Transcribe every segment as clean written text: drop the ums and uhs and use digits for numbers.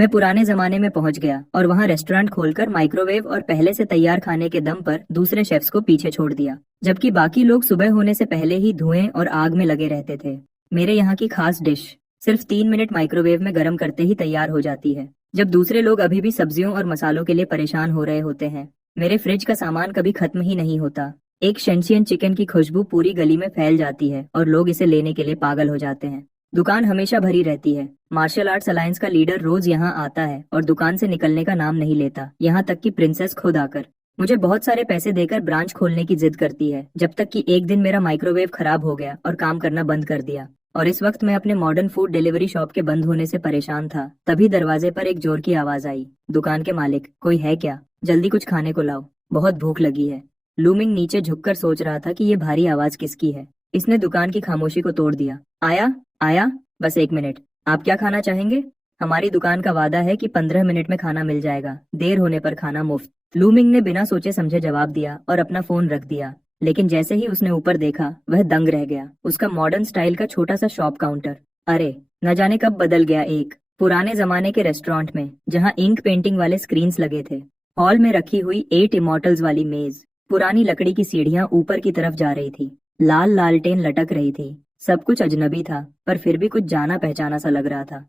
मैं पुराने जमाने में पहुंच गया और वहां रेस्टोरेंट खोलकर माइक्रोवेव और पहले से तैयार खाने के दम पर दूसरे शेफ्स को पीछे छोड़ दिया, जबकि बाकी लोग सुबह होने से पहले ही धुएं और आग में लगे रहते थे। मेरे यहाँ की खास डिश सिर्फ 3 मिनट माइक्रोवेव में गर्म करते ही तैयार हो जाती है, जब दूसरे लोग अभी भी सब्जियों और मसालों के लिए परेशान हो रहे होते हैं। मेरे फ्रिज का सामान कभी खत्म ही नहीं होता। एक शेंशियन चिकन की खुशबू पूरी गली में फैल जाती है और लोग इसे लेने के लिए पागल हो जाते हैं। दुकान हमेशा भरी रहती है। मार्शल आर्ट्स अलायंस का लीडर रोज यहाँ आता है और दुकान से निकलने का नाम नहीं लेता, यहाँ तक कि प्रिंसेस खुद आकर मुझे बहुत सारे पैसे देकर ब्रांच खोलने की जिद करती है, जब तक कि एक दिन मेरा माइक्रोवेव खराब हो गया और काम करना बंद कर दिया। और इस वक्त मैं अपने मॉडर्न फूड डिलीवरी शॉप के बंद होने से परेशान था, तभी दरवाजे पर एक जोर की आवाज आई। दुकान के मालिक, कोई है क्या? जल्दी कुछ खाने को लाओ, बहुत भूख लगी है। लूमिंग नीचे झुककर सोच रहा था कि ये भारी आवाज किसकी है। इसने दुकान की खामोशी को तोड़ दिया। आया आया, बस 1 मिनट। आप क्या खाना चाहेंगे? हमारी दुकान का वादा है कि 15 मिनट में खाना मिल जाएगा, देर होने पर खाना मुफ्त। लूमिंग ने बिना सोचे समझे जवाब दिया और अपना फोन रख दिया। लेकिन जैसे ही उसने ऊपर देखा, वह दंग रह गया। उसका मॉडर्न स्टाइल का छोटा सा शॉप काउंटर, अरे न जाने कब बदल गया एक पुराने जमाने के रेस्टोरेंट में, जहां इंक पेंटिंग वाले स्क्रीन्स लगे थे। हॉल में रखी हुई 8 इमॉर्टल्स वाली मेज, पुरानी लकड़ी की सीढ़ियां ऊपर की तरफ जा रही थी, लाल लालटेन लटक रही थी। सब कुछ अजनबी था, पर फिर भी कुछ जाना पहचाना सा लग रहा था।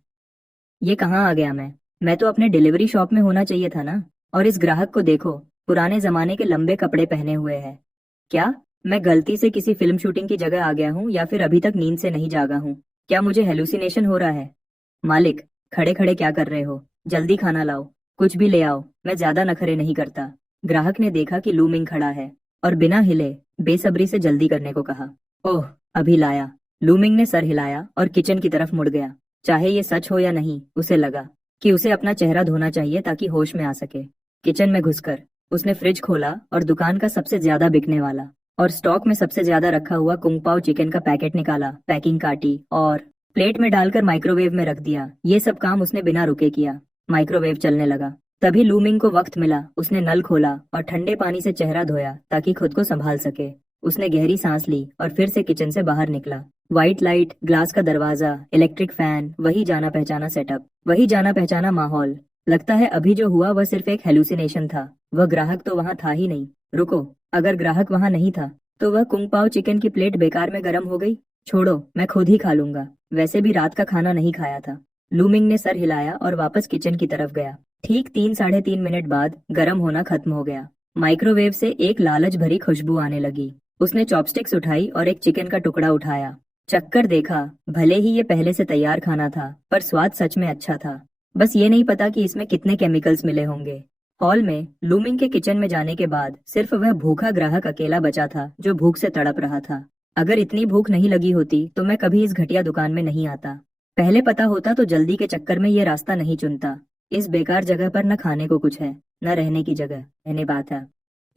ये कहाँ आ गया मैं तो अपने डिलीवरी शॉप में होना चाहिए था ना। और इस ग्राहक को देखो, पुराने जमाने के लंबे कपड़े पहने हुए है। क्या मैं गलती से किसी फिल्म शूटिंग की जगह आ गया हूँ, या फिर अभी तक नींद से नहीं जागा हूँ? क्या मुझे हेलुसिनेशन हो रहा है? मालिक, खड़े खड़े क्या कर रहे हो? जल्दी खाना लाओ, कुछ भी ले आओ, मैं ज्यादा नखरे नहीं करता। ग्राहक ने देखा कि लूमिंग खड़ा है और बिना हिले बेसब्री से जल्दी करने को कहा। ओह, अभी लाया। लूमिंग ने सर हिलाया और किचन की तरफ मुड़ गया। चाहे ये सच हो या नहीं, उसे लगा कि उसे अपना चेहरा धोना चाहिए ताकि होश में आ सके। किचन में घुसकर उसने फ्रिज खोला और दुकान का सबसे ज्यादा बिकने वाला और स्टॉक में सबसे ज्यादा रखा हुआ कुंग पाओ चिकन का पैकेट निकाला, पैकिंग काटी और प्लेट में डालकर माइक्रोवेव में रख दिया। ये सब काम उसने बिना रुके किया। माइक्रोवेव चलने लगा। तभी लूमिंग को वक्त मिला। उसने नल खोला और ठंडे पानी से चेहरा धोया ताकि खुद को संभाल सके। उसने गहरी सांस ली और फिर से किचन से बाहर निकला। व्हाइट लाइट, ग्लास का दरवाजा, इलेक्ट्रिक फैन, वही जाना पहचाना सेटअप, वही जाना पहचाना माहौल। लगता है अभी जो हुआ वह सिर्फ एक हेलुसिनेशन था। वह ग्राहक तो वहां था ही नहीं। रुको, अगर ग्राहक वहां नहीं था तो वह कुंग पाओ चिकन की प्लेट बेकार में गर्म हो गई। छोड़ो, मैं खुद ही खा लूंगा, वैसे भी रात का खाना नहीं खाया था। लूमिंग ने सर हिलाया और वापस किचन की तरफ गया। ठीक 3 साढ़े 3 मिनट बाद गर्म होना खत्म हो गया। माइक्रोवेव से एक लालच भरी खुशबू आने लगी। उसने चॉपस्टिक्स उठाई और एक चिकन का टुकड़ा उठाया, चक्कर देखा। भले ही ये पहले से तैयार खाना था, पर स्वाद सच में अच्छा था। बस ये नहीं पता कि इसमें कितने केमिकल्स मिले होंगे। हॉल में लूमिंग के किचन में जाने के बाद सिर्फ वह भूखा ग्राहक अकेला बचा था जो भूख से तड़प रहा था। अगर इतनी भूख नहीं लगी होती तो मैं कभी इस घटिया दुकान में नहीं आता। पहले पता होता तो जल्दी के चक्कर में ये रास्ता नहीं चुनता। इस बेकार जगह पर न खाने को कुछ है, न रहने की जगह, रहने बात है।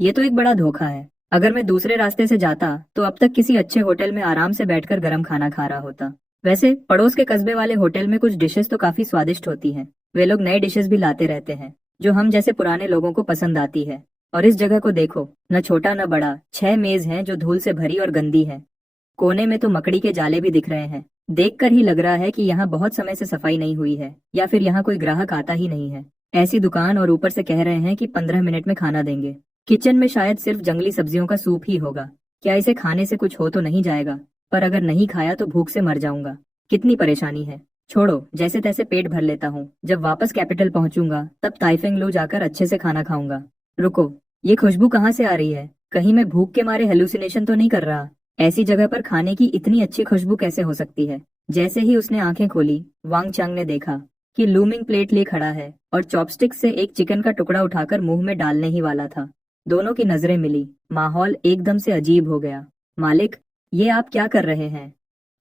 ये तो एक बड़ा धोखा है। अगर मैं दूसरे रास्ते से जाता तो अब तक किसी अच्छे होटल में आराम से बैठकर गर्म खाना खा रहा होता। वैसे पड़ोस के कस्बे वाले होटल में कुछ डिशेस तो काफी स्वादिष्ट होती हैं। वे लोग नए डिशेस भी लाते रहते हैं जो हम जैसे पुराने लोगों को पसंद आती है। और इस जगह को देखो, न छोटा न बड़ा, 6 मेज हैं जो धूल से भरी और गंदी है। कोने में तो मकड़ी के जाले भी दिख रहे हैं। देखकर ही लग रहा है कि यहाँ बहुत समय से सफाई नहीं हुई है, या फिर यहाँ कोई ग्राहक आता ही नहीं है। ऐसी दुकान, और ऊपर से कह रहे हैं कि 15 मिनट में खाना देंगे। किचन में शायद सिर्फ जंगली सब्जियों का सूप ही होगा। क्या इसे खाने से कुछ हो तो नहीं जाएगा? पर अगर नहीं खाया तो भूख से मर जाऊंगा। कितनी परेशानी है। छोड़ो, जैसे तैसे पेट भर लेता हूँ। जब वापस कैपिटल पहुंचूंगा तब ताइफेंग लो जाकर अच्छे से खाना खाऊंगा। रुको, ये खुशबू कहाँ से आ रही है? कहीं मैं भूख के मारे हेलुसिनेशन तो नहीं कर रहा? ऐसी जगह पर खाने की इतनी अच्छी खुशबू कैसे हो सकती है? जैसे ही उसने आंखें खोली, वांग चांग ने देखा कि लूमिंग प्लेट लिए खड़ा है और चॉपस्टिक से एक चिकन का टुकड़ा उठाकर मुंह में डालने ही वाला था। दोनों की नजरें मिली। माहौल एकदम से अजीब हो गया। मालिक, ये आप क्या कर रहे हैं?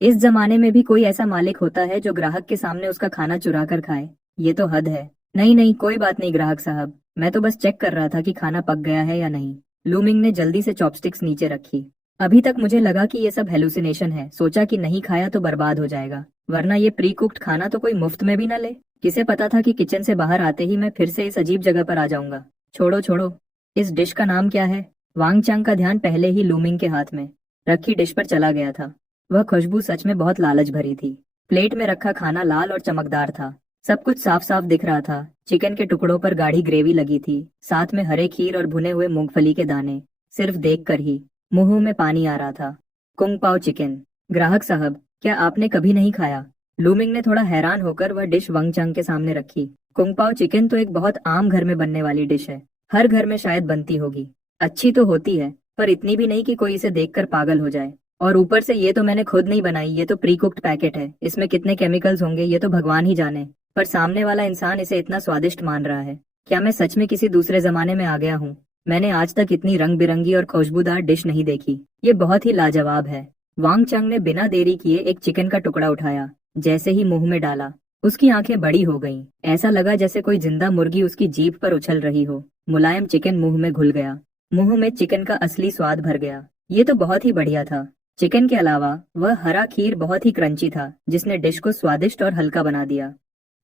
इस जमाने में भी कोई ऐसा मालिक होता है जो ग्राहक के सामने उसका खाना चुरा कर खाए? ये तो हद है। नहीं नहीं, कोई बात नहीं ग्राहक साहब, मैं तो बस चेक कर रहा था कि खाना पक गया है या नहीं। लूमिंग ने जल्दी से चॉपस्टिक्स नीचे रखी। अभी तक मुझे लगा कि ये सब हेलुसिनेशन है। सोचा कि नहीं खाया तो बर्बाद हो जाएगा, वरना ये प्री कुक्ड खाना तो कोई मुफ्त में भी न ले। किसे पता था कि किचन से बाहर आते ही मैं फिर से इस अजीब जगह पर आ जाऊंगा। छोड़ो छोड़ो, इस डिश का नाम क्या है? वांग चांग का ध्यान पहले ही लूमिंग के हाथ में रखी डिश पर चला गया था। वह खुशबू सच में बहुत लालच भरी थी। प्लेट में रखा खाना लाल और चमकदार था, सब कुछ साफ साफ दिख रहा था। चिकन के टुकड़ों पर गाढ़ी ग्रेवी लगी थी, साथ में हरे खीर और भुने हुए मूंगफली के दाने। सिर्फ देखकर ही मुंह में पानी आ रहा था। कुंग पाओ चिकन। ग्राहक साहब, क्या आपने कभी नहीं खाया? लूमिंग ने थोड़ा हैरान होकर वह डिश वंग चंग के सामने रखी। कुंग पाओ चिकन तो एक बहुत आम घर में बनने वाली डिश है। हर घर में शायद बनती होगी। अच्छी तो होती है, पर इतनी भी नहीं कि कोई इसे देखकर पागल हो जाए। और ऊपर से ये तो मैंने खुद नहीं बनाई, ये तो प्री कुक्ड पैकेट है। इसमें कितने केमिकल्स होंगे ये तो भगवान ही जाने। पर सामने वाला इंसान इसे इतना स्वादिष्ट मान रहा है। क्या मैं सच में किसी दूसरे जमाने में आ गया हूँ? मैंने आज तक इतनी रंग बिरंगी और खुशबूदार डिश नहीं देखी। ये बहुत ही लाजवाब है। वांग चंग ने बिना देरी किए एक चिकन का टुकड़ा उठाया। जैसे ही मुंह में डाला, उसकी आंखें बड़ी हो गईं। ऐसा लगा जैसे कोई जिंदा मुर्गी उसकी जीभ पर उछल रही हो। मुलायम चिकन मुंह में घुल गया। मुंह में चिकन का असली स्वाद भर गया। ये तो बहुत ही बढ़िया था। चिकन के अलावा वह हरा खीर बहुत ही क्रंची था, जिसने डिश को स्वादिष्ट और हल्का बना दिया।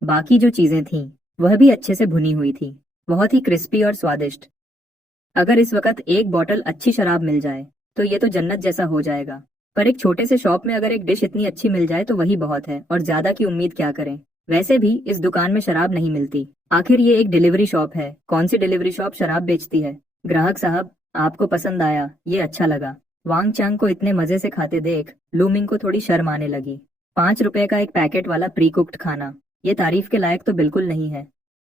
बाकी जो चीजें थीं, वह भी अच्छे से भुनी हुई थी, बहुत ही क्रिस्पी और स्वादिष्ट। अगर इस वक्त एक बोतल अच्छी शराब मिल जाए तो ये तो जन्नत जैसा हो जाएगा। पर एक छोटे से शॉप में अगर एक डिश इतनी अच्छी मिल जाए तो वही बहुत है, और ज्यादा की उम्मीद क्या करें। वैसे भी इस दुकान में शराब नहीं मिलती। आखिर ये एक डिलीवरी शॉप है, कौन सी डिलीवरी शॉप शराब बेचती है? ग्राहक साहब, आपको पसंद आया, ये अच्छा लगा। वांग चांग को इतने मजे से खाते देख लूमिंग को थोड़ी शर्म आने लगी। 5 रुपए का एक पैकेट वाला प्री कुक्ड खाना, ये तारीफ के लायक तो बिल्कुल नहीं है।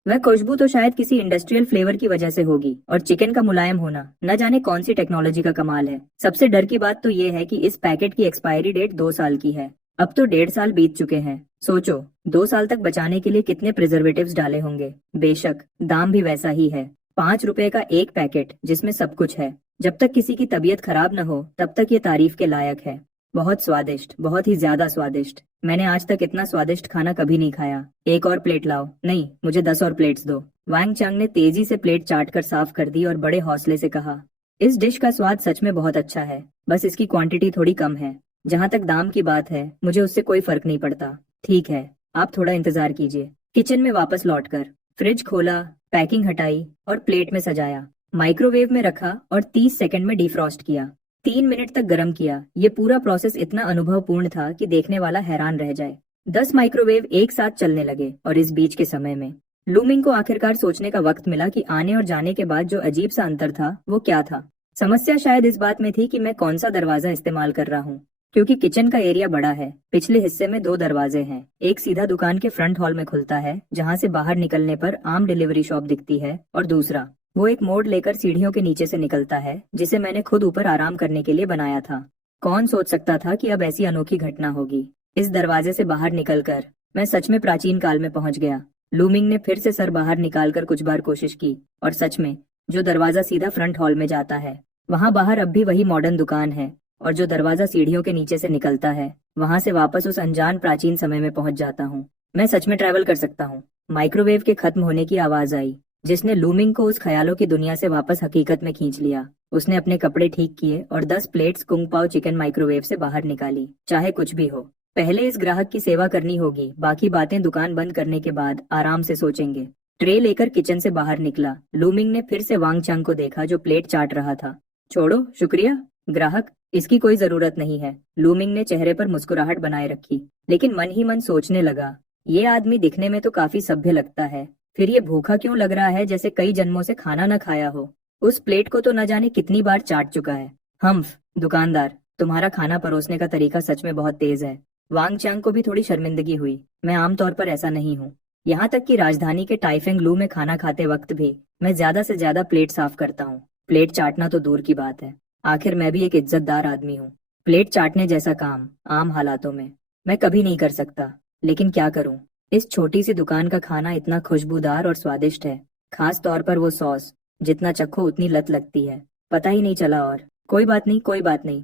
वह खुशबू तो शायद किसी इंडस्ट्रियल फ्लेवर की वजह से होगी, और चिकन का मुलायम होना न जाने कौन सी टेक्नोलॉजी का कमाल है। सबसे डर की बात तो ये है कि इस पैकेट की एक्सपायरी डेट 2 साल की है। अब तो 1.5 साल बीत चुके हैं। सोचो, 2 साल तक बचाने के लिए कितने प्रिजर्वेटिव्स डाले होंगे। बेशक दाम भी वैसा ही है, 5 रुपए का एक पैकेट जिसमें सब कुछ है। जब तक किसी की तबीयत खराब न हो तब तक ये तारीफ के लायक है। बहुत स्वादिष्ट, बहुत ही ज्यादा स्वादिष्ट। मैंने आज तक इतना स्वादिष्ट खाना कभी नहीं खाया। एक और प्लेट लाओ। नहीं, मुझे 10 और प्लेट्स दो। वांग चांग ने तेजी से प्लेट चाट कर साफ कर दी और बड़े हौसले से कहा, इस डिश का स्वाद सच में बहुत अच्छा है, बस इसकी क्वांटिटी थोड़ी कम है। जहाँ तक दाम की बात है, मुझे उससे कोई फर्क नहीं पड़ता। ठीक है, आप थोड़ा इंतजार कीजिए। किचन में वापस लौटकर फ्रिज खोला, पैकिंग हटाई और प्लेट में सजाया। माइक्रोवेव में रखा और 30 सेकंड में डिफ्रॉस्ट किया। 3 मिनट तक गर्म किया। ये पूरा प्रोसेस इतना अनुभवपूर्ण था कि देखने वाला हैरान रह जाए। 10 माइक्रोवेव एक साथ चलने लगे, और इस बीच के समय में लूमिंग को आखिरकार सोचने का वक्त मिला कि आने और जाने के बाद जो अजीब सा अंतर था वो क्या था। समस्या शायद इस बात में थी कि मैं कौन सा दरवाजा इस्तेमाल कर रहा हूँ। क्योंकि किचन का एरिया बड़ा है, पिछले हिस्से में 2 दरवाजे हैं। एक सीधा दुकान के फ्रंट हॉल में खुलता है, जहाँ से बाहर निकलने पर आम डिलीवरी शॉप दिखती है, और दूसरा वो एक मोड़ लेकर सीढ़ियों के नीचे से निकलता है, जिसे मैंने खुद ऊपर आराम करने के लिए बनाया था। कौन सोच सकता था कि अब ऐसी अनोखी घटना होगी। इस दरवाजे से बाहर निकलकर मैं सच में प्राचीन काल में पहुंच गया। लूमिंग ने फिर से सर बाहर निकालकर कुछ बार कोशिश की, और सच में जो दरवाजा सीधा फ्रंट हॉल में जाता है, वहां बाहर अब भी वही मॉडर्न दुकान है, और जो दरवाजा सीढ़ियों के नीचे से निकलता है, वहां से वापस उस अनजान प्राचीन समय में पहुंच जाता हूँ। मैं सच में ट्रैवल कर सकता हूँ। माइक्रोवेव के खत्म होने की आवाज आई, जिसने लूमिंग को उस ख्यालों की दुनिया से वापस हकीकत में खींच लिया। उसने अपने कपड़े ठीक किए और 10 प्लेट्स कुंग पाओ चिकन माइक्रोवेव से बाहर निकाली। चाहे कुछ भी हो, पहले इस ग्राहक की सेवा करनी होगी, बाकी बातें दुकान बंद करने के बाद आराम से सोचेंगे। ट्रे लेकर किचन से बाहर निकला। लूमिंग ने फिर से वांग चांग को देखा, जो प्लेट चाट रहा था। छोड़ो, शुक्रिया। ग्राहक, इसकी कोई जरूरत नहीं है। लूमिंग ने चेहरे पर मुस्कुराहट बनाए रखी, लेकिन मन ही मन सोचने लगा, ये आदमी दिखने में तो काफी सभ्य लगता है, फिर ये भूखा क्यों लग रहा है, जैसे कई जन्मों से खाना न खाया हो। उस प्लेट को तो न जाने कितनी बार चाट चुका है। हम्फ, दुकानदार, तुम्हारा खाना परोसने का तरीका सच में बहुत तेज है। वांग चांग को भी थोड़ी शर्मिंदगी हुई। मैं आमतौर पर ऐसा नहीं हूँ। यहाँ तक कि राजधानी के टाइफिंग लू में खाना खाते वक्त भी मैं ज्यादा से ज्यादा प्लेट साफ करता हूँ। प्लेट चाटना तो दूर की बात है, आखिर मैं भी एक इज्जतदार आदमी हूँ। प्लेट चाटने जैसा काम आम हालातों में मैं कभी नहीं कर सकता, लेकिन क्या करूँ। इस छोटी सी दुकान का खाना इतना खुशबूदार और स्वादिष्ट है, खास तौर पर वो सॉस, जितना चखो उतनी लत लगती है, पता ही नहीं चला। और कोई बात नहीं, कोई बात नहीं,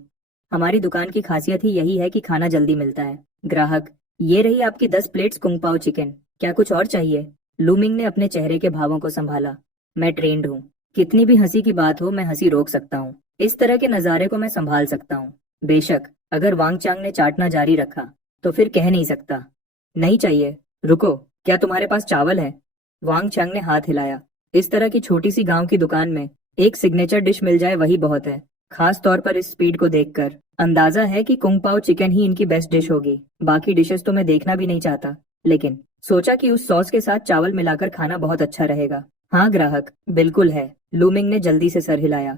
हमारी दुकान की खासियत ही यही है कि खाना जल्दी मिलता है। ग्राहक, ये रही आपकी 10 प्लेट्स कुंग पाओ चिकन, क्या कुछ और चाहिए? लूमिंग ने अपने चेहरे के भावों को संभाला। मैं ट्रेंड हूँ, कितनी भी हंसी की बात हो मैं हंसी रोक सकता हूँ। इस तरह के नजारे को मैं संभाल सकता हूँ। बेशक अगर वांग चांग ने चाटना जारी रखा तो फिर कह नहीं सकता, नहीं चाहिए। रुको, क्या तुम्हारे पास चावल है? वांग चांग ने हाथ हिलाया। इस तरह की छोटी सी गांव की दुकान में एक सिग्नेचर डिश मिल जाए वही बहुत है, खास तौर पर इस स्पीड को देखकर अंदाजा है कि कुंग पाओ चिकन ही इनकी बेस्ट डिश होगी। बाकी डिशेस तो मैं देखना भी नहीं चाहता, लेकिन सोचा कि उस सॉस के साथ चावल मिलाकर खाना बहुत अच्छा रहेगा। हाँ ग्राहक, बिल्कुल है। लूमिंग ने जल्दी से सर हिलाया।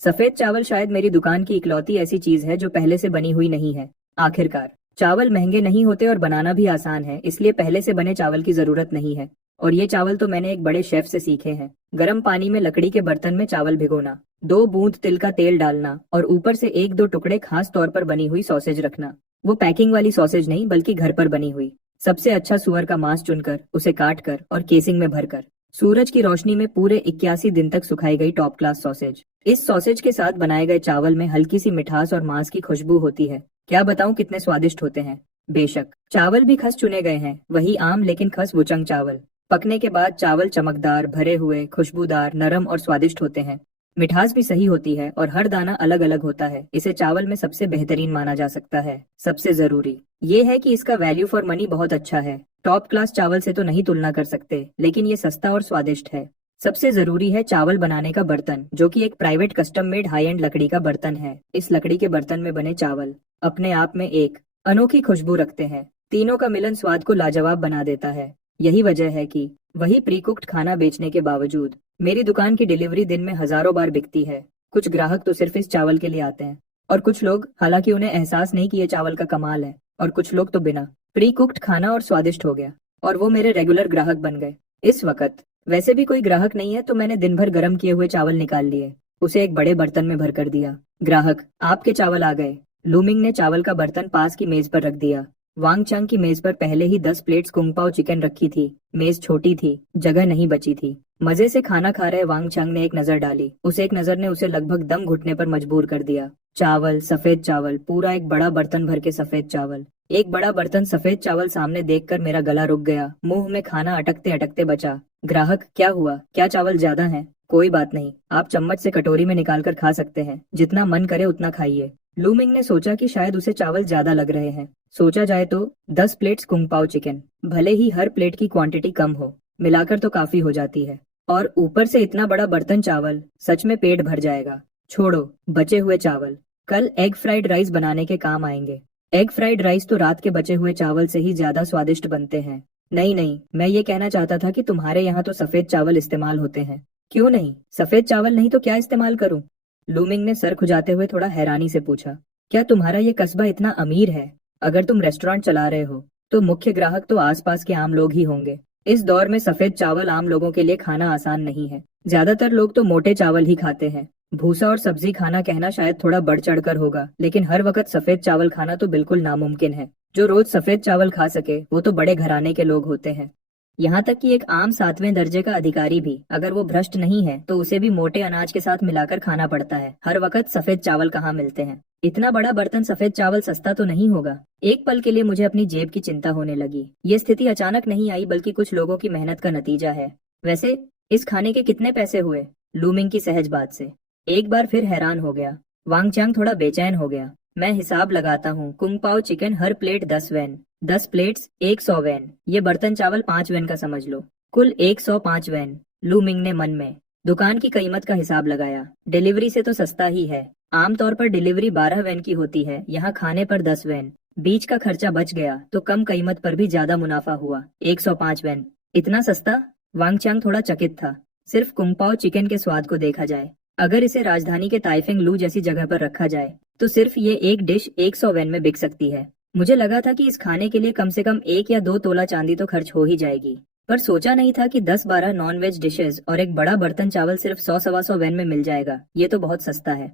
सफेद चावल शायद मेरी दुकान की इकलौती ऐसी चीज है जो पहले से बनी हुई नहीं है। आखिरकार चावल महंगे नहीं होते और बनाना भी आसान है, इसलिए पहले से बने चावल की जरूरत नहीं है। और ये चावल तो मैंने एक बड़े शेफ से सीखे हैं। गर्म पानी में लकड़ी के बर्तन में चावल भिगोना, 2 बूंद तिल का तेल डालना और ऊपर से 1-2 टुकड़े खास तौर पर बनी हुई सॉसेज रखना। वो पैकिंग वाली सॉसेज नहीं, बल्कि घर पर बनी हुई। सबसे अच्छा सुअर का मांस चुनकर उसे काट कर और केसिंग में भरकर सूरज की रोशनी में पूरे 81 दिन तक सुखाई गई टॉप क्लास सॉसेज। इस सॉसेज के साथ बनाए गए चावल में हल्की सी मिठास और मांस की खुशबू होती है। क्या बताऊं कितने स्वादिष्ट होते हैं। बेशक चावल भी खस चुने गए हैं, वही आम लेकिन खस वुचंग चावल। पकने के बाद चावल चमकदार, भरे हुए, खुशबूदार, नरम और स्वादिष्ट होते हैं। मिठास भी सही होती है और हर दाना अलग अलग होता है। इसे चावल में सबसे बेहतरीन माना जा सकता है। सबसे जरूरी ये है कि इसका वैल्यू फॉर मनी बहुत अच्छा है। टॉप क्लास चावल से तो नहीं तुलना कर सकते, लेकिन ये सस्ता और स्वादिष्ट है। सबसे जरूरी है चावल बनाने का बर्तन, जो कि एक private custom made high and लकड़ी का बर्तन है। इस लकड़ी के बर्तन में बने चावल अपने आप में एक अनोखी खुशबू रखते हैं। तीनों का मिलन स्वाद को लाजवाब बना देता है। यही वजह है कि वही प्री कुक्ड खाना बेचने के बावजूद मेरी दुकान की डिलीवरी दिन में हजारों बार बिकती है। कुछ ग्राहक तो सिर्फ इस चावल के लिए आते हैं, और कुछ लोग, हालांकि उन्हें एहसास नहीं कि ये चावल का कमाल है, और कुछ लोग तो बिना प्री कुक्ड खाना और स्वादिष्ट हो गया और वो मेरे रेगुलर ग्राहक बन गए। इस वक्त वैसे भी कोई ग्राहक नहीं है, तो मैंने दिन भर गर्म किए हुए चावल निकाल लिए, उसे एक बड़े बर्तन में भर कर दिया। ग्राहक, आपके चावल आ गए। लूमिंग ने चावल का बर्तन पास की मेज पर रख दिया। वांग चंग की मेज पर पहले ही 10 प्लेट्स कुंग पाओ चिकन रखी थी। मेज छोटी थी, जगह नहीं बची थी। मजे से खाना खा रहे वांग चंग ने एक नजर डाली। उस एक नजर ने उसे लगभग दम घुटने पर मजबूर कर दिया। चावल, सफेद चावल, पूरा एक बड़ा बर्तन भर के सफेद चावल। एक बड़ा बर्तन सफेद चावल सामने देखकर मेरा गला रुक गया। मुंह में खाना अटकते अटकते बचा। ग्राहक, क्या हुआ? क्या चावल ज्यादा हैं? कोई बात नहीं, आप चम्मच से कटोरी में निकाल कर खा सकते हैं। जितना मन करे उतना खाइए। लूमिंग ने सोचा कि शायद उसे चावल ज्यादा लग रहे हैं। सोचा जाए तो 10 प्लेट्स कुंग पाओ चिकन, भले ही हर प्लेट की क्वांटिटी कम हो, मिलाकर तो काफी हो जाती है। और ऊपर से इतना बड़ा बर्तन चावल, सच में पेट भर जाएगा। छोड़ो बचे हुए चावल, कल एग फ्राइड राइस बनाने के काम आएंगे। एग फ्राइड राइस तो रात के बचे हुए चावल से ही ज्यादा स्वादिष्ट बनते हैं। नहीं नहीं, मैं ये कहना चाहता था कि तुम्हारे यहाँ तो सफेद चावल इस्तेमाल होते हैं। क्यों नहीं? सफेद चावल नहीं तो क्या इस्तेमाल करूं? लूमिंग ने सर खुजाते हुए थोड़ा हैरानी से पूछा। क्या तुम्हारा ये कस्बा इतना अमीर है? अगर तुम रेस्टोरेंट चला रहे हो तो मुख्य ग्राहक तो आसपास के आम लोग ही होंगे। इस दौर में सफेद चावल आम लोगों के लिए खाना आसान नहीं है। ज्यादातर लोग तो मोटे चावल ही खाते हैं। भूसा और सब्जी खाना कहना शायद थोड़ा बढ़ चढ़कर होगा, लेकिन हर वक्त सफेद चावल खाना तो बिल्कुल नामुमकिन है। जो रोज सफेद चावल खा सके वो तो बड़े घराने के लोग होते हैं। यहाँ तक कि एक आम 7वें दर्जे का अधिकारी भी, अगर वो भ्रष्ट नहीं है, तो उसे भी मोटे अनाज के साथ मिलाकर खाना पड़ता है। हर वक्त सफेद चावल कहाँ मिलते हैं? इतना बड़ा बर्तन सफेद चावल सस्ता तो नहीं होगा। एक पल के लिए मुझे अपनी जेब की चिंता होने लगी। ये स्थिति अचानक नहीं आई, बल्कि कुछ लोगों की मेहनत का नतीजा है। वैसे इस खाने के कितने पैसे हुए? लूमिंग की सहज बात से एक बार फिर हैरान हो गया। वांग चांग थोड़ा बेचैन हो गया। मैं हिसाब लगाता हूँ। कुंग पाओ चिकन हर प्लेट 10 वैन, 10 प्लेट्स 100 वैन। ये बर्तन चावल 5 वैन का समझ लो, कुल 105 वैन। लूमिंग ने मन में दुकान की कीमत का हिसाब लगाया। डिलीवरी से तो सस्ता ही है। आमतौर पर डिलीवरी 12 वैन की होती है, यहाँ खाने पर 10 वैन। बीच का खर्चा बच गया तो कम कीमत पर भी ज्यादा मुनाफा हुआ। 105 वैन, इतना सस्ता? वांग चांग थोड़ा चकित था। सिर्फ कुंग पाओ चिकन के स्वाद को देखा जाए, अगर इसे राजधानी के ताइफिंग लू जैसी जगह पर रखा जाए, तो सिर्फ ये एक डिश 100 वैन में बिक सकती है। मुझे लगा था कि इस खाने के लिए कम से कम 1 या 2 तोला चांदी तो खर्च हो ही जाएगी, पर सोचा नहीं था कि 10-12 नॉन वेज डिशेज और एक बड़ा बर्तन चावल सिर्फ 100-125 वैन में मिल जाएगा। ये तो बहुत सस्ता है।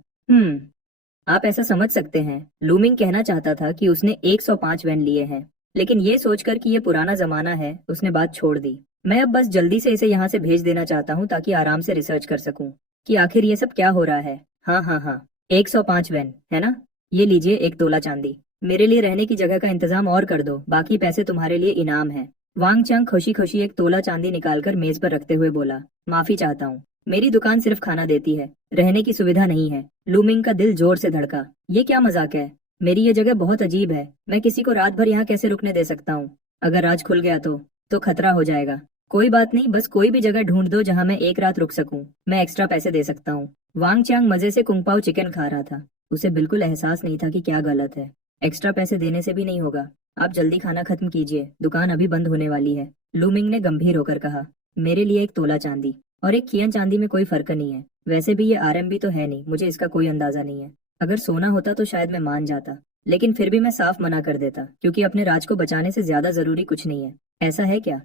आप ऐसा समझ सकते हैं। लूमिंग कहना चाहता था कि उसने 105 वैन लिए हैं, लेकिन ये सोचकर कि ये पुराना जमाना है, उसने बात छोड़ दी। मैं अब बस जल्दी से इसे यहाँ से भेज देना चाहता हूँ, ताकि आराम से रिसर्च कर सकूँ कि आखिर ये सब क्या हो रहा है। हाँ, 105 वैन है ना? ये लीजिए 1 तोला चांदी। मेरे लिए रहने की जगह का इंतजाम और कर दो, बाकी पैसे तुम्हारे लिए इनाम है। वांग चांग खुशी खुशी 1 तोला चांदी निकालकर मेज पर रखते हुए बोला, माफी चाहता हूँ, मेरी दुकान सिर्फ खाना देती है, रहने की सुविधा नहीं है। लूमिंग का दिल जोर से धड़का। ये क्या मजाक है? मेरी ये जगह बहुत अजीब है। मैं किसी को रात भर यहाँ कैसे रुकने दे सकता हूँ? अगर राज खुल गया तो खतरा हो जाएगा। कोई बात नहीं, बस कोई भी जगह ढूंढ दो जहाँ मैं 1 रात रुक सकूं। मैं एक्स्ट्रा पैसे दे सकता हूँ। वांग चांग मजे से कुंग पाओ चिकन खा रहा था। उसे बिल्कुल एहसास नहीं था कि क्या गलत है। एक्स्ट्रा पैसे देने से भी नहीं होगा। आप जल्दी खाना खत्म कीजिए, दुकान अभी बंद होने वाली है। लूमिंग ने गंभीर होकर कहा। मेरे लिए एक तोला चांदी और एक कियन चांदी में कोई फर्क नहीं है। वैसे भी ये आरएमबी तो है नहीं, मुझे इसका कोई अंदाजा नहीं है। अगर सोना होता तो शायद मैं मान जाता, लेकिन फिर भी मैं साफ मना कर देता, क्योंकि अपने राज को बचाने से ज्यादा जरूरी कुछ नहीं है। ऐसा है क्या?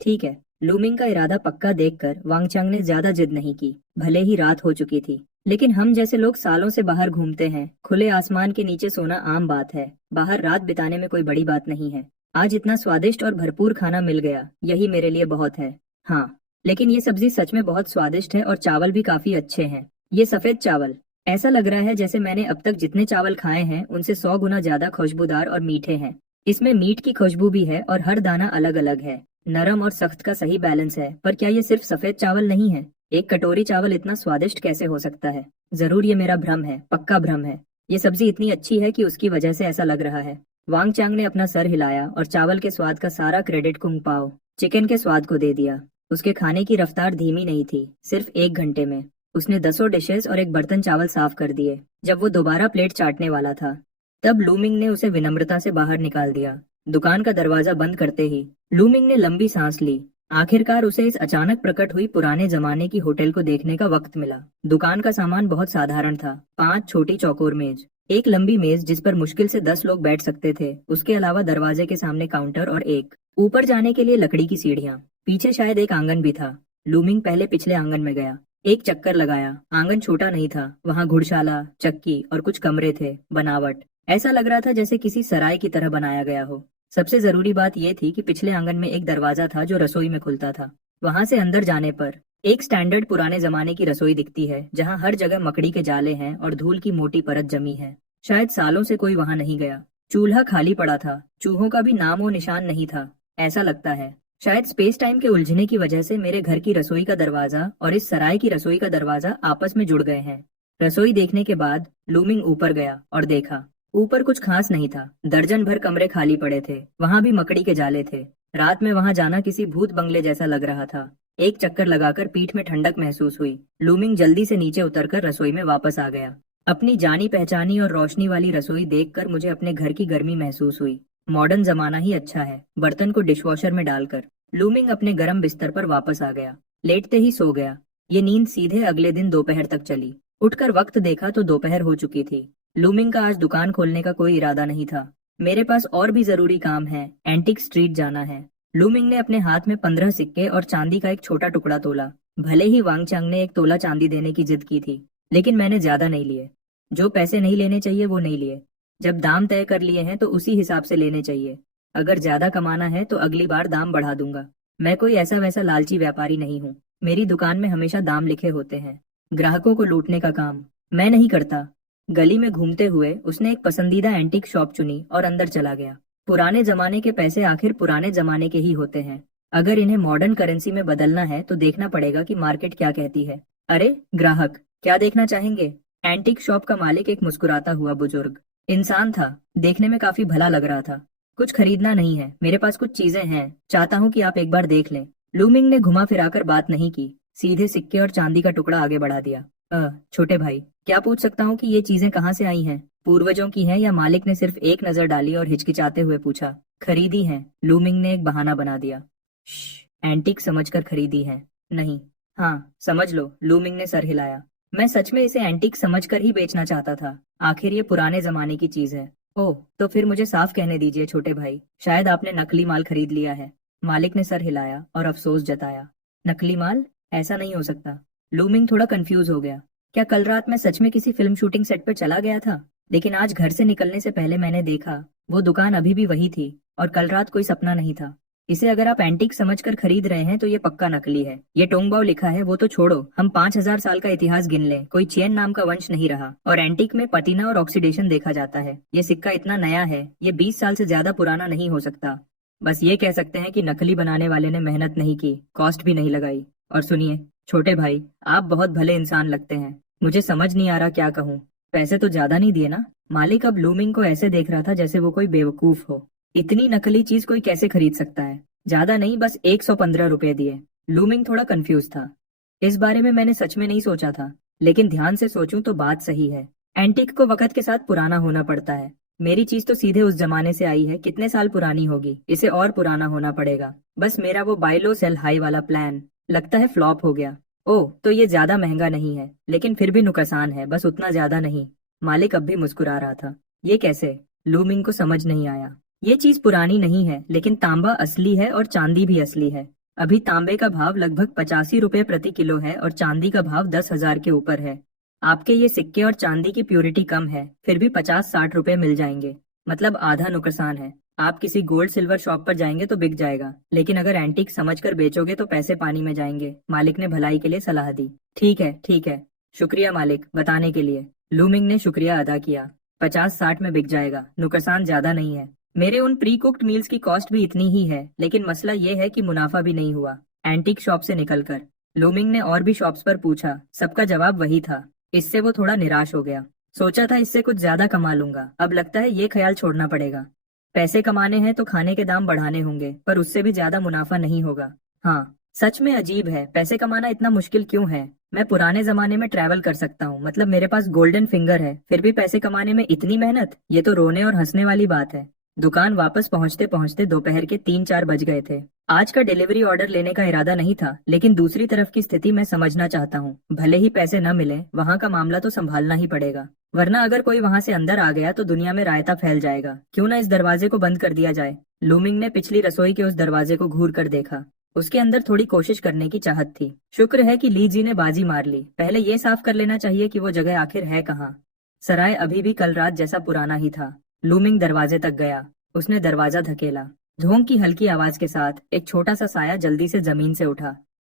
ठीक है। लूमिंग का इरादा पक्का देखकर वांगचांग ने ज्यादा जिद नहीं की। भले ही रात हो चुकी थी, लेकिन हम जैसे लोग सालों से बाहर घूमते हैं, खुले आसमान के नीचे सोना आम बात है। बाहर रात बिताने में कोई बड़ी बात नहीं है। आज इतना स्वादिष्ट और भरपूर खाना मिल गया, यही मेरे लिए बहुत है। हाँ, लेकिन ये सब्जी सच में बहुत स्वादिष्ट है और चावल भी काफी अच्छे हैं। ये सफेद चावल, ऐसा लग रहा है जैसे मैंने अब तक जितने चावल खाए हैं उनसे 100 गुना ज्यादा खुशबूदार और मीठे हैं। इसमें मीट की खुशबू भी है और हर दाना अलग अलग है। नरम और सख्त का सही बैलेंस है। पर क्या ये सिर्फ सफेद चावल नहीं है? एक कटोरी चावल इतना स्वादिष्ट कैसे हो सकता है? जरूर ये मेरा भ्रम है, पक्का भ्रम है। ये सब्जी इतनी अच्छी है कि उसकी वजह से ऐसा लग रहा है। वांग चांग ने अपना सर हिलाया और चावल के स्वाद का सारा क्रेडिट कुंग पाओ चिकन के स्वाद को दे दिया। उसके खाने की रफ्तार धीमी नहीं थी। सिर्फ 1 घंटे में उसने 10 डिशेस और एक बर्तन चावल साफ कर दिए। जब वो दोबारा प्लेट चाटने वाला था, तब लूमिंग ने उसे विनम्रता से बाहर निकाल दिया। दुकान का दरवाजा बंद करते ही लूमिंग ने लंबी सांस ली। आखिरकार उसे इस अचानक प्रकट हुई पुराने जमाने की होटल को देखने का वक्त मिला। दुकान का सामान बहुत साधारण था। 5 छोटी चौकोर मेज, एक लंबी मेज जिस पर मुश्किल से 10 लोग बैठ सकते थे, उसके अलावा दरवाजे के सामने काउंटर और एक ऊपर जाने के लिए लकड़ी की सीढ़ियां। पीछे शायद एक आंगन भी था। लूमिंग पहले पिछले आंगन में गया, एक चक्कर लगाया। आंगन छोटा नहीं था, वहाँ घुड़शाला, चक्की और कुछ कमरे थे। बनावट ऐसा लग रहा था जैसे किसी सराय की तरह बनाया गया हो। सबसे जरूरी बात यह थी कि पिछले आंगन में एक दरवाजा था जो रसोई में खुलता था। वहां से अंदर जाने पर एक स्टैंडर्ड पुराने जमाने की रसोई दिखती है, जहां हर जगह मकड़ी के जाले हैं और धूल की मोटी परत जमी है। शायद सालों से कोई वहां नहीं गया। चूल्हा खाली पड़ा था, चूहों का भी नामो निशान नहीं था। ऐसा लगता है शायद स्पेस टाइम के उलझने की वजह से मेरे घर की रसोई का दरवाजा और इस सराय की रसोई का दरवाजा आपस में जुड़ गए हैं। रसोई देखने के बाद लूमिंग ऊपर गया और देखा। ऊपर कुछ खास नहीं था। दर्जन भर कमरे खाली पड़े थे, वहां भी मकड़ी के जाले थे। रात में वहां जाना किसी भूत बंगले जैसा लग रहा था। एक चक्कर लगाकर पीठ में ठंडक महसूस हुई। लूमिंग जल्दी से नीचे उतरकर रसोई में वापस आ गया। अपनी जानी पहचानी और रोशनी वाली रसोई देखकर मुझे अपने घर की गर्मी महसूस हुई। मॉडर्न जमाना ही अच्छा है। बर्तन को डिशवॉशर में डालकर लूमिंग अपने गर्म बिस्तर पर वापस आ गया। लेटते ही सो गया। ये नींद सीधे अगले दिन दोपहर तक चली। उठकर वक्त देखा तो दोपहर हो चुकी थी। लूमिंग का आज दुकान खोलने का कोई इरादा नहीं था। मेरे पास और भी जरूरी काम है, एंटिक स्ट्रीट जाना है। लूमिंग ने अपने हाथ में 15 सिक्के और चांदी का एक छोटा टुकड़ा तोला। भले ही वांगचांग ने एक तोला चांदी देने की जिद की थी, लेकिन मैंने ज्यादा नहीं लिए। जो पैसे नहीं लेने चाहिए वो नहीं लिए। जब दाम तय कर लिए हैं तो उसी हिसाब से लेने चाहिए। अगर ज्यादा कमाना है तो अगली बार दाम बढ़ा दूंगा। मैं कोई ऐसा वैसा लालची व्यापारी नहीं हूँ। मेरी दुकान में हमेशा दाम लिखे होते हैं। ग्राहकों को लूटने का काम मैं नहीं करता। गली में घूमते हुए उसने एक पसंदीदा एंटीक शॉप चुनी और अंदर चला गया। पुराने जमाने के पैसे आखिर पुराने जमाने के ही होते हैं। अगर इन्हें मॉडर्न करेंसी में बदलना है तो देखना पड़ेगा कि मार्केट क्या कहती है। अरे ग्राहक, क्या देखना चाहेंगे? एंटीक शॉप का मालिक एक मुस्कुराता हुआ बुजुर्ग इंसान था। देखने में काफी भला लग रहा था। कुछ खरीदना नहीं है, मेरे पास कुछ चीजें हैं, चाहता हूँ कि आप एक बार देख लें। लूमिंग ने घुमा फिराकर बात नहीं की, सीधे सिक्के और चांदी का टुकड़ा आगे बढ़ा दिया। छोटे भाई, क्या पूछ सकता हूँ कि ये चीजें कहाँ से आई हैं? पूर्वजों की हैं या मालिक ने सिर्फ एक नजर डाली और हिचकिचाते हुए पूछा। खरीदी हैं, लूमिंग ने एक बहाना बना दिया। एंटीक समझकर खरीदी है? नहीं। हाँ, समझ लो, लूमिंग ने सर हिलाया। मैं सच में इसे एंटीक समझकर ही बेचना चाहता था। आखिर ये पुराने जमाने की चीज है। ओह, तो फिर मुझे साफ कहने दीजिए छोटे भाई, शायद आपने नकली माल खरीद लिया है। मालिक ने सर हिलाया और अफसोस जताया। नकली माल? ऐसा नहीं हो सकता। लूमिंग थोड़ा कंफ्यूज हो गया। क्या कल रात मैं सच में किसी फिल्म शूटिंग सेट पर चला गया था? लेकिन आज घर से निकलने से पहले मैंने देखा वो दुकान अभी भी वही थी और कल रात कोई सपना नहीं था। इसे अगर आप एंटीक समझकर खरीद रहे हैं तो ये पक्का नकली है। ये टोंगबाओ लिखा है वो तो छोड़ो, हम 5000 साल का इतिहास गिन लें, कोई चेन नाम का वंश नहीं रहा। और एंटीक में पतीना और ऑक्सीडेशन देखा जाता है। ये सिक्का इतना नया है, ये 20 साल से ज्यादा पुराना नहीं हो सकता। बस ये कह सकते हैं कि नकली बनाने वाले ने मेहनत नहीं की, कॉस्ट भी नहीं लगाई। और सुनिए छोटे भाई, आप बहुत भले इंसान लगते हैं। मुझे समझ नहीं आ रहा क्या कहूँ। पैसे तो ज्यादा नहीं दिए ना? मालिक अब लूमिंग को ऐसे देख रहा था जैसे वो कोई बेवकूफ हो। इतनी नकली चीज कोई कैसे खरीद सकता है? ज्यादा नहीं, बस 115 रुपए दिए। लूमिंग थोड़ा कंफ्यूज था। इस बारे में मैंने सच में नहीं सोचा था, लेकिन ध्यान से सोचूं तो बात सही है। एंटीक को वक्त के साथ पुराना होना पड़ता है। मेरी चीज तो सीधे उस जमाने से आई है, कितने साल पुरानी होगी, इसे और पुराना होना पड़ेगा। बस मेरा वो बाय लो सेल हाई वाला प्लान लगता है फ्लॉप हो गया। ओह, तो ये ज्यादा महंगा नहीं है, लेकिन फिर भी नुकसान है, बस उतना ज्यादा नहीं। मालिक अब भी मुस्कुरा रहा था। ये कैसे? लूमिंग को समझ नहीं आया। ये चीज पुरानी नहीं है, लेकिन तांबा असली है और चांदी भी असली है। अभी तांबे का भाव लगभग 85 रुपए प्रति किलो है और चांदी का भाव 10,000 के ऊपर है। आपके ये सिक्के और चांदी की प्योरिटी कम है, फिर भी 50-60 रुपए मिल जाएंगे। मतलब आधा नुकसान है। आप किसी गोल्ड सिल्वर शॉप पर जाएंगे तो बिक जाएगा, लेकिन अगर एंटीक समझकर बेचोगे तो पैसे पानी में जाएंगे। मालिक ने भलाई के लिए सलाह दी। ठीक है, ठीक है। शुक्रिया मालिक, बताने के लिए। लूमिंग ने शुक्रिया अदा किया। 50-60 में बिक जाएगा, नुकसान ज्यादा नहीं है। मेरे उन प्री कुक्ड मील्स की कॉस्ट भी इतनी ही है, लेकिन मसला ये है कि मुनाफा भी नहीं हुआ एंटीक शॉप से निकलकर। लूमिंग ने और भी शॉप्स पर पूछा, सबका जवाब वही था। इससे वो थोड़ा निराश हो गया। सोचा था इससे कुछ ज्यादा कमा लूंगा, अब लगता है ये ख्याल छोड़ना पड़ेगा। पैसे कमाने हैं तो खाने के दाम बढ़ाने होंगे, पर उससे भी ज्यादा मुनाफा नहीं होगा। हाँ, सच में अजीब है, पैसे कमाना इतना मुश्किल क्यों है? मैं पुराने जमाने में ट्रैवल कर सकता हूँ, मतलब मेरे पास गोल्डन फिंगर है, फिर भी पैसे कमाने में इतनी मेहनत, ये तो रोने और हंसने वाली बात है। दुकान वापस पहुंचते पहुंचते दोपहर के 3-4 बज गए थे। आज का डिलीवरी ऑर्डर लेने का इरादा नहीं था, लेकिन दूसरी तरफ की स्थिति मैं समझना चाहता हूँ। भले ही पैसे न मिले, वहाँ का मामला तो संभालना ही पड़ेगा, वरना अगर कोई वहाँ से अंदर आ गया तो दुनिया में रायता फैल जाएगा। क्यों ना इस दरवाजे को बंद कर दिया जाए? लूमिंग ने पिछली रसोई के उस दरवाजे को घूर कर देखा। उसके अंदर थोड़ी कोशिश करने की चाहत थी। शुक्र है कि ली जी ने बाजी मार ली। पहले ये साफ कर लेना चाहिए कि वो जगह आखिर है कहाँ। सराय अभी भी कल रात जैसा पुराना ही था। लूमिंग दरवाजे तक गया। उसने दरवाजा धकेला। धोंक की हल्की आवाज के साथ एक छोटा सा साया जल्दी से जमीन से उठा।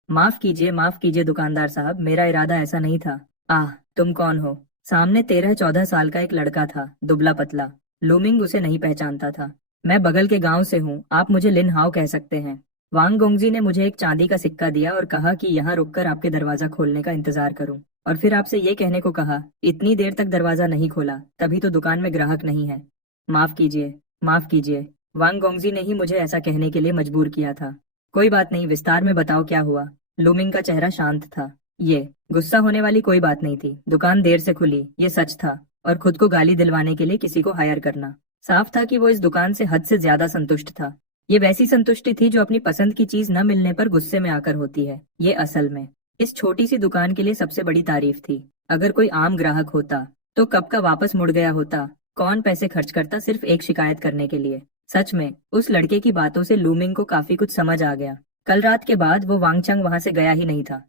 माफ कीजिए दुकानदार साहब, मेरा इरादा ऐसा नहीं था। आह, तुम कौन हो? सामने 13-14 साल का एक लड़का था, दुबला पतला। लूमिंग उसे नहीं पहचानता था। मैं बगल के गांव से हूँ, आप मुझे लिन हाओ कह सकते हैं। वांग गोंगजी ने मुझे एक चांदी का सिक्का दिया और कहा कि यहाँ रुककर आपके दरवाजा खोलने का इंतजार करूं, और फिर आपसे ये कहने को कहा। इतनी देर तक दरवाजा नहीं खोला, तभी तो दुकान में ग्राहक नहीं है। माफ कीजिए, माफ कीजिए। वांग गोंगजी ने ही मुझे ऐसा कहने के लिए मजबूर किया था। कोई बात नहीं, विस्तार में बताओ क्या हुआ। लूमिंग का चेहरा शांत था। ये गुस्सा होने वाली कोई बात नहीं थी। दुकान देर से खुली, ये सच था, और खुद को गाली दिलवाने के लिए किसी को हायर करना। साफ था कि वो इस दुकान से हद से ज्यादा संतुष्ट था। ये वैसी संतुष्टि थी जो अपनी पसंद की चीज न मिलने पर गुस्से में आकर होती है। ये असल में इस छोटी सी दुकान के लिए सबसे बड़ी तारीफ थी। अगर कोई आम ग्राहक होता तो कब का वापस मुड़ गया होता। कौन पैसे खर्च करता सिर्फ एक शिकायत करने के लिए? सच में उस लड़के की बातों से लूमिंग को काफी कुछ समझ आ गया। कल रात के बाद वो वांगचंग वहां से गया ही नहीं था।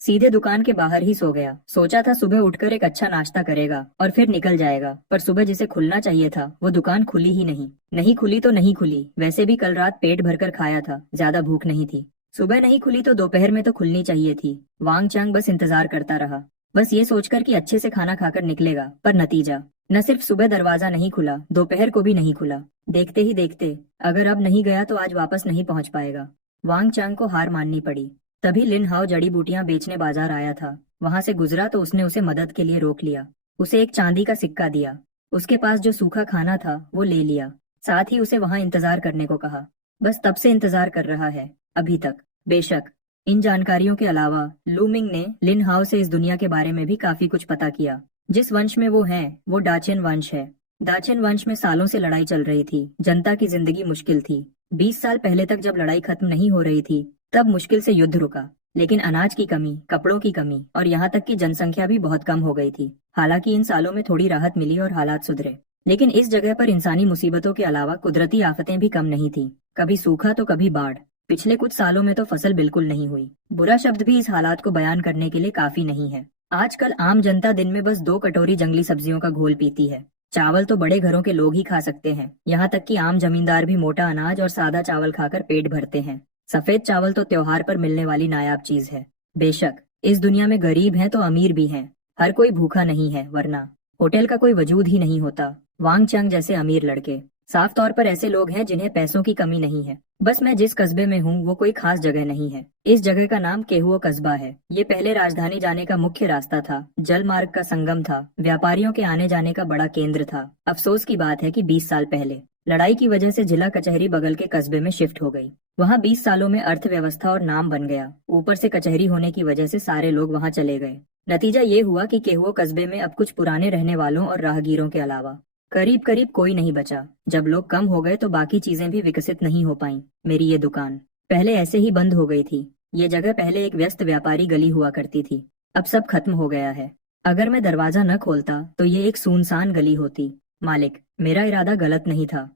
सीधे दुकान के बाहर ही सो गया। सोचा था सुबह उठकर एक अच्छा नाश्ता करेगा और फिर निकल जाएगा, पर सुबह जिसे खुलना चाहिए था वो दुकान खुली ही नहीं। नहीं खुली तो नहीं खुली, वैसे भी कल रात पेट भरकर खाया था, ज्यादा भूख नहीं थी। सुबह नहीं खुली तो दोपहर में तो खुलनी चाहिए थी। वांगचंग बस इंतजार करता रहा, बस ये सोचकर कि अच्छे से खाना खाकर निकलेगा, पर नतीजा न सिर्फ सुबह दरवाजा नहीं खुला, दोपहर को भी नहीं खुला। देखते ही देखते अगर अब नहीं गया तो आज वापस नहीं पहुंच पाएगा। वांगचंग को हार माननी पड़ी। तभी लिन हाओ जड़ी बूटियां बेचने बाजार आया था। वहां से गुजरा तो उसने उसे मदद के लिए रोक लिया। उसे एक चांदी का सिक्का दिया। उसके पास जो सूखा खाना था वो ले लिया। साथ ही उसे वहां इंतजार करने को कहा। बस तब से इंतजार कर रहा है, अभी तक। बेशक इन जानकारियों के अलावा लूमिंग ने लिन हाओ से इस दुनिया के बारे में भी काफी कुछ पता किया। जिस वंश में वो हैं, वो डाचेन वंश है। डाचेन वंश में सालों से लड़ाई चल रही थी। जनता की जिंदगी मुश्किल थी। 20 साल पहले तक जब लड़ाई खत्म नहीं हो रही थी, तब मुश्किल से युद्ध रुका। लेकिन अनाज की कमी, कपड़ों की कमी और यहाँ तक कि जनसंख्या भी बहुत कम हो गई थी। हालांकि इन सालों में थोड़ी राहत मिली और हालात सुधरे, लेकिन इस जगह पर इंसानी मुसीबतों के अलावा कुदरती आफतें भी कम नहीं थी। कभी सूखा तो कभी बाढ़। पिछले कुछ सालों में तो फसल बिल्कुल नहीं हुई। बुरा शब्द भी इस हालात को बयान करने के लिए काफी नहीं है। आजकल आम जनता दिन में बस 2 कटोरी जंगली सब्जियों का घोल पीती है। चावल तो बड़े घरों के लोग ही खा सकते हैं। यहाँ तक कि आम जमींदार भी मोटा अनाज और सादा चावल खाकर पेट भरते हैं। सफेद चावल तो त्योहार पर मिलने वाली नायाब चीज है। बेशक इस दुनिया में गरीब हैं तो अमीर भी हैं। हर कोई भूखा नहीं है, वरना होटल का कोई वजूद ही नहीं होता। वांगचंग जैसे अमीर लड़के साफ तौर पर ऐसे लोग हैं जिन्हें पैसों की कमी नहीं है। बस मैं जिस कस्बे में हूँ वो कोई खास जगह नहीं है। इस जगह का नाम केहुओ कस्बा है। ये पहले राजधानी जाने का मुख्य रास्ता था, जल मार्ग का संगम था, व्यापारियों के आने जाने का बड़ा केंद्र था। अफसोस की बात है कि 20 साल पहले लड़ाई की वजह से जिला कचहरी बगल के कस्बे में शिफ्ट हो गई। वहाँ 20 सालों में अर्थव्यवस्था और नाम बन गया। ऊपर से कचहरी होने की वजह से सारे लोग वहाँ चले गए। नतीजा ये हुआ कि केहुओ कस्बे में अब कुछ पुराने रहने वालों और राहगीरों के अलावा करीब करीब कोई नहीं बचा। जब लोग कम हो गए तो बाकी चीजें भी विकसित नहीं हो पाईं। मेरी ये दुकान पहले ऐसे ही बंद हो गई थी। ये जगह पहले एक व्यस्त व्यापारी गली हुआ करती थी। अब सब खत्म हो गया है। अगर मैं दरवाजा न खोलता तो ये एक सुनसान गली होती। मालिक, मेरा इरादा गलत नहीं था।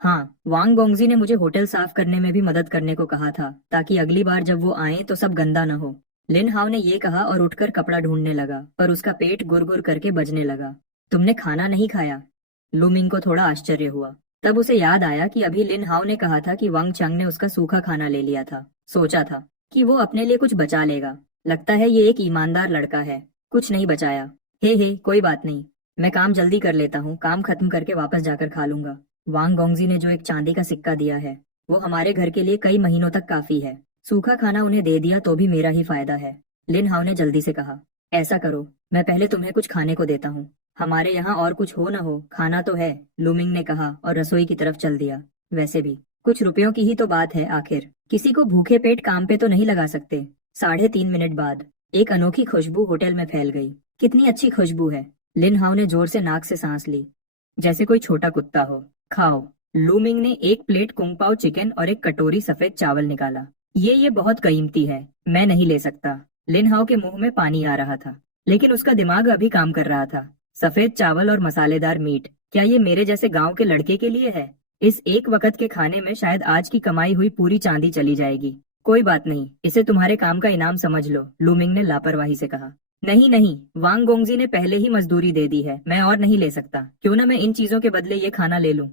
हाँ, वांग गोंगजी ने मुझे होटल साफ करने में भी मदद करने को कहा था, ताकि अगली बार जब वो आए तो सब गंदा न हो। लिन हाउ ने ये कहा और उठकर कपड़ा ढूंढने लगा, पर उसका पेट गुर करके बजने लगा। तुमने खाना नहीं खाया? लूमिंग को थोड़ा आश्चर्य हुआ। तब उसे याद आया कि अभी लिन हाउ ने कहा था कि वांग चंग ने उसका सूखा खाना ले लिया था। सोचा था कि वो अपने लिए कुछ बचा लेगा। लगता है ये एक ईमानदार लड़का है। कुछ नहीं बचाया। हे कोई बात नहीं। मैं काम जल्दी कर लेता हूँ, काम खत्म करके वापस जाकर खा लूंगा। वांग गोंगजी ने जो एक चांदी का सिक्का दिया है वो हमारे घर के लिए कई महीनों तक काफी है। सूखा खाना उन्हें दे दिया तो भी मेरा ही फायदा है। लिन हाउ ने जल्दी से कहा, ऐसा करो, मैं पहले तुम्हें कुछ खाने को देता हूँ। हमारे यहाँ और कुछ हो न हो, खाना तो है, लूमिंग ने कहा और रसोई की तरफ चल दिया। वैसे भी कुछ रुपयों की ही तो बात है, आखिर किसी को भूखे पेट काम पे तो नहीं लगा सकते। 3.5 मिनट बाद एक अनोखी खुशबू होटल में फैल गई। कितनी अच्छी खुशबू है। लिन हाउ ने जोर से नाक से सांस ली, जैसे कोई छोटा कुत्ता हो। खाओ। लूमिंग ने एक प्लेट कुंग पाओ चिकन और एक कटोरी सफेद चावल निकाला। ये बहुत कीमती है, मैं नहीं ले सकता। लिन हाउ के मुंह में पानी आ रहा था, लेकिन उसका दिमाग अभी काम कर रहा था। सफेद चावल और मसालेदार मीट, क्या ये मेरे जैसे गांव के लड़के के लिए है? इस एक वक्त के खाने में शायद आज की कमाई हुई पूरी चांदी चली जाएगी। कोई बात नहीं, इसे तुम्हारे काम का इनाम समझ लो, लूमिंग ने लापरवाही से कहा। नहीं नहीं, वांग गोंगजी ने पहले ही मजदूरी दे दी है, मैं और नहीं ले सकता। क्यों ना मैं इन चीजों के बदले ये खाना ले लूं?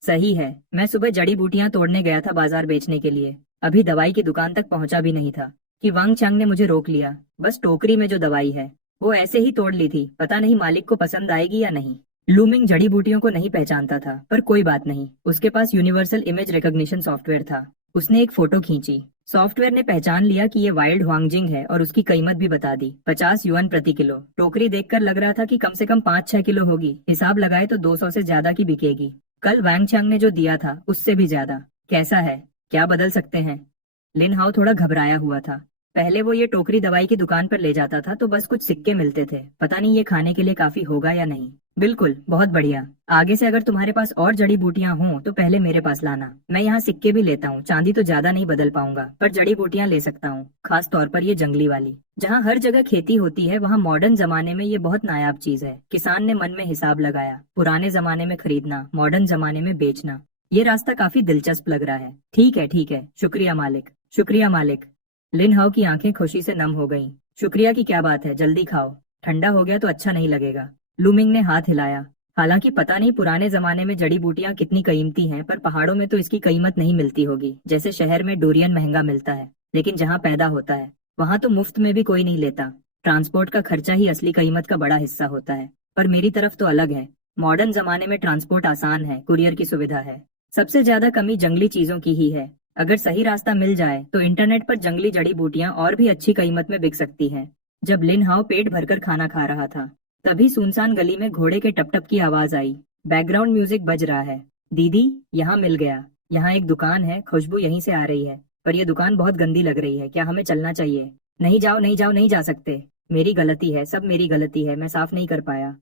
सही है, मैं सुबह जड़ी बूटियां तोड़ने गया था बाजार बेचने के लिए। अभी दवाई की दुकान तक पहुंचा भी नहीं था कि वांग चंग ने मुझे रोक लिया। बस टोकरी में जो दवाई है वो ऐसे ही तोड़ ली थी, पता नहीं मालिक को पसंद आएगी या नहीं। लूमिंग जड़ी बूटियों को नहीं पहचानता था, पर कोई बात नहीं, उसके पास यूनिवर्सल इमेज रिकॉग्निशन सॉफ्टवेयर था। उसने एक फोटो खींची। सॉफ्टवेयर ने पहचान लिया कि ये वाइल्ड हुआंगजिंग है और उसकी कीमत भी बता दी, 50 युआन प्रति किलो। टोकरी देखकर लग रहा था कि कम से कम 5-6 किलो होगी, हिसाब लगाए तो 200 से ज्यादा की बिकेगी। कल वांग चंग ने जो दिया था उससे भी ज्यादा। कैसा है, क्या बदल सकते हैं? लिन हाउ थोड़ा घबराया हुआ था। पहले वो ये टोकरी दवाई की दुकान पर ले जाता था तो बस कुछ सिक्के मिलते थे, पता नहीं ये खाने के लिए काफी होगा या नहीं। बिल्कुल, बहुत बढ़िया। आगे से अगर तुम्हारे पास और जड़ी बूटियां हों तो पहले मेरे पास लाना। मैं यहाँ सिक्के भी लेता हूँ, चांदी तो ज्यादा नहीं बदल पाऊंगा, पर जड़ी बूटियां ले सकता हूँ, खास तौर पर ये जंगली वाली। जहाँ हर जगह खेती होती है वहाँ मॉडर्न जमाने में ये बहुत नायाब चीज है। किसान ने मन में हिसाब लगाया, पुराने जमाने में खरीदना, मॉडर्न जमाने में बेचना। ये रास्ता काफी दिलचस्प लग रहा है। ठीक है, शुक्रिया मालिक, शुक्रिया मालिक। लिन हाउ की आंखें खुशी से नम हो गईं। शुक्रिया की क्या बात है, जल्दी खाओ, ठंडा हो गया तो अच्छा नहीं लगेगा। लूमिंग ने हाथ हिलाया। हालांकि पता नहीं पुराने जमाने में जड़ी बूटियां कितनी कीमती हैं, पर पहाड़ों में तो इसकी कीमत नहीं मिलती होगी। जैसे शहर में डोरियन महंगा मिलता है, लेकिन जहाँ पैदा होता है वहां तो मुफ्त में भी कोई नहीं लेता। ट्रांसपोर्ट का खर्चा ही असली कीमत का बड़ा हिस्सा होता है। पर मेरी तरफ तो अलग है। मॉडर्न जमाने में ट्रांसपोर्ट आसान है, कुरियर की सुविधा है। सबसे ज्यादा कमी जंगली चीजों की ही है। अगर सही रास्ता मिल जाए तो इंटरनेट पर जंगली जड़ी बूटियां और भी अच्छी कीमत में बिक सकती हैं। जब लिन हाउ पेट भरकर खाना खा रहा था तभी सुनसान गली में घोड़े के टप-टप की आवाज आई। बैकग्राउंड म्यूजिक बज रहा है। दीदी, यहाँ मिल गया। यहाँ एक दुकान है, खुशबू यहीं से आ रही है, पर यह दुकान बहुत गंदी लग रही है। क्या हमें चलना चाहिए? नहीं जाओ, नहीं जा सकते। मेरी गलती है, सब मेरी गलती है, मैं साफ नहीं कर पाया।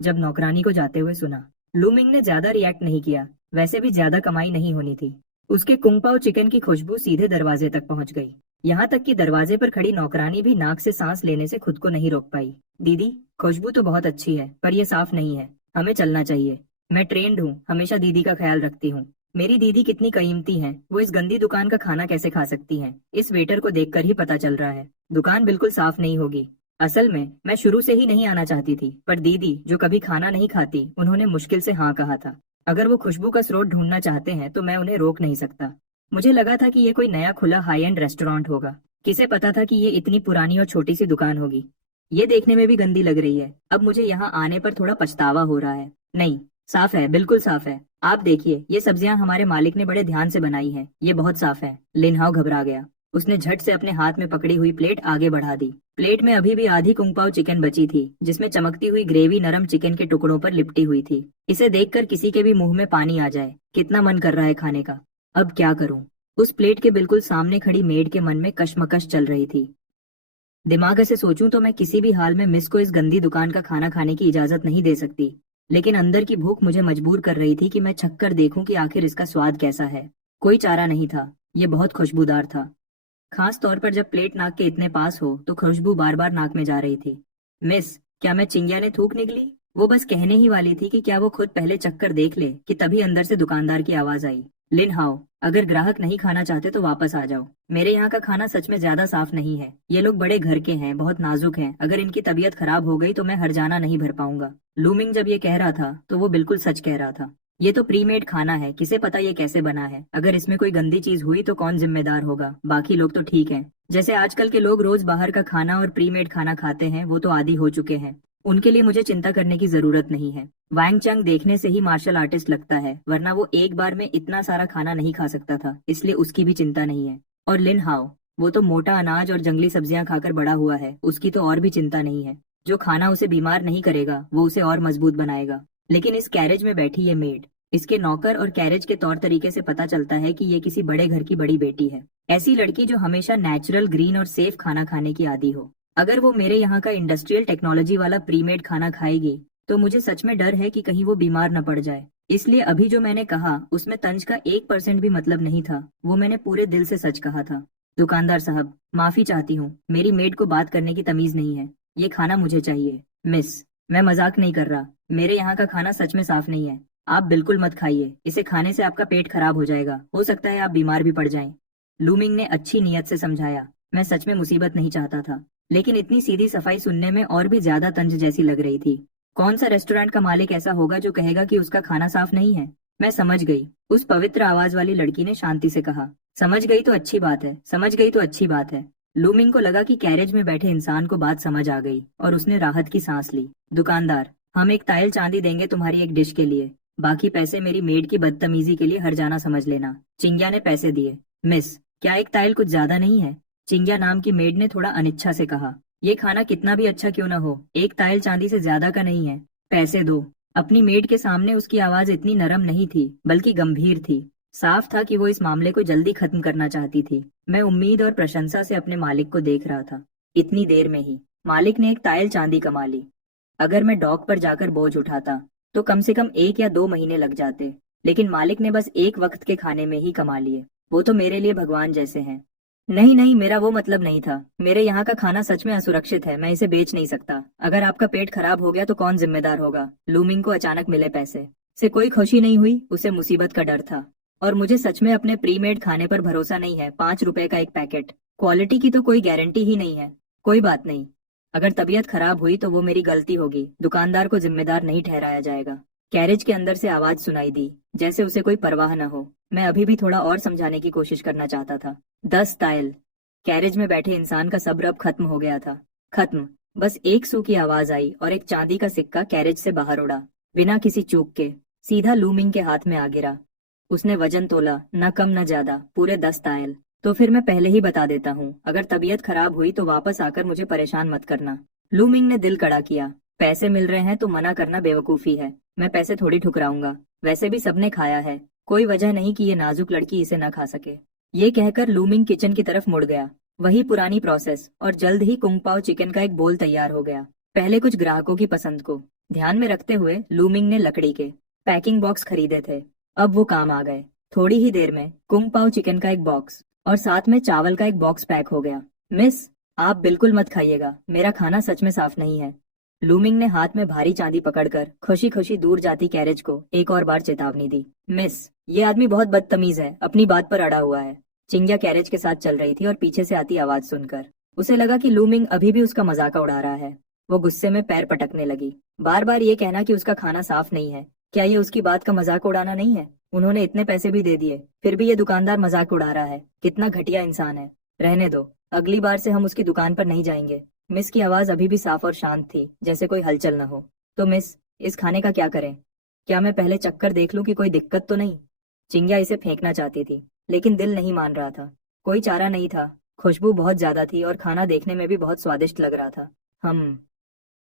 जब नौकरानी को जाते हुए सुना, लूमिंग ने ज्यादा रिएक्ट नहीं किया। वैसे भी ज्यादा कमाई नहीं होनी थी। उसके कुंग पाओ चिकन की खुशबू सीधे दरवाजे तक पहुंच गई। यहाँ तक कि दरवाजे पर खड़ी नौकरानी भी नाक से सांस लेने से खुद को नहीं रोक पाई। दीदी, खुशबू तो बहुत अच्छी है, पर यह साफ नहीं है, हमें चलना चाहिए। मैं ट्रेंड हूँ, हमेशा दीदी का ख्याल रखती हूँ। मेरी दीदी कितनी कीमती हैं, वो इस गंदी दुकान का खाना कैसे खा सकती हैं? इस वेटर को देखकर ही पता चल रहा है, दुकान बिल्कुल साफ नहीं होगी। असल में मैं शुरू से ही नहीं आना चाहती थी, पर दीदी जो कभी खाना नहीं खाती, उन्होंने मुश्किल से हाँ कहा था। अगर वो खुशबू का स्रोत ढूंढना चाहते हैं तो मैं उन्हें रोक नहीं सकता। मुझे लगा था कि ये कोई नया खुला हाई एंड रेस्टोरेंट होगा। किसे पता था कि ये इतनी पुरानी और छोटी सी दुकान होगी। ये देखने में भी गंदी लग रही है। अब मुझे यहाँ आने पर थोड़ा पछतावा हो रहा है। नहीं, साफ है, बिल्कुल साफ है। आप देखिए, ये सब्जियां हमारे मालिक ने बड़े ध्यान से बनाई हैं। ये बहुत साफ है। लिन हाउ घबरा गया। उसने झट से अपने हाथ में पकड़ी हुई प्लेट आगे बढ़ा दी। प्लेट में अभी भी आधी कुंग पाओ चिकन बची थी, जिसमें चमकती हुई ग्रेवी नरम चिकन के टुकड़ों पर लिपटी हुई थी। इसे देखकर किसी के भी मुंह में पानी आ जाए। कितना मन कर रहा है खाने का। अब क्या करूं? उस प्लेट के बिल्कुल सामने खड़ी मेड के मन में कशमकश चल रही थी। दिमाग से सोचूं तो मैं किसी भी हाल में मिस को इस गंदी दुकान का खाना खाने की इजाजत नहीं दे सकती। लेकिन अंदर की भूख मुझे मजबूर कर रही थी कि मैं छक्कर देखूं कि आखिर इसका स्वाद कैसा है। कोई चारा नहीं था, ये बहुत खुशबूदार था। खास तौर पर जब प्लेट नाक के इतने पास हो तो खुशबू बार बार नाक में जा रही थी। मिस, क्या मैं चिंग्या ने थूक निकली? वो बस कहने ही वाली थी कि क्या वो खुद पहले चक्कर देख ले कि तभी अंदर से दुकानदार की आवाज आई। लिन हाओ, अगर ग्राहक नहीं खाना चाहते तो वापस आ जाओ। मेरे यहाँ का खाना सच में ज्यादा साफ नहीं है। ये लोग बड़े घर के हैं, बहुत नाजुक हैं। अगर इनकी तबीयत खराब हो गई तो मैं हर्जाना नहीं भर पाऊंगा। लूमिंग जब ये कह रहा था तो वो बिल्कुल सच कह रहा था। ये तो प्री मेड खाना है, किसे पता ये कैसे बना है। अगर इसमें कोई गंदी चीज हुई तो कौन जिम्मेदार होगा? बाकी लोग तो ठीक हैं। जैसे आजकल के लोग रोज बाहर का खाना और प्री मेड खाना खाते हैं, वो तो आदी हो चुके हैं। उनके लिए मुझे चिंता करने की जरूरत नहीं है। वैंग चंग देखने से ही मार्शल आर्टिस्ट लगता है, वरना वो एक बार में इतना सारा खाना नहीं खा सकता था, इसलिए उसकी भी चिंता नहीं है। और लिन हाओ, वो तो मोटा अनाज और जंगली सब्जियां खाकर बड़ा हुआ है, उसकी तो और भी चिंता नहीं है। जो खाना उसे बीमार नहीं करेगा वो उसे और मजबूत बनाएगा। लेकिन इस कैरेज में बैठी ये मेड, इसके नौकर और कैरेज के तौर तरीके से पता चलता है कि ये किसी बड़े घर की बड़ी बेटी है। ऐसी लड़की जो हमेशा नेचुरल, ग्रीन और सेफ खाना खाने की आदी हो। अगर वो मेरे यहाँ का इंडस्ट्रियल टेक्नोलॉजी वाला प्रीमेड खाना खाएगी तो मुझे सच में डर है कि कहीं वो बीमार न पड़ जाए। इसलिए अभी जो मैंने कहा उसमें तंज का 1% भी मतलब नहीं था, वो मैंने पूरे दिल से सच कहा था। दुकानदार साहब, माफी चाहती हूँ, मेरी मेड को बात करने की तमीज नहीं है। ये खाना मुझे चाहिए। मिस, मैं मजाक नहीं कर रहा, मेरे यहाँ का खाना सच में साफ नहीं है। आप बिल्कुल मत खाइए, इसे खाने से आपका पेट खराब हो जाएगा, हो सकता है आप बीमार भी पड़ जाएं। लूमिंग ने अच्छी नीयत से समझाया। मैं सच में मुसीबत नहीं चाहता था, लेकिन इतनी सीधी सफाई सुनने में और भी ज्यादा तंज जैसी लग रही थी। कौन सा रेस्टोरेंट का मालिक ऐसा होगा जो कहेगा कि उसका खाना साफ नहीं है? मैं समझ गई, उस पवित्र आवाज वाली लड़की ने शांति से कहा। समझ गई तो अच्छी बात है, समझ गई तो अच्छी बात है। लूमिंग को लगा कि कैरेज में बैठे इंसान को बात समझ आ गई और उसने राहत की सांस ली। दुकानदार, हम एक तायल चांदी देंगे तुम्हारी एक डिश के लिए, बाकी पैसे मेरी मेड की बदतमीजी के लिए हर्जाना समझ लेना। चिंग्या ने पैसे दिए। मिस, क्या एक तायल कुछ ज्यादा नहीं है? चिंग्या नाम की मेड ने थोड़ा अनिच्छा से कहा। ये खाना कितना भी अच्छा क्यों न हो, एक तायल चांदी से ज्यादा का नहीं है। पैसे दो। अपनी मेड के सामने उसकी आवाज इतनी नरम नहीं थी, बल्कि गंभीर थी। साफ था कि वो इस मामले को जल्दी खत्म करना चाहती थी। मैं उम्मीद और प्रशंसा से अपने मालिक को देख रहा था। इतनी देर में ही मालिक ने एक तायल चांदी कमा ली। अगर मैं डॉक पर जाकर बोझ उठाता तो कम से कम 1 या 2 महीने लग जाते, लेकिन मालिक ने बस एक वक्त के खाने में ही कमा लिए। वो तो मेरे लिए भगवान जैसे हैं। नहीं नहीं, मेरा वो मतलब नहीं था। मेरे यहाँ का खाना सच में असुरक्षित है, मैं इसे बेच नहीं सकता। अगर आपका पेट खराब हो गया तो कौन जिम्मेदार होगा? लूमिंग को अचानक मिले पैसे से कोई खुशी नहीं हुई, उसे मुसीबत का डर था। और मुझे सच में अपने प्रीमेड खाने पर भरोसा नहीं है। 5 रुपए का एक पैकेट, क्वालिटी की तो कोई गारंटी ही नहीं है। कोई बात नहीं, अगर तबीयत खराब हुई तो वो मेरी गलती होगी, दुकानदार को जिम्मेदार नहीं ठहराया जाएगा। कैरेज के अंदर से आवाज सुनाई दी, जैसे उसे कोई परवाह न हो। मैं अभी भी थोड़ा और समझाने की कोशिश करना चाहता था। 10 तायल। कैरेज में बैठे इंसान का सब्र अब खत्म हो गया था। खत्म। बस एक सू की आवाज आई और एक चांदी का सिक्का कैरेज से बाहर उड़ा, बिना किसी चूक के सीधा लूमिंग के हाथ में आ गिरा। उसने वजन तोला, न कम न ज्यादा, पूरे 10 तायल। तो फिर मैं पहले ही बता देता हूँ, अगर तबीयत खराब हुई तो वापस आकर मुझे परेशान मत करना। लूमिंग ने दिल कड़ा किया। पैसे मिल रहे हैं तो मना करना बेवकूफी है। मैं पैसे थोड़ी ठुकराऊंगा, वैसे भी सबने खाया है, कोई वजह नहीं कि ये नाजुक लड़की इसे न खा सके। ये कहकर लूमिंग किचन की तरफ मुड़ गया। वही पुरानी प्रोसेस, और जल्द ही कुंग पाओ चिकन का एक बोल तैयार हो गया। पहले कुछ ग्राहकों की पसंद को ध्यान में रखते हुए लूमिंग ने लकड़ी के पैकिंग बॉक्स खरीदे थे। अब वो काम आ गए। थोड़ी ही देर में कुंग पाओ चिकन का एक बॉक्स और साथ में चावल का एक बॉक्स पैक हो गया। मिस, आप बिल्कुल मत खाइएगा, मेरा खाना सच में साफ नहीं है। लूमिंग ने हाथ में भारी चांदी पकड़कर खुशी खुशी दूर जाती कैरेज को एक और बार चेतावनी दी। मिस, ये आदमी बहुत बदतमीज है, अपनी बात पर अड़ा हुआ है। चिंग्या कैरेज के साथ चल रही थी और पीछे से आती आवाज सुनकर उसे लगा कि लूमिंग अभी भी उसका मजाक उड़ा रहा है। वो गुस्से में पैर पटकने लगी। बार बार ये कहना कि उसका खाना साफ नहीं है, क्या ये उसकी बात का मजाक उड़ाना नहीं है? उन्होंने इतने पैसे भी दे दिए, फिर भी ये दुकानदार मजाक उड़ा रहा है। कितना घटिया इंसान है। रहने दो, अगली बार से हम उसकी दुकान पर नहीं जाएंगे। मिस की आवाज अभी भी साफ और शांत थी, जैसे कोई हलचल न हो। तो मिस, इस खाने का क्या करें? क्या मैं पहले चक्कर देख लूं कि कोई दिक्कत तो नहीं? चिंग्या इसे फेंकना चाहती थी, लेकिन दिल नहीं मान रहा था। कोई चारा नहीं था। खुशबू बहुत ज्यादा थी और खाना देखने में भी बहुत स्वादिष्ट लग रहा था।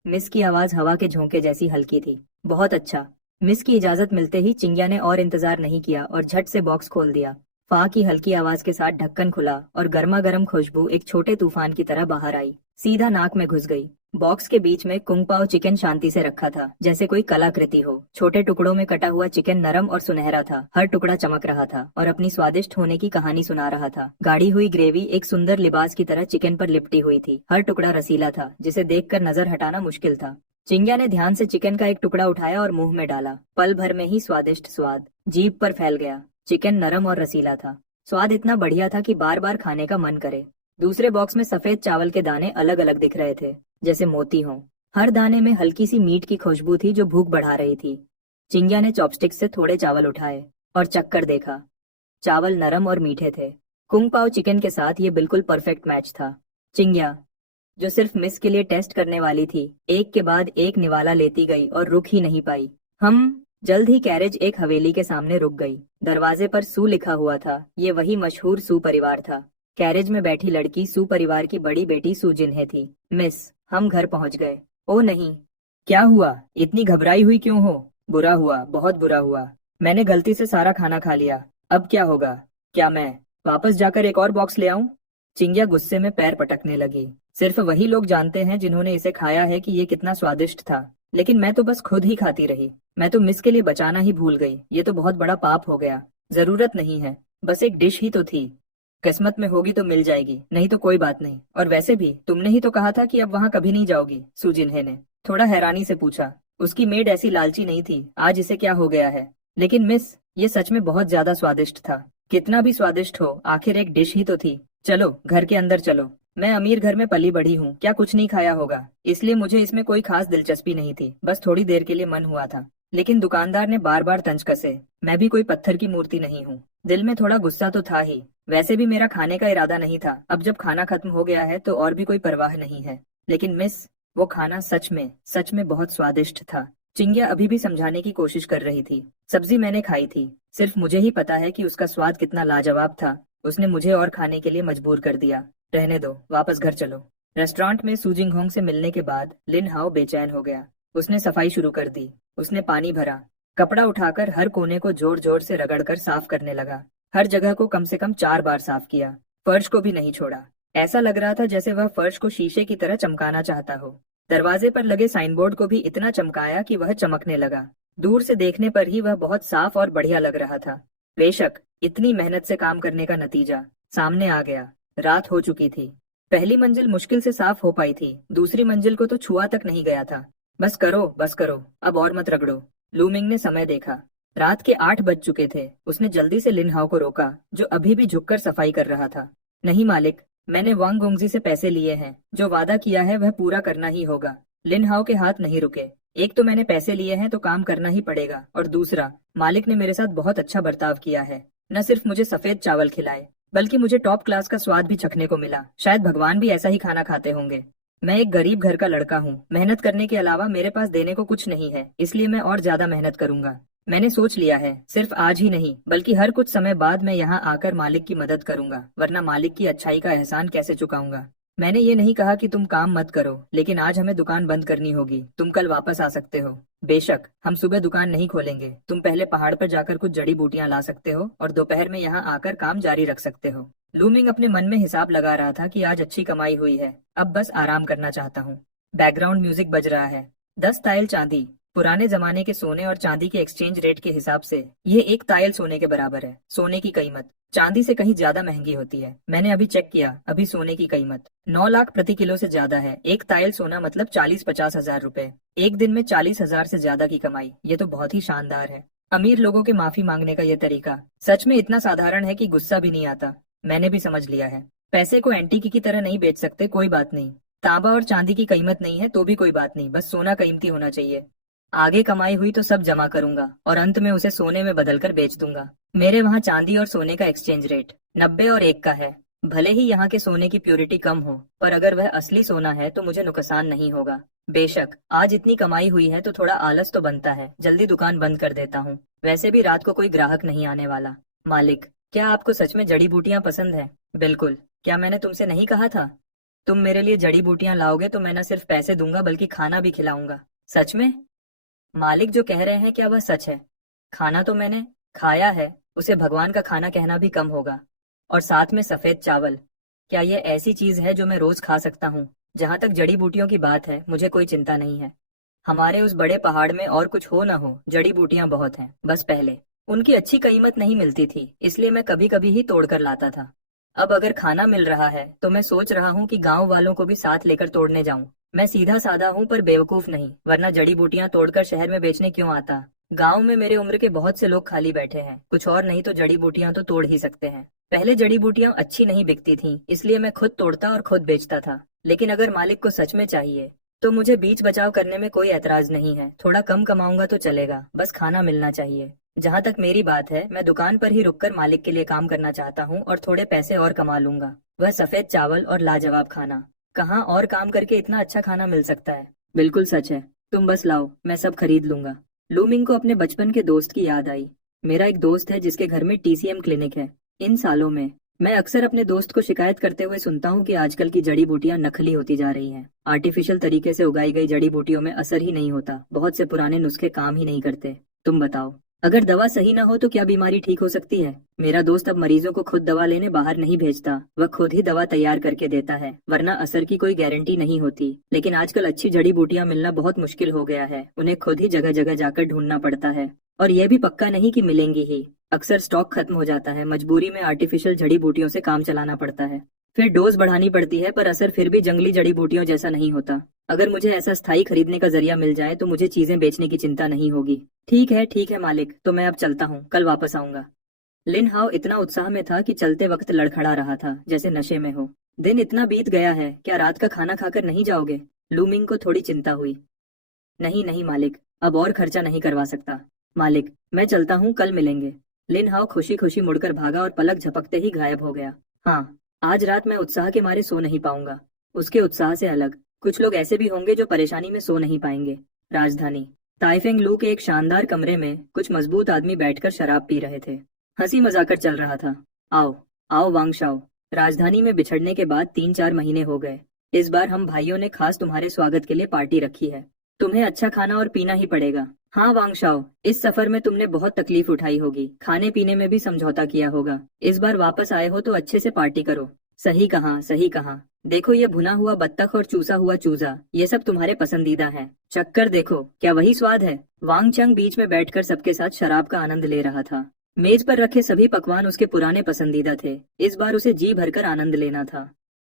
मिस की आवाज हवा के झोंके जैसी हल्की थी। बहुत अच्छा। मिस की इजाजत मिलते ही चिंग्या ने और इंतजार नहीं किया और झट से बॉक्स खोल दिया। फा की हल्की आवाज के साथ ढक्कन खुला और गर्मा गर्म खुशबू एक छोटे तूफान की तरह बाहर आई, सीधा नाक में घुस गई। बॉक्स के बीच में कुंग पाओ चिकन शांति से रखा था, जैसे कोई कलाकृति हो। छोटे टुकड़ों में कटा हुआ चिकन नरम और सुनहरा था, हर टुकड़ा चमक रहा था और अपनी स्वादिष्ट होने की कहानी सुना रहा था। गाढ़ी हुई ग्रेवी एक सुंदर लिबास की तरह चिकन पर लिपटी हुई थी, हर टुकड़ा रसीला था, जिसे देखकर नजर हटाना मुश्किल था। चिंग्या ने ध्यान से चिकन का एक टुकड़ा उठाया और मुंह में डाला। पल भर में ही स्वादिष्ट स्वाद जीभ पर फैल गया। चिकन नरम और रसीला था, स्वाद इतना बढ़िया था कि बार बार खाने का मन करे। दूसरे बॉक्स में सफेद चावल के दाने अलग अलग दिख रहे थे, जैसे मोती हों। हर दाने में हल्की सी मीट की खुशबू थी जो भूख बढ़ा रही थी। चिंग्या ने चॉपस्टिक से थोड़े चावल उठाए और चखकर देखा। चावल नरम और मीठे थे। कुंग पाओ चिकन के साथ ये बिल्कुल परफेक्ट मैच था। चिंग्या, जो सिर्फ मिस के लिए टेस्ट करने वाली थी, एक के बाद एक निवाला लेती गई और रुक ही नहीं पाई। जल्द ही कैरेज एक हवेली के सामने रुक गई। दरवाजे पर सू लिखा हुआ था। ये वही मशहूर सू परिवार था। कैरेज में बैठी लड़की सू परिवार की बड़ी बेटी सू जिन्हे थी। मिस, हम घर पहुंच गए। ओ नहीं। क्या हुआ? इतनी घबराई हुई क्यों हो? बुरा हुआ, बहुत बुरा हुआ। मैंने गलती से सारा खाना खा लिया। अब क्या होगा? क्या मैं वापस जाकर एक और बॉक्स ले आऊं? चिंग्या गुस्से में पैर पटकने लगी। सिर्फ वही लोग जानते हैं जिन्होंने इसे खाया है कि ये कितना स्वादिष्ट था, लेकिन मैं तो बस खुद ही खाती रही। मैं तो मिस के लिए बचाना ही भूल गई। ये तो बहुत बड़ा पाप हो गया। जरूरत नहीं है, बस एक डिश ही तो थी। किस्मत में होगी तो मिल जाएगी, नहीं तो कोई बात नहीं। और वैसे भी तुमने ही तो कहा था कि अब वहाँ कभी नहीं जाओगी, सुजिन्हे ने थोड़ा हैरानी से पूछा। उसकी मेड ऐसी लालची नहीं थी। आज इसे क्या हो गया है? लेकिन मिस, ये सच में बहुत ज्यादा स्वादिष्ट था। कितना भी स्वादिष्ट हो, आखिर एक डिश ही तो थी। चलो घर के अंदर चलो। मैं अमीर घर में पली बढ़ी हूँ, क्या कुछ नहीं खाया होगा, इसलिए मुझे इसमें कोई खास दिलचस्पी नहीं थी। बस थोड़ी देर के लिए मन हुआ था। लेकिन दुकानदार ने बार बार तंज कसे। मैं भी कोई पत्थर की मूर्ति नहीं हूँ। दिल में थोड़ा गुस्सा तो था ही। वैसे भी मेरा खाने का इरादा नहीं था। अब जब खाना खत्म हो गया है तो और भी कोई परवाह नहीं है। लेकिन मिस, वो खाना सच में बहुत स्वादिष्ट था। चिंग्या अभी भी समझाने की कोशिश कर रही थी। सब्जी मैंने खाई थी, सिर्फ मुझे ही पता है कि उसका स्वाद कितना लाजवाब था। उसने मुझे और खाने के लिए मजबूर कर दिया। रहने दो, वापस घर चलो। रेस्टोरेंट में सू जिंगहोंग से मिलने के बाद लिन हाओ बेचैन हो गया। उसने सफाई शुरू कर दी। उसने पानी भरा, कपड़ा उठाकर हर कोने को जोर जोर से रगड़कर साफ करने लगा। हर जगह को कम से कम 4 बार साफ किया। फर्श को भी नहीं छोड़ा। ऐसा लग रहा था जैसे वह फर्श को शीशे की तरह चमकाना चाहता हो। दरवाजे पर लगे साइन बोर्ड को भी इतना चमकाया कि वह चमकने लगा। दूर से देखने पर ही वह बहुत साफ और बढ़िया लग रहा था। बेशक, इतनी मेहनत से काम करने का नतीजा सामने आ गया। रात हो चुकी थी। पहली मंजिल मुश्किल से साफ हो पाई थी, दूसरी मंजिल को तो छुआ तक नहीं गया था। बस करो, अब और मत रगड़ो। लूमिंग ने समय देखा। रात के 8 बज चुके थे। उसने जल्दी से लिनहाओ को रोका, जो अभी भी झुककर सफाई कर रहा था। नहीं मालिक, मैंने वांग गोंगजी से पैसे लिए हैं। जो वादा किया है वह पूरा करना ही होगा। लिनहाओ के हाथ नहीं रुके। एक तो मैंने पैसे लिए हैं तो काम करना ही पड़ेगा, और दूसरा, मालिक ने मेरे साथ बहुत अच्छा बर्ताव किया है। न सिर्फ मुझे सफेद चावल खिलाए, बल्कि मुझे टॉप क्लास का स्वाद भी चखने को मिला। शायद भगवान भी ऐसा ही खाना खाते होंगे। मैं एक गरीब घर का लड़का हूँ। मेहनत करने के अलावा मेरे पास देने को कुछ नहीं है, इसलिए मैं और ज्यादा मेहनत करूंगा। मैंने सोच लिया है, सिर्फ आज ही नहीं बल्कि हर कुछ समय बाद मैं यहाँ आकर मालिक की मदद करूंगा, वरना मालिक की अच्छाई का एहसान कैसे चुकाऊंगा। मैंने ये नहीं कहा कि तुम काम मत करो, लेकिन आज हमें दुकान बंद करनी होगी। तुम कल वापस आ सकते हो। बेशक, हम सुबह दुकान नहीं खोलेंगे। तुम पहले पहाड़ पर जाकर कुछ जड़ी बूटियां ला सकते हो और दोपहर में यहाँ आकर काम जारी रख सकते हो। लूमिंग अपने मन में हिसाब लगा रहा था कि आज अच्छी कमाई हुई है, अब बस आराम करना चाहता हूँ। बैकग्राउंड म्यूजिक बज रहा है। 10 ताइल चांदी। पुराने जमाने के सोने और चांदी के एक्सचेंज रेट के हिसाब से ये 1 ताइल सोने के बराबर है। सोने की कीमत चांदी से कहीं ज्यादा महंगी होती है। मैंने अभी चेक किया, अभी सोने की कीमत 9 लाख प्रति किलो से ज्यादा है। 1 ताइल सोना मतलब 40-50 हजार रुपए। एक दिन में 40 हजार से ज्यादा की कमाई, ये तो बहुत ही शानदार है। अमीर लोगों के माफी मांगने का ये तरीका सच में इतना साधारण है कि गुस्सा भी नहीं आता। मैंने भी समझ लिया है, पैसे को एंटीक की तरह नहीं बेच सकते। कोई बात नहीं, तांबा और चांदी की कीमत नहीं है तो भी कोई बात नहीं, बस सोना कीमती होना चाहिए। आगे कमाई हुई तो सब जमा करूंगा और अंत में उसे सोने में बदलकर बेच दूंगा। मेरे वहाँ चांदी और सोने का एक्सचेंज रेट 90 और 1 का है। भले ही यहाँ के सोने की प्योरिटी कम हो, पर अगर वह असली सोना है तो मुझे नुकसान नहीं होगा। बेशक, आज इतनी कमाई हुई है तो थोड़ा आलस तो बनता है। जल्दी दुकान बंद कर देता हूँ, वैसे भी रात को कोई ग्राहक नहीं आने वाला। मालिक, क्या आपको सच में जड़ी बूटियां पसंद है? बिल्कुल। क्या मैंने तुमसे नहीं कहा था? तुम मेरे लिए जड़ी बूटियां लाओगे तो मैं न सिर्फ पैसे दूंगा बल्कि खाना भी खिलाऊंगा। सच में? मालिक जो कह रहे हैं क्या वह सच है? खाना तो मैंने खाया है, उसे भगवान का खाना कहना भी कम होगा। और साथ में सफेद चावल। क्या ये ऐसी चीज है जो मैं रोज खा सकता हूँ? जहाँ तक जड़ी बूटियों की बात है, मुझे कोई चिंता नहीं है। हमारे उस बड़े पहाड़ में और कुछ हो ना हो, जड़ी बूटियां बहुत हैं। बस पहले उनकी अच्छी कीमत नहीं मिलती थी, इसलिए मैं कभी कभी ही तोड़ कर लाता था। अब अगर खाना मिल रहा है तो मैं सोच रहा हूँ कि गांव वालों को भी साथ लेकर तोड़ने जाऊं। मैं सीधा साधा हूँ पर बेवकूफ नहीं, वरना जड़ी बूटियां तोड़कर शहर में बेचने क्यों आता। गांव में मेरे उम्र के बहुत से लोग खाली बैठे हैं, कुछ और नहीं तो जड़ी बूटियां तो तोड़ ही सकते हैं। पहले जड़ी बूटियां अच्छी नहीं बिकती थीं, इसलिए मैं खुद तोड़ता और खुद बेचता था। लेकिन अगर मालिक को सच में चाहिए तो मुझे बीच बचाव करने में कोई ऐतराज नहीं है। थोड़ा कम कमाऊंगा तो चलेगा, बस खाना मिलना चाहिए। जहाँ तक मेरी बात है, मैं दुकान पर ही रुककर मालिक के लिए काम करना चाहता हूँ और थोड़े पैसे और कमा लूंगा। वह सफेद चावल और लाजवाब खाना। कहाँ और काम करके इतना अच्छा खाना मिल सकता है? बिल्कुल सच है। तुम बस लाओ, मैं सब खरीद लूंगा। लूमिंग को अपने बचपन के दोस्त की याद आई। मेरा एक दोस्त है जिसके घर में टीसीएम क्लिनिक है। इन सालों में मैं अक्सर अपने दोस्त को शिकायत करते हुए सुनता हूँ कि आजकल की जड़ी बूटियां नकली होती जा रही हैं। आर्टिफिशियल तरीके से उगाई गई जड़ी बूटियों में असर ही नहीं होता, बहुत से पुराने नुस्खे काम ही नहीं करते। तुम बताओ, अगर दवा सही ना हो तो क्या बीमारी ठीक हो सकती है? मेरा दोस्त अब मरीजों को खुद दवा लेने बाहर नहीं भेजता, वह खुद ही दवा तैयार करके देता है, वरना असर की कोई गारंटी नहीं होती। लेकिन आजकल अच्छी जड़ी बूटियां मिलना बहुत मुश्किल हो गया है, उन्हें खुद ही जगह जगह जाकर ढूंढना पड़ता है। और यह भी पक्का नहीं कि मिलेंगी ही। अक्सर स्टॉक खत्म हो जाता है, मजबूरी में आर्टिफिशियल जड़ी बूटियों से काम चलाना पड़ता है। फिर डोज बढ़ानी पड़ती है, पर असर फिर भी जंगली जड़ी बूटियों जैसा नहीं होता। अगर मुझे ऐसा स्थायी खरीदने का जरिया मिल जाए तो मुझे चीजें बेचने की चिंता नहीं होगी। ठीक है मालिक, तो मैं अब चलता हूँ, कल वापस आऊंगा। लिन हाओ इतना उत्साह में था कि चलते वक्त लड़खड़ा रहा था, जैसे नशे में हो। दिन इतना बीत गया है, क्या रात का खाना खाकर नहीं जाओगे? लूमिंग को थोड़ी चिंता हुई। नहीं नहीं मालिक, अब और खर्चा नहीं करवा सकता। मालिक, मैं चलता हूँ, कल मिलेंगे। लिन हाओ खुशी खुशी मुड़कर भागा और पलक झपकते ही गायब हो गया। हाँ, आज रात मैं उत्साह के मारे सो नहीं पाऊंगा। उसके उत्साह से अलग कुछ लोग ऐसे भी होंगे जो परेशानी में सो नहीं पाएंगे। राजधानी ताइफेंग लू के एक शानदार कमरे में कुछ मजबूत आदमी बैठकर शराब पी रहे थे। हंसी मजाकर चल रहा था। आओ आओ वांगशाओ, राजधानी में बिछड़ने के बाद 3-4 महीने हो गए। इस बार हम भाइयों ने खास तुम्हारे स्वागत के लिए पार्टी रखी है। तुम्हें अच्छा खाना और पीना ही पड़ेगा। हाँ वांगशाओ, इस सफर में तुमने बहुत तकलीफ उठाई होगी, खाने पीने में भी समझौता किया होगा। इस बार वापस आए हो तो अच्छे से पार्टी करो। सही कहा, सही कहा। देखो ये भुना हुआ बत्तख और चूसा हुआ चूजा, ये सब तुम्हारे पसंदीदा हैं। चक्कर देखो, क्या वही स्वाद है? वांग चंग बीच में बैठकर सबके साथ शराब का आनंद ले रहा था। मेज पर रखे सभी पकवान उसके पुराने पसंदीदा थे, इस बार उसे जी भरकर आनंद लेना था।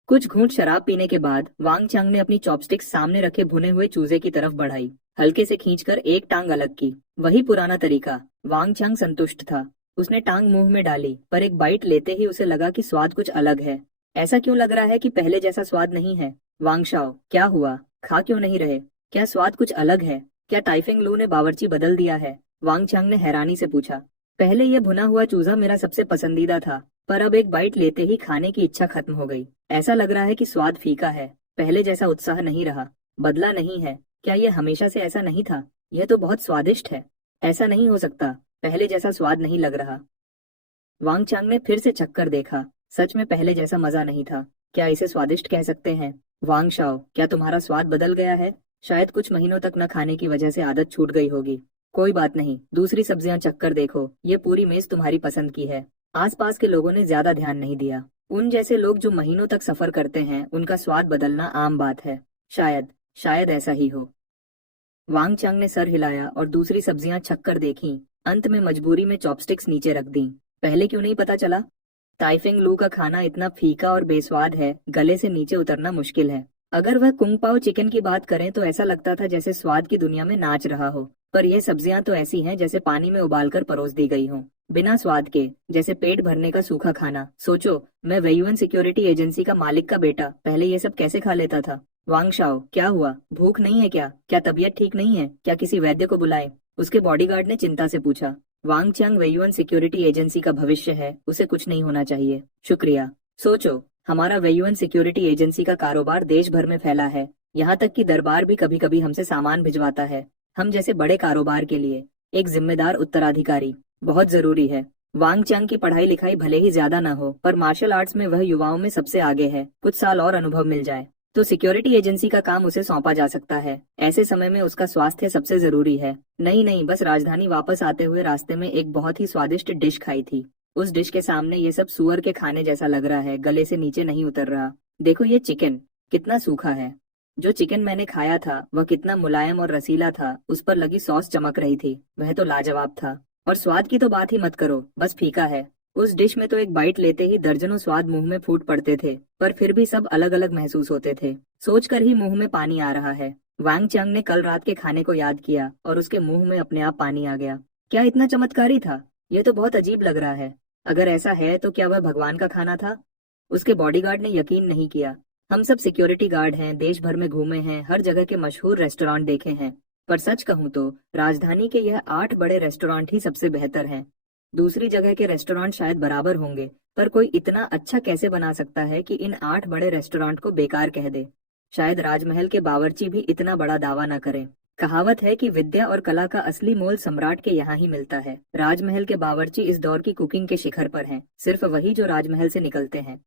कुछ घूंट शराब पीने के बाद वांग चंग ने अपनी चॉपस्टिक्स सामने रखे भुने हुए चूजे की तरफ बढ़ाई, हल्के से खींचकर एक टांग अलग की। वही पुराना तरीका। वांग चंग संतुष्ट था। उसने टांग मुंह में डाली, पर एक बाइट लेते ही उसे लगा कि स्वाद कुछ अलग है। ऐसा क्यों लग रहा है कि पहले जैसा स्वाद नहीं है? वांगशाओ, क्या हुआ? खा क्यों नहीं रहे? क्या स्वाद कुछ अलग है? क्या ताइफेंग लू ने बावर्ची बदल दिया है? वांग चांग ने हैरानी से पूछा। पहले यह भुना हुआ चूजा मेरा सबसे पसंदीदा था, पर अब एक बाइट लेते ही खाने की इच्छा खत्म हो गई। ऐसा लग रहा है कि स्वाद फीका है, पहले जैसा उत्साह नहीं रहा। बदला नहीं है? क्या यह हमेशा से ऐसा नहीं था? यह तो बहुत स्वादिष्ट है। ऐसा नहीं हो सकता, पहले जैसा स्वाद नहीं लग रहा। वांग चांग ने फिर से चक्कर देखा। सच में पहले जैसा मजा नहीं था। क्या इसे स्वादिष्ट कह सकते हैं? वांग शाओ, क्या तुम्हारा स्वाद बदल गया है? शायद कुछ महीनों तक न खाने की वजह से आदत छूट गई होगी। कोई बात नहीं, दूसरी सब्जियां चक्कर देखो, ये पूरी मेज तुम्हारी पसंद की है। आसपास के लोगों ने ज्यादा ध्यान नहीं दिया। उन जैसे लोग जो महीनों तक सफर करते हैं, उनका स्वाद बदलना आम बात है। शायद शायद ऐसा ही हो। वांग चांग ने सर हिलाया और दूसरी सब्जियां छक्कर देखीं। अंत में मजबूरी में चॉपस्टिक्स नीचे रख दी। पहले क्यों नहीं पता चला? ताइफेंग लू का खाना इतना फीका और बेस्वाद है, गले से नीचे उतरना मुश्किल है। अगर वह कुंग पाओ चिकन की बात करें तो ऐसा लगता था जैसे स्वाद की दुनिया में नाच रहा हो, पर यह सब्जियां तो ऐसी हैं जैसे पानी में उबालकर परोस दी गई हों, बिना स्वाद के, जैसे पेट भरने का सूखा खाना। सोचो, मैं वेयुअन सिक्योरिटी एजेंसी का मालिक का बेटा पहले ये सब कैसे खा लेता था? वांगशाओ, क्या हुआ? भूख नहीं है क्या? क्या तबीयत ठीक नहीं है? क्या किसी वैद्य को बुलाए? उसके बॉडीगार्ड ने चिंता से पूछा। वांग चांग वेयुअन सिक्योरिटी एजेंसी का भविष्य है, उसे कुछ नहीं होना चाहिए। शुक्रिया। सोचो, हमारा वेयुअन सिक्योरिटी एजेंसी का कारोबार देश भर में फैला है, यहाँ तक कि दरबार भी कभी कभी हमसे सामान भिजवाता है। हम जैसे बड़े कारोबार के लिए एक जिम्मेदार उत्तराधिकारी बहुत जरूरी है। वांग चांग की पढ़ाई लिखाई भले ही ज्यादा न हो, पर मार्शल आर्ट्स में वह युवाओं में सबसे आगे है। कुछ साल और अनुभव मिल जाए तो सिक्योरिटी एजेंसी का काम उसे सौंपा जा सकता है। ऐसे समय में उसका स्वास्थ्य सबसे जरूरी है। नहीं नहीं, बस राजधानी वापस आते हुए रास्ते में एक बहुत ही स्वादिष्ट डिश खाई थी। उस डिश के सामने ये सब सुअर के खाने जैसा लग रहा है, गले से नीचे नहीं उतर रहा। देखो ये चिकन कितना सूखा है। जो चिकन मैंने खाया था वह कितना मुलायम और रसीला था, उस पर लगी सॉस चमक रही थी, वह तो लाजवाब था। और स्वाद की तो बात ही मत करो, बस फीका है। उस डिश में तो एक बाइट लेते ही दर्जनों स्वाद मुंह में फूट पड़ते थे, पर फिर भी सब अलग अलग महसूस होते थे। सोचकर ही मुंह में पानी आ रहा है। वांग चंग ने कल रात के खाने को याद किया और उसके मुंह में अपने आप पानी आ गया। क्या इतना चमत्कारी था? ये तो बहुत अजीब लग रहा है। अगर ऐसा है तो क्या वह भगवान का खाना था? उसके बॉडीगार्ड ने यकीन नहीं किया। हम सब सिक्योरिटी गार्ड हैं, देश भर में घूमे हैं, हर जगह के मशहूर रेस्टोरेंट देखे हैं, पर सच कहूँ तो राजधानी के यह 8 बड़े रेस्टोरेंट ही सबसे बेहतर हैं। दूसरी जगह के रेस्टोरेंट शायद बराबर होंगे, पर कोई इतना अच्छा कैसे बना सकता है कि इन 8 बड़े रेस्टोरेंट को बेकार कह दे। शायद राजमहल के बावर्ची भी इतना बड़ा दावा न करें। कहावत है कि विद्या और कला का असली मोल सम्राट के यहाँ ही मिलता है। राजमहल के बावर्ची इस दौर की कुकिंग के शिखर पर हैं। सिर्फ वही जो राजमहल से निकलते हैं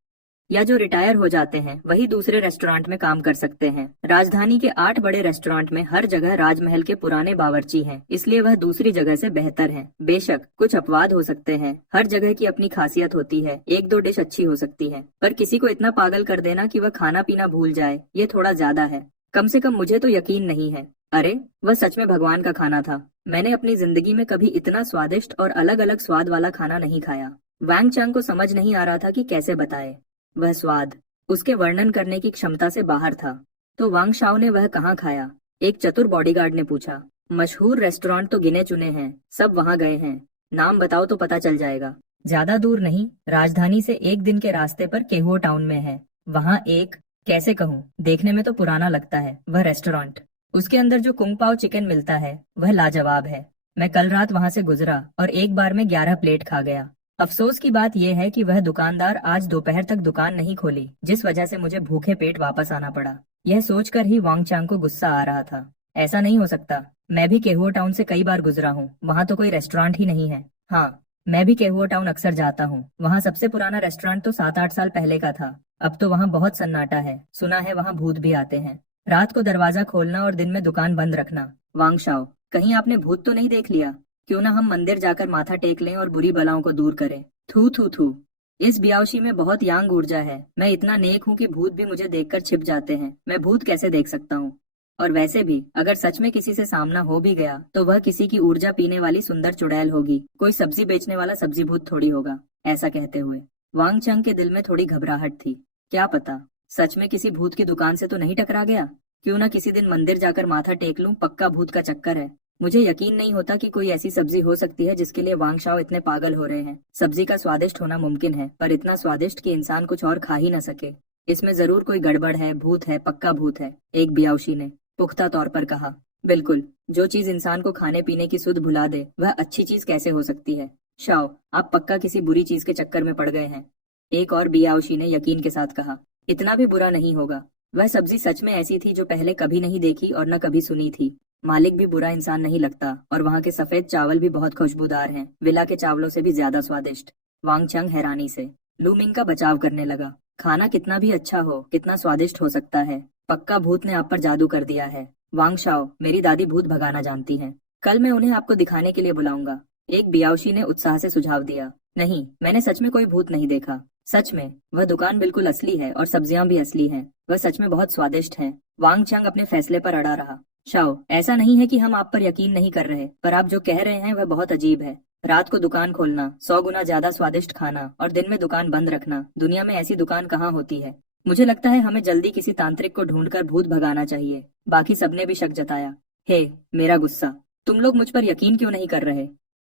या जो रिटायर हो जाते हैं वही दूसरे रेस्टोरेंट में काम कर सकते हैं। राजधानी के 8 बड़े रेस्टोरेंट में हर जगह राजमहल के पुराने बावर्ची हैं, इसलिए वह दूसरी जगह से बेहतर है। बेशक कुछ अपवाद हो सकते हैं, हर जगह की अपनी खासियत होती है, एक दो डिश अच्छी हो सकती है, पर किसी को इतना पागल कर देना कि वह खाना पीना भूल जाए, ये थोड़ा ज्यादा है। कम से कम मुझे तो यकीन नहीं है। अरे वह सच में भगवान का खाना था। मैंने अपनी जिंदगी में कभी इतना स्वादिष्ट और अलग अलग स्वाद वाला खाना नहीं खाया। वैंग चंग को समझ नहीं आ रहा था कि कैसे बताए। वह स्वाद उसके वर्णन करने की क्षमता से बाहर था। तो वांग शाओ ने वह कहाँ खाया? एक चतुर बॉडीगार्ड ने पूछा। मशहूर रेस्टोरेंट तो गिने चुने हैं, सब वहाँ गए हैं। नाम बताओ तो पता चल जाएगा। ज्यादा दूर नहीं, राजधानी से 1 दिन के रास्ते पर केहुओ टाउन में है। वहाँ एक, कैसे कहूँ, देखने में तो पुराना लगता है वह रेस्टोरेंट। उसके अंदर जो कुंग पाओ चिकन मिलता है वह लाजवाब है। मैं कल रात वहाँ से गुजरा और एक बार में 11 प्लेट खा गया। अफसोस की बात यह है कि वह दुकानदार आज दोपहर तक दुकान नहीं खोली, जिस वजह से मुझे भूखे पेट वापस आना पड़ा। यह सोचकर ही वांग चांग को गुस्सा आ रहा था। ऐसा नहीं हो सकता, मैं भी केहुओ टाउन से कई बार गुजरा हूँ, वहाँ तो कोई रेस्टोरेंट ही नहीं है। हाँ, मैं भी केहुओ टाउन अक्सर जाता हूँ। वहाँ सबसे पुराना रेस्टोरेंट तो 7-8 साल पहले का था। अब तो वहाँ बहुत सन्नाटा है। सुना है वहाँ भूत भी आते हैं। रात को दरवाजा खोलना और दिन में दुकान बंद रखना। वांग शाओ, कहीं आपने भूत तो नहीं देख लिया? क्यों ना हम मंदिर जाकर माथा टेक लें और बुरी बलाओं को दूर करें। थू थू थू। इस बियावशी में बहुत यांग ऊर्जा है। मैं इतना नेक हूँ कि भूत भी मुझे देखकर छिप जाते हैं। मैं भूत कैसे देख सकता हूँ? और वैसे भी अगर सच में किसी से सामना हो भी गया तो वह किसी की ऊर्जा पीने वाली सुंदर चुड़ैल होगी, कोई सब्जी बेचने वाला सब्जी भूत थोड़ी होगा। ऐसा कहते हुए वांग चंग के दिल में थोड़ी घबराहट थी। क्या पता सच में किसी भूत की दुकान से तो नहीं टकरा गया। क्यों ना किसी दिन मंदिर जाकर माथा टेक लूं, पक्का भूत का चक्कर है। मुझे यकीन नहीं होता कि कोई ऐसी सब्जी हो सकती है जिसके लिए वांग शाओ इतने पागल हो रहे हैं। सब्जी का स्वादिष्ट होना मुमकिन है, पर इतना स्वादिष्ट कि इंसान कुछ और खा ही न सके। इसमें जरूर कोई गड़बड़ है, भूत है, पक्का भूत है, एक बियावशी ने पुख्ता तौर पर कहा। बिल्कुल, जो चीज इंसान को खाने पीने की सुध भुला दे वह अच्छी चीज कैसे हो सकती है? शाओ, आप पक्का किसी बुरी चीज के चक्कर में पड़ गए हैं, एक और बियावशी ने यकीन के साथ कहा। इतना भी बुरा नहीं होगा। वह सब्जी सच में ऐसी थी जो पहले कभी नहीं देखी और न कभी सुनी थी। मालिक भी बुरा इंसान नहीं लगता, और वहाँ के सफेद चावल भी बहुत खुशबूदार हैं, विला के चावलों से भी ज्यादा स्वादिष्ट। वांग चंग हैरानी से लू मिंग का बचाव करने लगा। खाना कितना भी अच्छा हो, कितना स्वादिष्ट हो सकता है, पक्का भूत ने आप पर जादू कर दिया है। वांग शाओ, मेरी दादी भूत भगाना जानती हैं। कल मैं उन्हें आपको दिखाने के लिए बुलाऊंगा, एक बियावशी ने उत्साह से सुझाव दिया। नहीं, मैंने सच में कोई भूत नहीं देखा। सच में वह दुकान बिल्कुल असली है और सब्जियां भी असली हैं। वह सच में बहुत स्वादिष्ट हैं। वांग चंग अपने फैसले पर अड़ा रहा। शाओ, ऐसा नहीं है कि हम आप पर यकीन नहीं कर रहे, पर आप जो कह रहे हैं वह बहुत अजीब है। रात को दुकान खोलना, 100 गुना ज्यादा स्वादिष्ट खाना और दिन में दुकान बंद रखना, दुनिया में ऐसी दुकान कहाँ होती है? मुझे लगता है हमें जल्दी किसी तांत्रिक को ढूंढकर भूत भगाना चाहिए। बाकी सबने भी शक जताया। हे मेरा गुस्सा, तुम लोग मुझ पर यकीन क्यों नहीं कर रहे?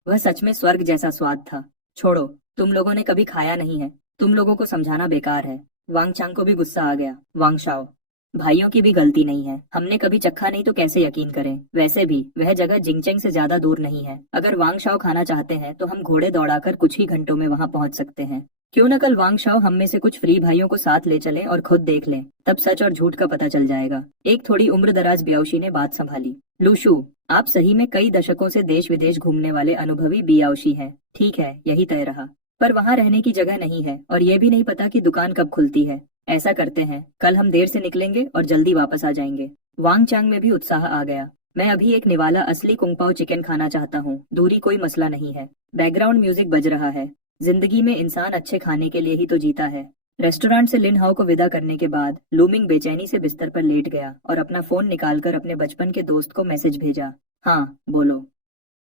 वह सच में स्वर्ग जैसा स्वाद था। छोड़ो, तुम लोगों ने कभी खाया नहीं है, तुम लोगों को समझाना बेकार है। वांग चांग को भी गुस्सा आ गया। वांग शाओ, भाइयों की भी गलती नहीं है, हमने कभी चखा नहीं तो कैसे यकीन करें? वैसे भी वह जगह जिंगचेंग से ज्यादा दूर नहीं है। अगर वांग शाओ खाना चाहते हैं तो हम घोड़े दौड़ाकर कुछ ही घंटों में वहां पहुंच सकते हैं। क्यों न कल वांग शाओ हम में से कुछ फ्री भाइयों को साथ ले चलें और खुद देख लें, तब सच और झूठ का पता चल जाएगा। एक थोड़ी उम्र दराज बियावशी ने बात संभाली। लूशु, आप सही में कई दशकों से देश विदेश घूमने वाले अनुभवी बियावशी हैं। ठीक है, यही तय रहा। पर वहां रहने की जगह नहीं है और ये भी नहीं पता कि दुकान कब खुलती है। ऐसा करते हैं, कल हम देर से निकलेंगे और जल्दी वापस आ जाएंगे। वांग चांग में भी उत्साह आ गया। मैं अभी एक निवाला असली कुंगपाओ चिकन खाना चाहता हूँ, दूरी कोई मसला नहीं है। बैकग्राउंड म्यूजिक बज रहा है। जिंदगी में इंसान अच्छे खाने के लिए ही तो जीता है। रेस्टोरेंट से लिन हाओ को विदा करने के बाद लूमिंग बेचैनी से बिस्तर पर लेट गया और अपना फोन निकालकर अपने बचपन के दोस्त को मैसेज भेजा। हाँ बोलो।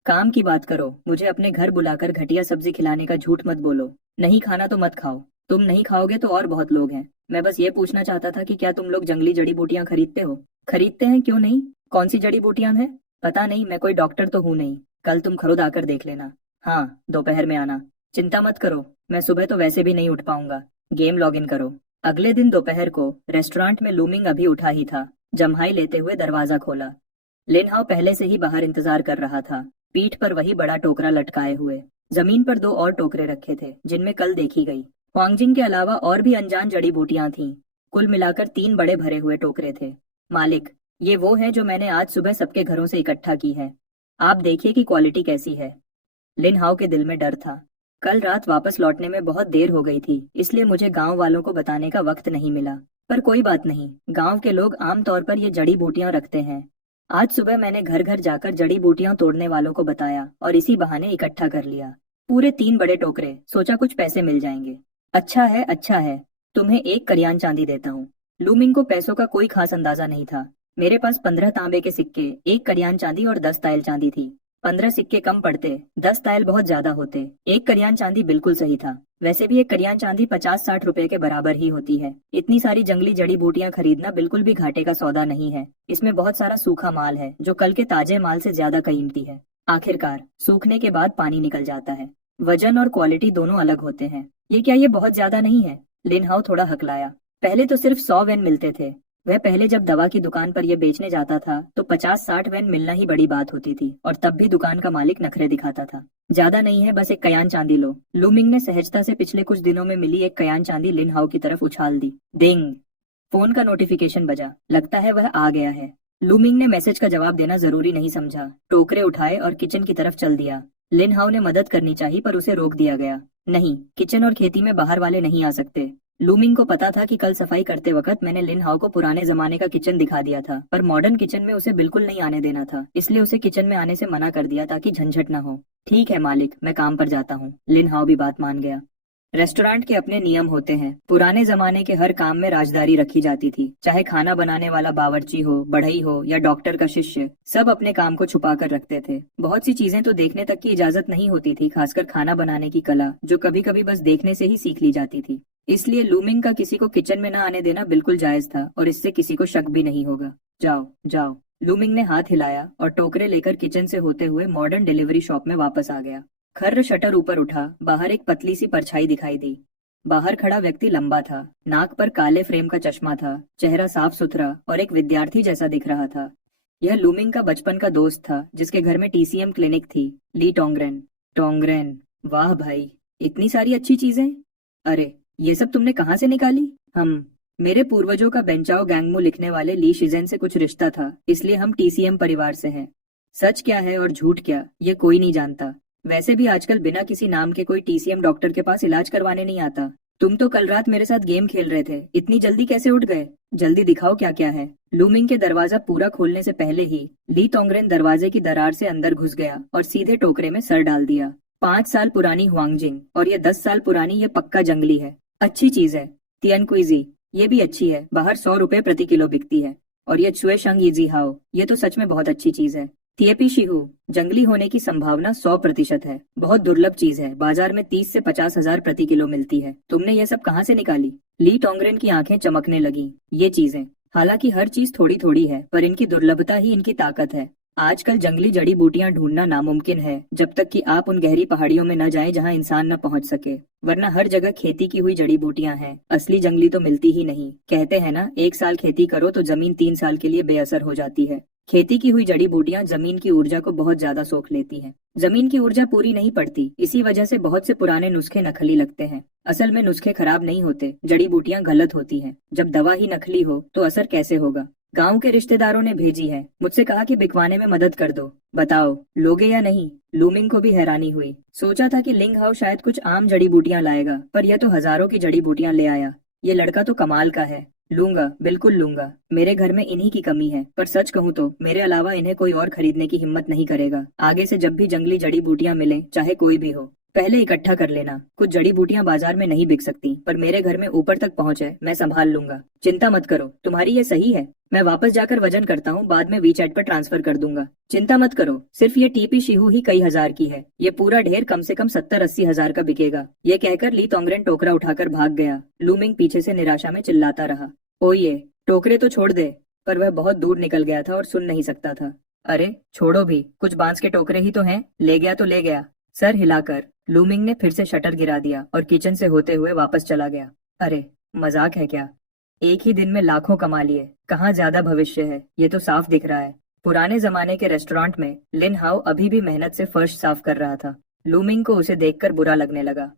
काम की बात करो, मुझे अपने घर बुलाकर घटिया सब्जी खिलाने का झूठ मत बोलो। नहीं खाना तो मत खाओ। तुम नहीं खाओगे तो और बहुत लोग हैं। मैं बस ये पूछना चाहता था कि क्या तुम लोग जंगली जड़ी बूटियां खरीदते हो? खरीदते हैं, क्यों नहीं। कौन सी जड़ी बूटियां हैं? पता नहीं, मैं कोई डॉक्टर तो हूँ नहीं। कल तुम खुद आकर देख लेना। हाँ, दोपहर में आना। चिंता मत करो, मैं सुबह तो वैसे भी नहीं उठ पाऊंगा। गेम लॉग इन करो। अगले दिन दोपहर को रेस्टोरेंट में लूमिंग अभी उठा ही था। जम्हाई लेते हुए दरवाजा खोला। लिन हाओ पहले से ही बाहर इंतजार कर रहा था, पीठ पर वही बड़ा टोकरा लटकाए हुए। जमीन पर दो और टोकरे रखे थे जिनमें कल देखी गई हुआंगजिंग के अलावा और भी अनजान जड़ी बूटियां थीं। कुल मिलाकर 3 बड़े भरे हुए टोकरे थे। मालिक, ये वो है जो मैंने आज सुबह सबके घरों से इकट्ठा की है। आप देखिए कि क्वालिटी कैसी है। लिन हाओ के दिल में डर था। कल रात वापस लौटने में बहुत देर हो गई थी, इसलिए मुझे गांव वालों को बताने का वक्त नहीं मिला। पर कोई बात नहीं, गांव के लोग आमतौर पर ये जड़ी बूटियां रखते हैं। आज सुबह मैंने घर घर जाकर जड़ी बूटियां तोड़ने वालों को बताया और इसी बहाने इकट्ठा कर लिया। पूरे 3 बड़े टोकरे, सोचा कुछ पैसे मिल जाएंगे। अच्छा है, अच्छा है। तुम्हें 1 करियान चांदी देता हूँ। लूमिंग को पैसों का कोई खास अंदाजा नहीं था। मेरे पास 15 तांबे के सिक्के, 1 करियान चांदी और 10 तायल चांदी थी। 15 सिक्के कम पड़ते, 10 तायल बहुत ज्यादा होते। 1 करियान चांदी बिल्कुल सही था। वैसे भी 1 करियान चांदी 50-60 रुपए के बराबर ही होती है। इतनी सारी जंगली जड़ी बूटियां खरीदना बिल्कुल भी घाटे का सौदा नहीं है। इसमें बहुत सारा सूखा माल है जो कल के ताजे माल से ज्यादा कीमती है। आखिरकार सूखने के बाद पानी निकल जाता है। वजन और क्वालिटी दोनों अलग होते हैं। ये क्या, ये बहुत ज्यादा नहीं है? लिन हाओ थोड़ा हकलाया। पहले तो सिर्फ 100 वेन मिलते थे। वह पहले जब दवा की दुकान पर यह बेचने जाता था तो 50-60 वेन मिलना ही बड़ी बात होती थी और तब भी दुकान का मालिक नखरे दिखाता था। ज्यादा नहीं है, बस 1 कयान चांदी लो। लूमिंग ने सहजता से पिछले कुछ दिनों में मिली 1 कयान चांदी लिन हाओ की तरफ उछाल दी। डिंग! फोन का नोटिफिकेशन बजा। लगता है वह आ गया है। लूमिंग ने मैसेज का जवाब देना जरूरी नहीं समझा। टोकरे उठाए और किचन की तरफ चल दिया। लिन हाओ ने मदद करनी चाहिए पर उसे रोक दिया गया। नहीं, किचन और खेती में बाहर वाले नहीं आ सकते। लूमिंग को पता था कि कल सफाई करते वक्त मैंने लिन हाओ को पुराने जमाने का किचन दिखा दिया था, पर मॉडर्न किचन में उसे बिल्कुल नहीं आने देना था। इसलिए उसे किचन में आने से मना कर दिया ताकि झंझट न हो। ठीक है मालिक, मैं काम पर जाता हूँ। लिन हाओ भी बात मान गया। रेस्टोरेंट के अपने नियम होते हैं। पुराने जमाने के हर काम में राजदारी रखी जाती थी, चाहे खाना बनाने वाला बावर्ची हो, बढ़ई हो या डॉक्टर का शिष्य, सब अपने काम को छुपा कर रखते थे। बहुत सी चीजें तो देखने तक की इजाजत नहीं होती थी, खासकर खाना बनाने की कला, जो कभी कभी बस देखने से ही सीख ली जाती थी। इसलिए लूमिंग का किसी को किचन में न आने देना बिल्कुल जायज था और इससे किसी को शक भी नहीं होगा। जाओ जाओ। लूमिंग ने हाथ हिलाया और टोकरे लेकर किचन से होते हुए मॉडर्न डिलीवरी शॉप में वापस आ गया। खर्र शटर ऊपर उठा। बाहर एक पतली सी परछाई दिखाई दी। बाहर खड़ा व्यक्ति लंबा था, नाक पर काले फ्रेम का चश्मा था, चेहरा साफ सुथरा और एक विद्यार्थी जैसा दिख रहा था। यह लूमिंग का बचपन का दोस्त था जिसके घर में टीसीएम क्लिनिक थी। ली टोंगरेन। टोंगरेन, वाह भाई, इतनी सारी अच्छी चीजें। अरे, ये सब तुमने कहाँ से निकाली? मेरे पूर्वजों का बेंचाओ गैंगमू लिखने वाले ली शिजेन से कुछ रिश्ता था, इसलिए हम टीसीएम परिवार से हैं। सच क्या है और झूठ क्या, ये कोई नहीं जानता। वैसे भी आजकल बिना किसी नाम के कोई टीसीएम डॉक्टर के पास इलाज करवाने नहीं आता। तुम तो कल रात मेरे साथ गेम खेल रहे थे, इतनी जल्दी कैसे उठ गए? जल्दी दिखाओ क्या क्या है। लूमिंग के दरवाजा पूरा खोलने से पहले ही ली टोंगरेन दरवाजे की दरार से अंदर घुस गया और सीधे टोकरे में सर डाल दिया। 5 साल पुरानी हुआंगजिंग और ये 10 साल पुरानी ये पक्का जंगली है। अच्छी चीज है। तियनकुइजी, ये भी अच्छी है, बाहर 100 रुपए प्रति किलो बिकती है। और ये चुए शंग यीजी हाओ, ये तो सच में बहुत अच्छी चीज है। थिएपी शिहू, जंगली होने की संभावना 100% है, बहुत दुर्लभ चीज है, बाजार में 30 से 50 हजार प्रति किलो मिलती है। तुमने ये सब कहाँ से निकाली? ली टोंगरेन की आंखें चमकने लगी। ये चीजें, हालांकि हर चीज थोड़ी थोड़ी है, पर इनकी दुर्लभता ही इनकी ताकत है। आजकल जंगली जड़ी बूटियां ढूंढना नामुमकिन है, जब तक कि आप उन गहरी पहाड़ियों में न जाएं जहां इंसान न पहुंच सके, वरना हर जगह खेती की हुई जड़ी बूटियां हैं। असली जंगली तो मिलती ही नहीं। कहते हैं ना, 1 साल खेती करो तो जमीन 3 साल के लिए बेअसर हो जाती है। खेती की हुई जड़ी बूटियां जमीन की ऊर्जा को बहुत ज्यादा सोख लेती हैं। जमीन की ऊर्जा पूरी नहीं पड़ती, इसी वजह से बहुत से पुराने नुस्खे नकली लगते हैं। असल में नुस्खे खराब नहीं होते, जड़ी बूटियां गलत होती हैं। जब दवा ही नकली हो तो असर कैसे होगा? गांव के रिश्तेदारों ने भेजी है, मुझसे कहा कि बिकवाने में मदद कर दो। बताओ लोगे या नहीं? लूमिंग को भी हैरानी हुई। सोचा था कि लिंग हाउ शायद कुछ आम जड़ी बूटियां लाएगा, पर यह तो हजारों की जड़ी बूटियां ले आया। ये लड़का तो कमाल का है। लूंगा, बिल्कुल लूंगा। मेरे घर में इन्हीं की कमी है, पर सच कहूँ तो मेरे अलावा इन्हें कोई और खरीदने की हिम्मत नहीं करेगा। आगे से जब भी जंगली जड़ी बूटियां मिले, चाहे कोई भी हो, पहले इकट्ठा कर लेना। कुछ जड़ी बूटियां बाजार में नहीं बिक सकती, पर मेरे घर में ऊपर तक पहुंच है, मैं संभाल लूंगा। चिंता मत करो, तुम्हारी ये सही है। मैं वापस जाकर वजन करता हूँ, बाद में वीचैट पर ट्रांसफर कर दूंगा। चिंता मत करो, सिर्फ ये टीपी शिहू ही कई हजार की है। ये पूरा ढेर कम से कम 70-80 हजार का बिकेगा। ये कहकर ली तोंगरेन टोकरा उठाकर भाग गया। लूमिंग पीछे से निराशा में चिल्लाता रहा, ओ ये टोकरे तो छोड़ दे। पर वह बहुत दूर निकल गया था और सुन नहीं सकता था। अरे छोड़ो भी, कुछ बांस के टोकरे ही तो हैं, ले गया तो ले गया। सर हिलाकर लूमिंग ने फिर से शटर गिरा दिया और किचन से होते हुए वापस चला गया। अरे मजाक है क्या? एक ही दिन में लाखों कमा लिए, कहाँ ज्यादा भविष्य है, ये तो साफ दिख रहा है। पुराने जमाने के रेस्टोरेंट में लिन हाउ अभी भी मेहनत से फर्श साफ कर रहा था। लूमिंग को उसे देखकर बुरा लगने लगा।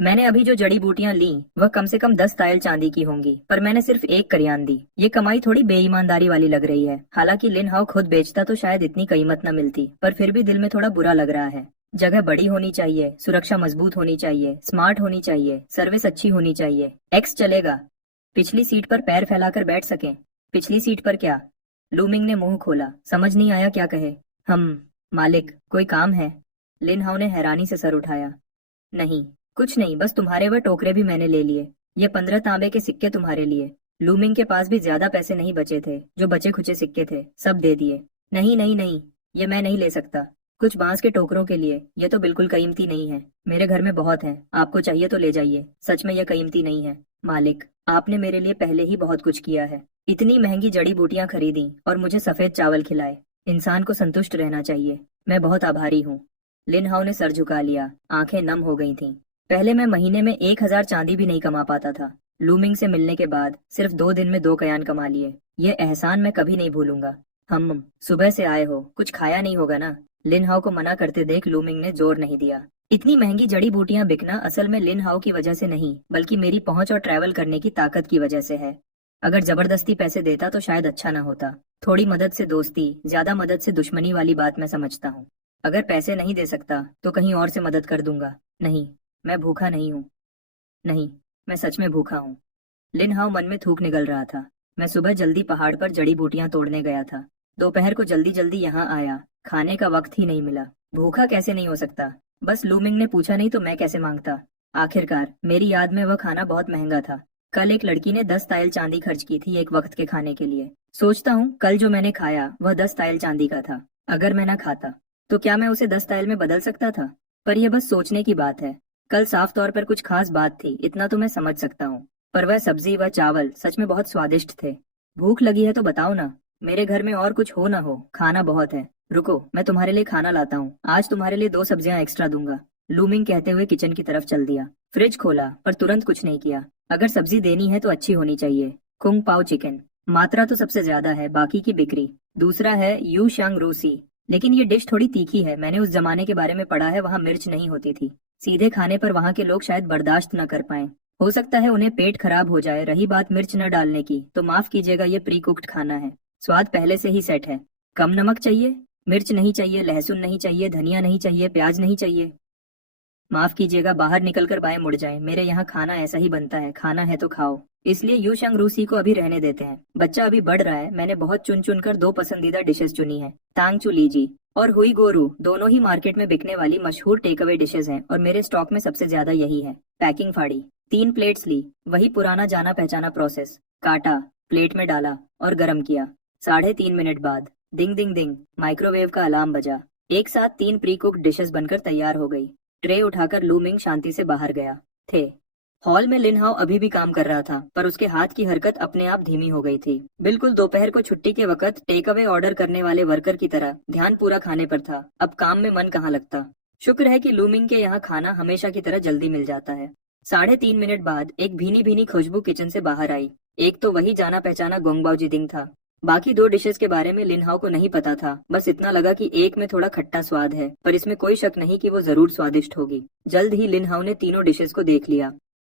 मैंने अभी जो जड़ी बूटियां ली वह कम से कम 10 तायल चांदी की होंगी, पर मैंने सिर्फ एक करियान दी। ये कमाई थोड़ी बेईमानदारी वाली लग रही है। हालांकि लिन हाउ खुद बेचता तो शायद इतनी कीमत न मिलती, पर फिर भी दिल में थोड़ा बुरा लग रहा है। जगह बड़ी होनी चाहिए, सुरक्षा मजबूत होनी चाहिए, स्मार्ट होनी चाहिए, सर्विस अच्छी होनी चाहिए। एक्स चलेगा, पिछली सीट पर पैर फैलाकर बैठ सकें। पिछली सीट पर क्या? लूमिंग ने मुंह खोला, समझ नहीं आया क्या कहे। मालिक, कोई काम है? लिन हाउ ने हैरानी से सर उठाया। नहीं, कुछ नहीं, बस तुम्हारे वह टोकरे भी मैंने ले लिए। ये 15 तांबे के सिक्के तुम्हारे लिए। लूमिंग के पास भी ज्यादा पैसे नहीं बचे थे, जो बचे खुचे सिक्के थे सब दे दिए। नहीं नहीं नहीं, ये मैं नहीं ले सकता। कुछ बांस के टोकरों के लिए, ये तो बिल्कुल कीमती नहीं है। मेरे घर में बहुत है, आपको चाहिए तो ले जाइए। सच में यह कीमती नहीं है। मालिक, आपने मेरे लिए पहले ही बहुत कुछ किया है। इतनी महंगी जड़ी बूटियां खरीदी और मुझे सफेद चावल खिलाए। इंसान को संतुष्ट रहना चाहिए। मैं बहुत आभारी हूँ। लिन हाउ ने सर झुका लिया, आंखें नम हो गई थीं। पहले मैं महीने में 1000 चांदी भी नहीं कमा पाता था। लूमिंग से मिलने के बाद सिर्फ 2 दिन में 2 कयान कमा लिए। ये एहसान मैं कभी नहीं भूलूंगा। हम सुबह से आए हो, कुछ खाया नहीं होगा ना? लिन हाउ को मना करते देख लूमिंग ने जोर नहीं दिया। इतनी महंगी जड़ी बूटियां बिकना असल में लिन हाउ की वजह से नहीं, बल्कि मेरी पहुंच और ट्रैवल करने की ताकत की वजह से है। अगर जबरदस्ती पैसे देता तो शायद अच्छा ना होता। थोड़ी मदद से दोस्ती, ज्यादा मदद से दुश्मनी वाली बात मैं समझता हूँ। अगर पैसे नहीं दे सकता तो कहीं और से मदद कर दूंगा। नहीं, मैं भूखा नहीं हूँ। नहीं, मैं सच में भूखा हूँ। लिन हाउ मन में थूक निकल रहा था। मैं सुबह जल्दी पहाड़ पर जड़ी बूटियां तोड़ने गया था। दोपहर को जल्दी जल्दी यहाँ आया, खाने का वक्त ही नहीं मिला। भूखा कैसे नहीं हो सकता? बस लूमिंग ने पूछा नहीं तो मैं कैसे मांगता। आखिरकार मेरी याद में वह खाना बहुत महंगा था। कल एक लड़की ने 10 तायल चांदी खर्च की थी एक वक्त के खाने के लिए। सोचता हूँ कल जो मैंने खाया वह 10 तायल चांदी का था। अगर मैं ना खाता तो क्या मैं उसे 10 तायल में बदल सकता था? पर यह बस सोचने की बात है। कल साफ तौर पर कुछ खास बात थी, इतना तो मैं समझ सकता हूँ। पर वह सब्जी व चावल सच में बहुत स्वादिष्ट थे। भूख लगी है तो बताओ ना, मेरे घर में और कुछ हो ना हो, खाना बहुत है। रुको, मैं तुम्हारे लिए खाना लाता हूँ। आज तुम्हारे लिए 2 सब्जियां एक्स्ट्रा दूंगा। लूमिंग कहते हुए किचन की तरफ चल दिया। फ्रिज खोला पर तुरंत कुछ नहीं किया। अगर सब्जी देनी है तो अच्छी होनी चाहिए। कुंग पाओ चिकन, मात्रा तो सबसे ज्यादा है, बाकी की बिक्री। दूसरा है यू शांग रूसी, लेकिन ये डिश थोड़ी तीखी है। मैंने उस जमाने के बारे में पढ़ा है, वहाँ मिर्च नहीं होती थी। सीधे खाने पर वहाँ के लोग शायद बर्दाश्त न कर पाए। हो सकता है उन्हें पेट खराब हो जाए। रही बात मिर्च न डालने की, तो माफ कीजिएगा, ये प्री कुक्ड खाना है। स्वाद पहले से ही सेट है। कम नमक चाहिए? मिर्च नहीं चाहिए, लहसुन नहीं चाहिए, धनिया नहीं चाहिए, प्याज नहीं चाहिए। माफ कीजिएगा, बाहर निकलकर बाएं मुड़ जाएं। मेरे यहाँ खाना ऐसा ही बनता है, खाना है तो खाओ। इसलिए यू शंग रूसी को अभी रहने देते हैं। बच्चा अभी बढ़ रहा है। मैंने बहुत चुन चुन कर 2 पसंदीदा डिशेस चुनी है। तांग चू लीजी और हुई गोरू दोनों ही मार्केट में बिकने वाली मशहूर टेक अवे डिशेस हैं, और मेरे स्टॉक में सबसे ज्यादा यही है। पैकिंग फाड़ी, 3 प्लेट्स ली। वही पुराना जाना पहचाना प्रोसेस। काटा, प्लेट में डाला और गर्म किया। 3.5 मिनट बाद डिंग डिंग डिंग माइक्रोवेव का अलार्म बजा। एक साथ 3 प्री कुक्ड डिशेस बनकर तैयार हो गई। ट्रे उठाकर लूमिंग शांति से बाहर गया। थे हॉल में लिन हाउ अभी भी काम कर रहा था, पर उसके हाथ की हरकत अपने आप धीमी हो गई थी। बिल्कुल दोपहर को छुट्टी के वक्त टेक अवे ऑर्डर करने वाले वर्कर की तरह ध्यान पूरा खाने पर था। अब काम में मन कहाँ लगता। शुक्र है कि लूमिंग के यहाँ खाना हमेशा की तरह जल्दी मिल जाता है। 3.5 मिनट बाद एक भीनी भीनी खुशबू किचन से बाहर आई। एक तो वही जाना पहचाना गोंगबाओ जिदिंग था। बाकी 2 डिशेस के बारे में लिन हाउ को नहीं पता था। बस इतना लगा कि एक में थोड़ा खट्टा स्वाद है, पर इसमें कोई शक नहीं कि वो जरूर स्वादिष्ट होगी। जल्द ही लिन हाउ ने तीनों डिशेस को देख लिया।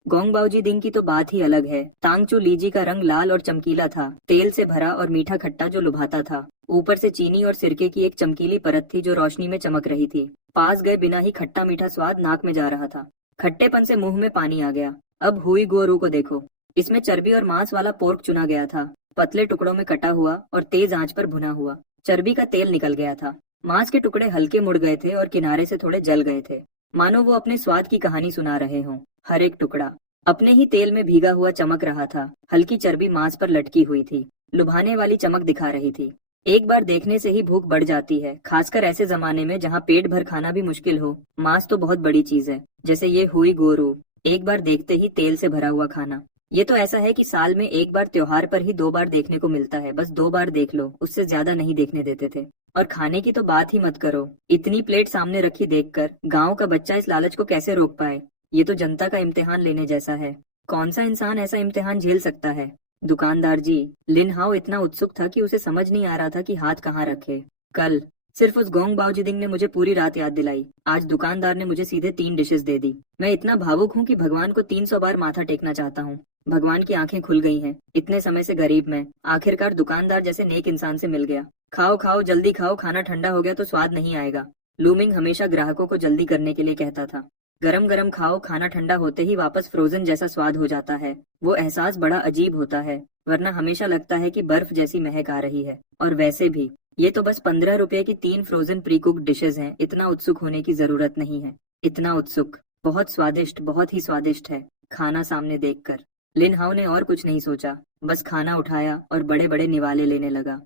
गोंग बाओजी दिंग की तो बात ही अलग है। तांगचू लीची का रंग लाल और चमकीला था, तेल से भरा और मीठा खट्टा जो लुभाता था। ऊपर से चीनी और सिरके की एक चमकीली परत थी जो रोशनी में चमक रही थी। पास गए बिना ही खट्टा मीठा स्वाद नाक में जा रहा था। खट्टेपन से मुंह में पानी आ गया। अब हुई गुओरू को देखो। इसमें चर्बी और मांस वाला पोर्क चुना गया था, पतले टुकड़ों में कटा हुआ और तेज आंच पर भुना हुआ। चर्बी का तेल निकल गया था। मांस के टुकड़े हल्के मुड़ गए थे और किनारे से थोड़े जल गए थे, मानो वो अपने स्वाद की कहानी सुना रहे हों। हर एक टुकड़ा अपने ही तेल में भीगा हुआ चमक रहा था। हल्की चर्बी मांस पर लटकी हुई थी, लुभाने वाली चमक दिखा रही थी। एक बार देखने से ही भूख बढ़ जाती है, खासकर ऐसे जमाने में जहाँ पेट भर खाना भी मुश्किल हो। मांस तो बहुत बड़ी चीज है, जैसे ये हुई गोरू। एक बार देखते ही तेल से भरा हुआ खाना। ये तो ऐसा है कि साल में एक बार त्योहार पर ही 2 बार देखने को मिलता है। बस 2 बार देख लो, उससे ज्यादा नहीं देखने देते थे। और खाने की तो बात ही मत करो। इतनी प्लेट सामने रखी देखकर गांव का बच्चा इस लालच को कैसे रोक पाए। ये तो जनता का इम्तिहान लेने जैसा है। कौन सा इंसान ऐसा इम्तिहान झेल सकता है। दुकानदार जी, लिन हाओ इतना उत्सुक था कि उसे समझ नहीं आ रहा था कि हाथ कहाँ रखे। कल सिर्फ उस गोंग बाओजीदिंग ने मुझे पूरी रात याद दिलाई। आज दुकानदार ने मुझे सीधे 3 डिशेस दे दी। मैं इतना भावुक हूँ कि भगवान को 300 बार माथा टेकना चाहता हूँ। भगवान की आंखें खुल गई हैं। इतने समय से गरीब मैं आखिरकार दुकानदार जैसे नेक इंसान से मिल गया। खाओ खाओ जल्दी खाओ, खाना ठंडा हो गया तो स्वाद नहीं आएगा। लूमिंग हमेशा ग्राहकों को जल्दी करने के लिए कहता था। गरम गरम खाओ, खाना ठंडा होते ही वापस फ्रोजन जैसा स्वाद हो जाता है। वो एहसास बड़ा अजीब होता है, वरना हमेशा लगता है कि बर्फ जैसी महक आ रही है। और वैसे भी ये तो बस 15 रुपए की 3 फ्रोजन प्री कुक्ड डिशेज हैं। इतना उत्सुक होने की जरूरत नहीं है। इतना उत्सुक। बहुत स्वादिष्ट, बहुत ही स्वादिष्ट है। खाना सामने देखकर लिन हाओ ने और कुछ नहीं सोचा, बस खाना उठाया और बड़े बड़े निवाले लेने लगा।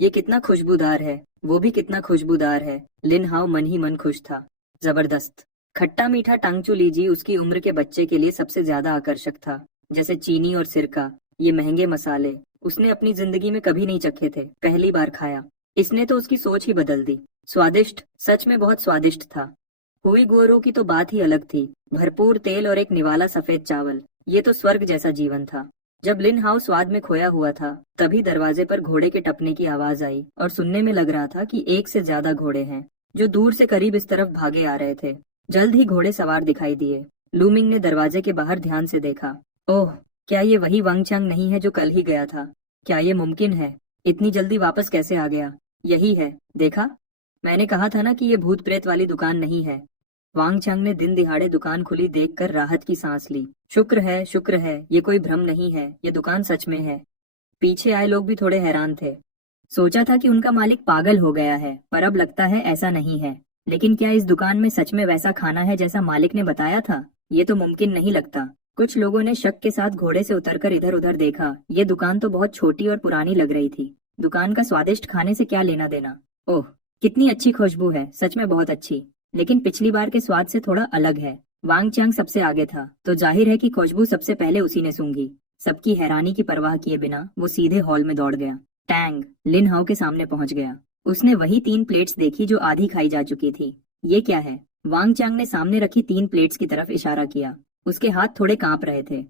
ये कितना खुशबूदार है, वो भी कितना खुशबूदार है। लिन हाओ मन ही मन खुश था। जबरदस्त। खट्टा मीठा टांगचू लीजी उसकी उम्र के बच्चे के लिए सबसे ज्यादा आकर्षक था। जैसे चीनी और सिरका, ये महंगे मसाले उसने अपनी जिंदगी में कभी नहीं चखे थे, पहली बार खाया। इसने तो उसकी सोच ही बदल दी। स्वादिष्ट, सच में बहुत स्वादिष्ट था। हुई गुओरू की तो बात ही अलग थी। भरपूर तेल और एक निवाला सफेद चावल, ये तो स्वर्ग जैसा जीवन था। जब लिन हाउ स्वाद में खोया हुआ था, तभी दरवाजे पर घोड़े के टपने की आवाज आई और सुनने में लग रहा था कि एक से ज्यादा घोड़े हैं, जो दूर से करीब इस तरफ भागे आ रहे थे। जल्द ही घोड़े सवार दिखाई दिए। लूमिंग ने दरवाजे के बाहर ध्यान से देखा। ओह, क्या ये वही वांग चांग नहीं है जो कल ही गया था? क्या ये मुमकिन है? इतनी जल्दी वापस कैसे आ गया? यही है, देखा, मैंने कहा था ना कि ये भूत प्रेत वाली दुकान नहीं है। वांग चांग ने दिन दिहाड़े दुकान खुली देखकर राहत की सांस ली। शुक्र है, ये कोई भ्रम नहीं है, ये दुकान सच में है। पीछे आए लोग भी थोड़े हैरान थे। सोचा था कि उनका मालिक पागल हो गया है, पर अब लगता है ऐसा नहीं है। लेकिन क्या इस दुकान में सच में वैसा खाना है जैसा मालिक ने बताया था? ये तो मुमकिन नहीं लगता। कुछ लोगों ने शक के साथ घोड़े से उतरकर इधर उधर देखा। ये दुकान तो बहुत छोटी और पुरानी लग रही थी। दुकान का स्वादिष्ट खाने से क्या लेना देना? ओह, कितनी अच्छी खुशबू है, सच में बहुत अच्छी। लेकिन पिछली बार के स्वाद से थोड़ा अलग है। वांग चांग सबसे आगे था, तो जाहिर है कि खुशबू सबसे पहले उसी ने सूंघी। सबकी हैरानी की परवाह किए बिना वो सीधे हॉल में दौड़ गया। टैंग लिन हाउ के सामने पहुंच गया। उसने वही 3 प्लेट्स देखी जो आधी खाई जा चुकी थी। ये क्या है? वांग चांग ने सामने रखी 3 प्लेट्स की तरफ इशारा किया। उसके हाथ थोड़े कांप रहे थे।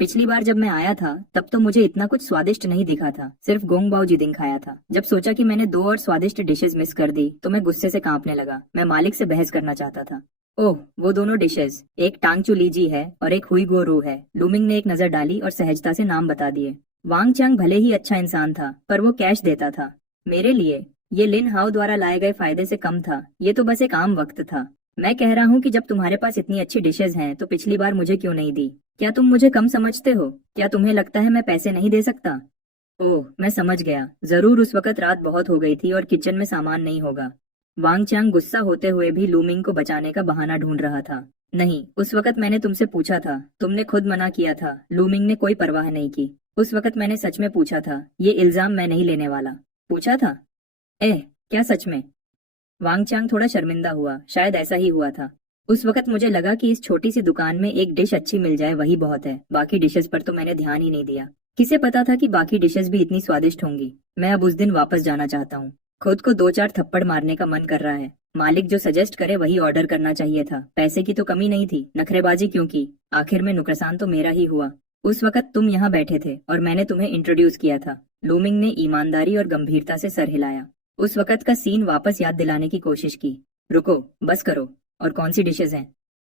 पिछली बार जब मैं आया था तब तो मुझे इतना कुछ स्वादिष्ट नहीं दिखा था, सिर्फ गोंग बाओ जिदिंग खाया था। जब सोचा कि मैंने 2 और स्वादिष्ट डिशेस मिस कर दी तो मैं गुस्से से कांपने लगा। मैं मालिक से बहस करना चाहता था। ओह, वो दोनों डिशेस, एक टांगचू लीजी है और एक हुई गोरू है। लूमिंग ने एक नजर डाली और सहजता से नाम बता दिए। वांग चांग भले ही अच्छा इंसान था, पर वो कैश देता था। मेरे लिए ये लिन हाउ द्वारा लाए गए फायदे से कम था। ये तो बस एक आम वक्त था। मैं कह रहा हूँ कि जब तुम्हारे पास इतनी अच्छी डिशेज हैं तो पिछली बार मुझे क्यों नहीं दी? क्या तुम मुझे कम समझते हो? क्या तुम्हें लगता है मैं पैसे नहीं दे सकता? ओह, मैं समझ गया। जरूर उस वक्त रात बहुत हो गई थी और किचन में सामान नहीं होगा। वांग चांग गुस्सा होते हुए भी लूमिंग को बचाने का बहाना ढूंढ रहा था। नहीं, उस वक्त मैंने तुमसे पूछा था, तुमने खुद मना किया था। लूमिंग ने कोई परवाह नहीं की। उस वक्त मैंने सच में पूछा था। ये इल्जाम मैं नहीं लेने वाला। पूछा था? क्या सच में? वांग चांग थोड़ा शर्मिंदा हुआ। शायद ऐसा ही हुआ था। उस वक्त मुझे लगा कि इस छोटी सी दुकान में एक डिश अच्छी मिल जाए वही बहुत है। बाकी डिशेस पर तो मैंने ध्यान ही नहीं दिया। किसे पता था कि बाकी डिशेस भी इतनी स्वादिष्ट होंगी। मैं अब उस दिन वापस जाना चाहता हूँ। खुद को 2-4 थप्पड़ मारने का मन कर रहा है। मालिक जो सजेस्ट करे वही ऑर्डर करना चाहिए था। पैसे की तो कमी नहीं थी, नखरेबाजी क्यों की? आखिर में नुकसान तो मेरा ही हुआ। उस वक्त तुम यहाँ बैठे थे और मैंने तुम्हें इंट्रोड्यूस किया था। लूमिंग ने ईमानदारी और गंभीरता से सर हिलाया। उस वक्त का सीन वापस याद दिलाने की कोशिश की। रुको, बस करो। और कौन सी डिशेज हैं?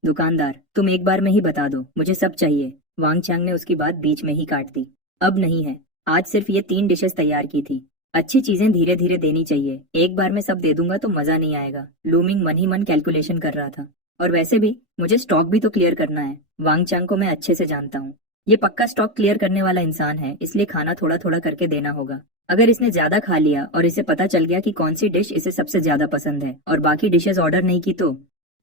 दुकानदार, तुम एक बार में ही बता दो, मुझे सब चाहिए। वांग चांग ने उसकी बात बीच में ही काट दी। अब नहीं है, आज सिर्फ ये 3 डिशेस तैयार की थी। अच्छी चीजें धीरे धीरे देनी चाहिए, एक बार में सब दे दूंगा तो मजा नहीं आएगा। लूमिंग मन ही मन कैलकुलेशन कर रहा था। और वैसे भी मुझे स्टॉक भी तो क्लियर करना है। वांग चांग को मैं अच्छे से जानता हूँ, ये पक्का स्टॉक क्लियर करने वाला इंसान है, इसलिए खाना थोड़ा थोड़ा करके देना होगा। अगर इसने ज्यादा खा लिया और इसे पता चल गया कि कौन सी डिश इसे सबसे ज्यादा पसंद है और बाकी डिशेस ऑर्डर नहीं की, तो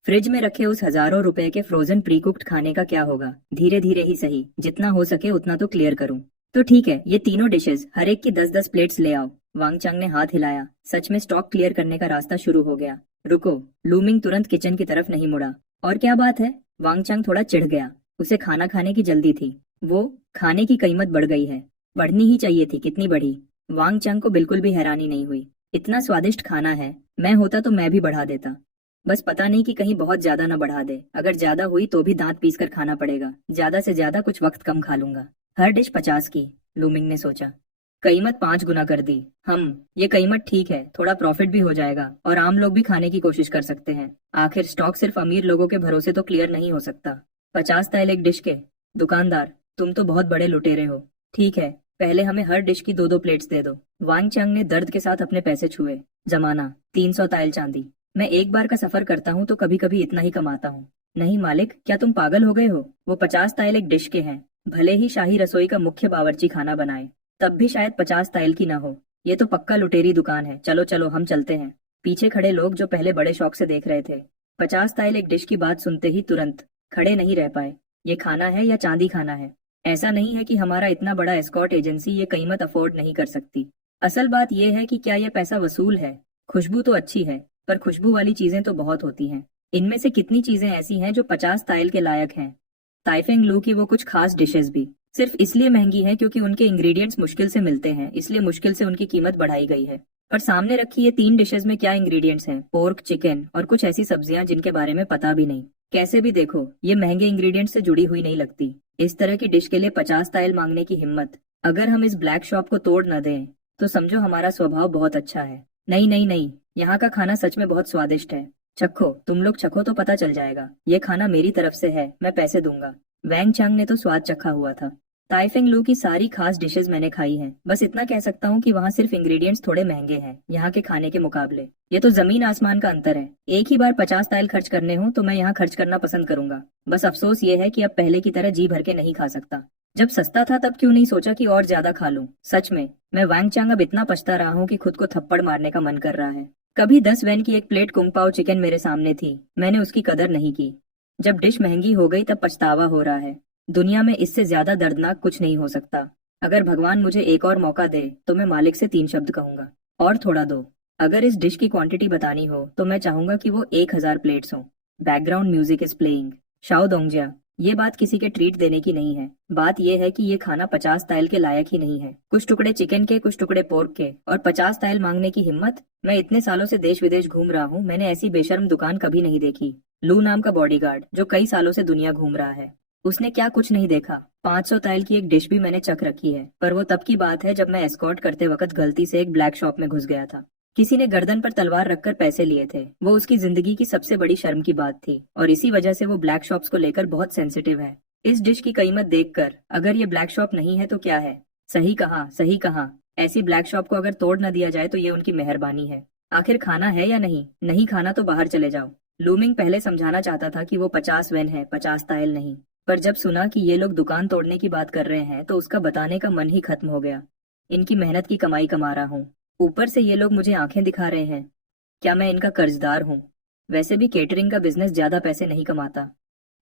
फ्रिज में रखे उस हजारों रुपए के फ्रोजन प्री कुक्ड खाने का क्या होगा। धीरे धीरे ही सही, जितना हो सके उतना तो क्लियर करूं। तो ठीक है, ये तीनों डिशेस हर एक की 10-10 प्लेट्स ले आओ। वांग चांग ने हाथ हिलाया। सच में स्टॉक क्लियर करने का रास्ता शुरू हो गया। रुको, लूमिंग तुरंत किचन की तरफ नहीं मुड़ा। और क्या बात है? वांग चांग थोड़ा चिढ़ गया। उसे खाना खाने की जल्दी थी। वो खाने की कीमत बढ़ गई है। बढ़नी ही चाहिए थी, कितनी बढ़ी? वांग चांग को बिल्कुल भी हैरानी नहीं हुई। इतना स्वादिष्ट खाना है, मैं होता तो मैं भी बढ़ा देता। बस पता नहीं कि कहीं बहुत ज्यादा न बढ़ा दे। अगर ज्यादा हुई तो भी दांत पीस कर खाना पड़ेगा। ज्यादा से ज्यादा कुछ वक्त कम खा लूंगा। हर डिश 50 की, लूमिंग ने सोचा। कीमत 5 गुना कर दी। ये कीमत ठीक है, थोड़ा प्रॉफिट भी हो जाएगा और आम लोग भी खाने की कोशिश कर सकते हैं। आखिर स्टॉक सिर्फ अमीर लोगों के भरोसे तो क्लियर नहीं हो सकता। 50 ताइल एक डिश के? दुकानदार, तुम तो बहुत बड़े लुटेरे हो। ठीक है, पहले हमें हर डिश की 2-2 प्लेट्स दे दो। वांग चांग ने दर्द के साथ अपने पैसे छुए। जमाना 300 ताइल चांदी। मैं एक बार का सफर करता हूँ तो कभी कभी इतना ही कमाता हूँ। नहीं मालिक, क्या तुम पागल हो गए हो? वो 50 ताइल एक डिश के हैं। भले ही शाही रसोई का मुख्य बावर्ची खाना बनाए, तब भी शायद 50 ताइल की ना हो। ये तो पक्का लुटेरी दुकान है। चलो चलो, हम चलते हैं। पीछे खड़े लोग जो पहले बड़े शौक से देख रहे थे, 50 ताइल एक डिश की बात सुनते ही तुरंत खड़े नहीं रह पाए। ये खाना है या चांदी खाना है? ऐसा नहीं है कि हमारा इतना बड़ा एस्कॉर्ट एजेंसी ये कीमत अफोर्ड नहीं कर सकती। असल बात यह है कि क्या ये पैसा वसूल है? खुशबू तो अच्छी है, पर खुशबू वाली चीजें तो बहुत होती हैं। इनमें से कितनी चीजें ऐसी हैं जो 50 ताइल के लायक हैं? ताइफेंग लू की वो कुछ खास डिशेस भी सिर्फ इसलिए महंगी हैं क्योंकि उनके इंग्रेडिएंट्स मुश्किल से मिलते हैं, इसलिए मुश्किल से उनकी कीमत बढ़ाई गई है। पर सामने रखी ये 3 डिशेस में क्या इंग्रेडिएंट्स हैं? पोर्क, चिकन और कुछ ऐसी सब्जियां जिनके बारे में पता भी नहीं। कैसे भी देखो, ये महंगे इंग्रेडिएंट्स से जुड़ी हुई नहीं लगती। इस तरह की डिश के लिए 50 ताइल मांगने की हिम्मत। अगर हम इस ब्लैक शॉप को तोड़ न दें तो समझो हमारा स्वभाव बहुत अच्छा है। नहीं नहीं नहीं, यहाँ का खाना सच में बहुत स्वादिष्ट है। चखो, तुम लोग चखो तो पता चल जाएगा। ये खाना मेरी तरफ से है, मैं पैसे दूंगा। वैंग चांग ने तो स्वाद चखा हुआ था। ताइफेंग लू की सारी खास डिशेस मैंने खाई हैं। बस इतना कह सकता हूँ कि वहाँ सिर्फ इंग्रेडिएंट्स थोड़े महंगे हैं यहाँ के खाने के मुकाबले। ये तो जमीन आसमान का अंतर है। एक ही बार 50 ताइल खर्च करने हो तो मैं यहाँ खर्च करना पसंद करूंगा। बस अफसोस ये है कि अब पहले की तरह जी भर के नहीं खा सकता। जब सस्ता था तब क्यों नहीं सोचा कि और ज्यादा खा लूं। सच में मैं वैंग चांग अब इतना पछता रहा हूँ कि खुद को थप्पड़ मारने का मन कर रहा है। कभी 10 वेन की एक प्लेट कुंग पाओ चिकन मेरे सामने थी, मैंने उसकी कदर नहीं की। जब डिश महंगी हो गई तब पछतावा हो रहा है। दुनिया में इससे ज्यादा दर्दनाक कुछ नहीं हो सकता। अगर भगवान मुझे एक और मौका दे तो मैं मालिक से 3 शब्द कहूंगा, और थोड़ा दो। अगर इस डिश की क्वांटिटी बतानी हो तो मैं चाहूंगा कि वो 1000 प्लेट्स हो। Background music is playing. Shao Dongjia, ये बात किसी के ट्रीट देने की नहीं है। बात यह है कि ये खाना 50 ताइल के लायक ही नहीं है। कुछ टुकड़े चिकन के, कुछ टुकड़े पोर्क के, और 50 ताइल मांगने की हिम्मत। मैं इतने सालों से देश विदेश घूम रहा हूँ, मैंने ऐसी बेशर्म दुकान कभी नहीं देखी। लू नाम का बॉडीगार्ड जो कई सालों से दुनिया घूम रहा है, उसने क्या कुछ नहीं देखा? 500 ताइल की एक डिश भी मैंने चख रखी है, पर वो तब की बात है जब मैं एस्कॉर्ट करते वक्त गलती से एक ब्लैक शॉप में घुस गया था। किसी ने गर्दन पर तलवार रखकर पैसे लिए थे। वो उसकी जिंदगी की सबसे बड़ी शर्म की बात थी और इसी वजह से वो ब्लैक शॉप्स को लेकर बहुत सेंसिटिव है। इस डिश की कीमत देखकर अगर ये ब्लैक शॉप नहीं है तो क्या है? सही कहा, सही कहा। ऐसी ब्लैक शॉप को अगर तोड़ न दिया जाए तो ये उनकी मेहरबानी है। आखिर खाना है या नहीं? नहीं खाना तो बाहर चले जाओ। लूमिंग पहले समझाना चाहता था कि वो 50 वेन है, 50 ताइल नहीं, पर जब सुना कि ये लोग दुकान तोड़ने की बात कर रहे हैं तो उसका बताने का मन ही खत्म हो गया। इनकी मेहनत की कमाई कमा रहा हूँ, ऊपर से ये लोग मुझे आंखें दिखा रहे हैं। क्या मैं इनका कर्जदार हूँ? वैसे भी केटरिंग का बिजनेस ज्यादा पैसे नहीं कमाता।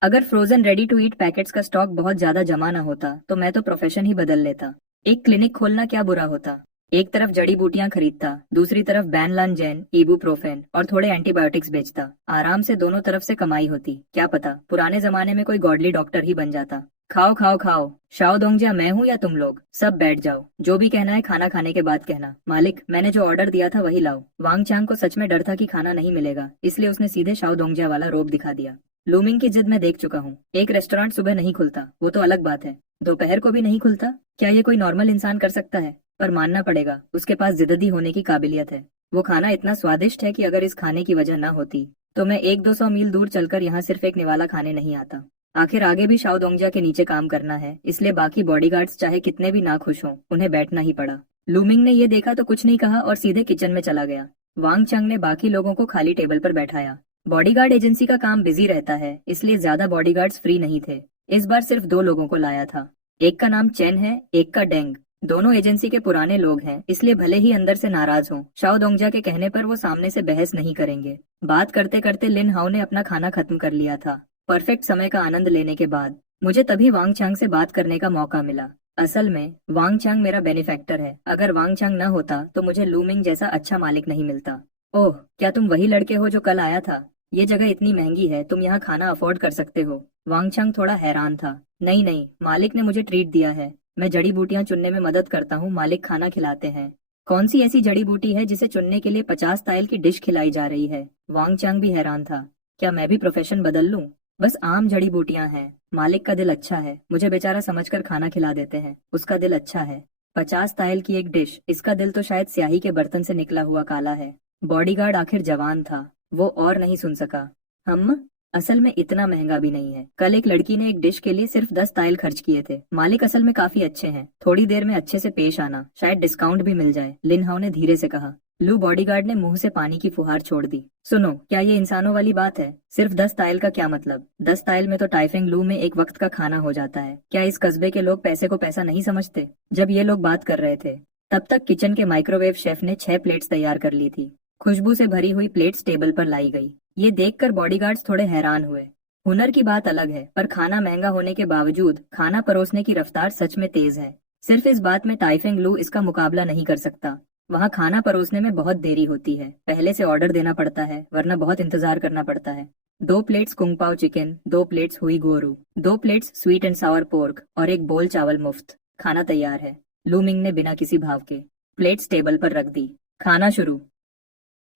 अगर frozen ready to eat packets का स्टॉक बहुत ज्यादा जमा ना होता तो मैं तो प्रोफेशन ही बदल लेता। एक क्लिनिक खोलना क्या बुरा होता? एक तरफ जड़ी बूटियां खरीदता, दूसरी तरफ बैनलानजेन, इबुप्रोफेन और थोड़े एंटीबायोटिक्स बेचता। आराम से दोनों तरफ से कमाई होती। क्या पता पुराने जमाने में कोई गॉडली डॉक्टर ही बन जाता। खाओ खाओ खाओ। शाओ दोंगजिया मैं हूँ या तुम लोग? सब बैठ जाओ। जो भी कहना है खाना खाने के बाद कहना। मालिक, मैंने जो ऑर्डर दिया था वही लाओ। वांग चांग को सच में डर था कि खाना नहीं मिलेगा, इसलिए उसने सीधे शाओ दोंगजिया वाला रोब दिखा दिया। लूमिंग की जिद मैं देख चुका हूँ। एक रेस्टोरेंट सुबह नहीं खुलता, वो तो अलग बात है, दोपहर को भी नहीं खुलता। क्या ये कोई नॉर्मल इंसान कर सकता है? पर मानना पड़ेगा, उसके पास जिद्दी होने की काबिलियत है। वो खाना इतना स्वादिष्ट है कि अगर इस खाने की वजह ना होती तो मैं 100-200 मील दूर चलकर यहाँ सिर्फ एक निवाला खाने नहीं आता। आखिर आगे भी शाओदोंगजा के नीचे काम करना है, इसलिए बाकी बॉडीगार्ड्स चाहे कितने भी ना खुश हों, उन्हें बैठना ही पड़ा। लूमिंग ने ये देखा तो कुछ नहीं कहा और सीधे किचन में चला गया। वांग चंग ने बाकी लोगों को खाली टेबल पर बैठाया। बॉडीगार्ड एजेंसी का काम बिजी रहता है, इसलिए ज्यादा बॉडीगार्ड्स फ्री नहीं थे। इस बार सिर्फ 2 लोगों को लाया था। एक का नाम चेन है, एक का डेंग। दोनों एजेंसी के पुराने लोग हैं, इसलिए भले ही अंदर से नाराज हों, शाओदोंगजा के कहने पर वो सामने से बहस नहीं करेंगे। बात करते करते लिन हाओ ने अपना खाना खत्म कर लिया था। परफेक्ट समय का आनंद लेने के बाद मुझे तभी वांग चांग से बात करने का मौका मिला। असल में वांग चांग मेरा बेनिफैक्टर है। अगर वांग चांग न होता तो मुझे लूमिंग जैसा अच्छा मालिक नहीं मिलता। ओह, क्या तुम वही लड़के हो जो कल आया था? ये जगह इतनी महंगी है, तुम यहाँ खाना अफोर्ड कर सकते हो? वांग चांग थोड़ा हैरान था। नहीं नहीं, मालिक ने मुझे ट्रीट दिया है। मैं जड़ी बूटियां चुनने में मदद करता हूँ, मालिक खाना खिलाते हैं। कौन सी ऐसी जड़ी बूटी है जिसे चुनने के लिए 50 ताइल की डिश खिलाई जा रही है? वांग चांग भी हैरान था। क्या मैं भी प्रोफेशन बदल लूं? बस आम जड़ी बूटियां हैं। मालिक का दिल अच्छा है, मुझे बेचारा समझकर खाना खिला देते हैं। उसका दिल अच्छा है। 50 ताइल की एक डिश, इसका दिल तो शायद स्याही के बर्तन से निकला हुआ काला है। बॉडीगार्ड आखिर जवान था, वो और नहीं सुन सका। हम असल में इतना महंगा भी नहीं है। कल एक लड़की ने एक डिश के लिए सिर्फ 10 ताइल खर्च किए थे। मालिक असल में काफी अच्छे हैं। थोड़ी देर में अच्छे से पेश आना, शायद डिस्काउंट भी मिल जाए, लिन हाओ ने धीरे से कहा। लू बॉडीगार्ड ने मुंह से पानी की फुहार छोड़ दी। सुनो, क्या ये इंसानों वाली बात है? सिर्फ 10 ताइल का क्या मतलब? 10 ताइल में तो टाइफिंग लू में एक वक्त का खाना हो जाता है। क्या इस कस्बे के लोग पैसे को पैसा नहीं समझते? जब ये लोग बात कर रहे थे तब तक किचन के माइक्रोवेव शेफ ने 6 प्लेट्स तैयार कर ली थी। खुशबू से भरी हुई प्लेट्स टेबल पर लाई गई। ये देखकर बॉडीगार्ड्स थोड़े हैरान हुए। हुनर की बात अलग है, पर खाना महंगा होने के बावजूद खाना परोसने की रफ्तार सच में तेज है। सिर्फ इस बात में टाइफिंग लू इसका मुकाबला नहीं कर सकता। वहाँ खाना परोसने में बहुत देरी होती है। पहले से ऑर्डर देना पड़ता है, वरना बहुत इंतजार करना पड़ता है। 2 प्लेट्स कुंग पाओ चिकन, 2 प्लेट्स हुई गोरू, 2 plates sweet and Sawar pork और एक बोल चावल मुफ्त। खाना तैयार है। लू मिंग ने बिना किसी भाव के प्लेट्स टेबल पर रख दी। खाना शुरू।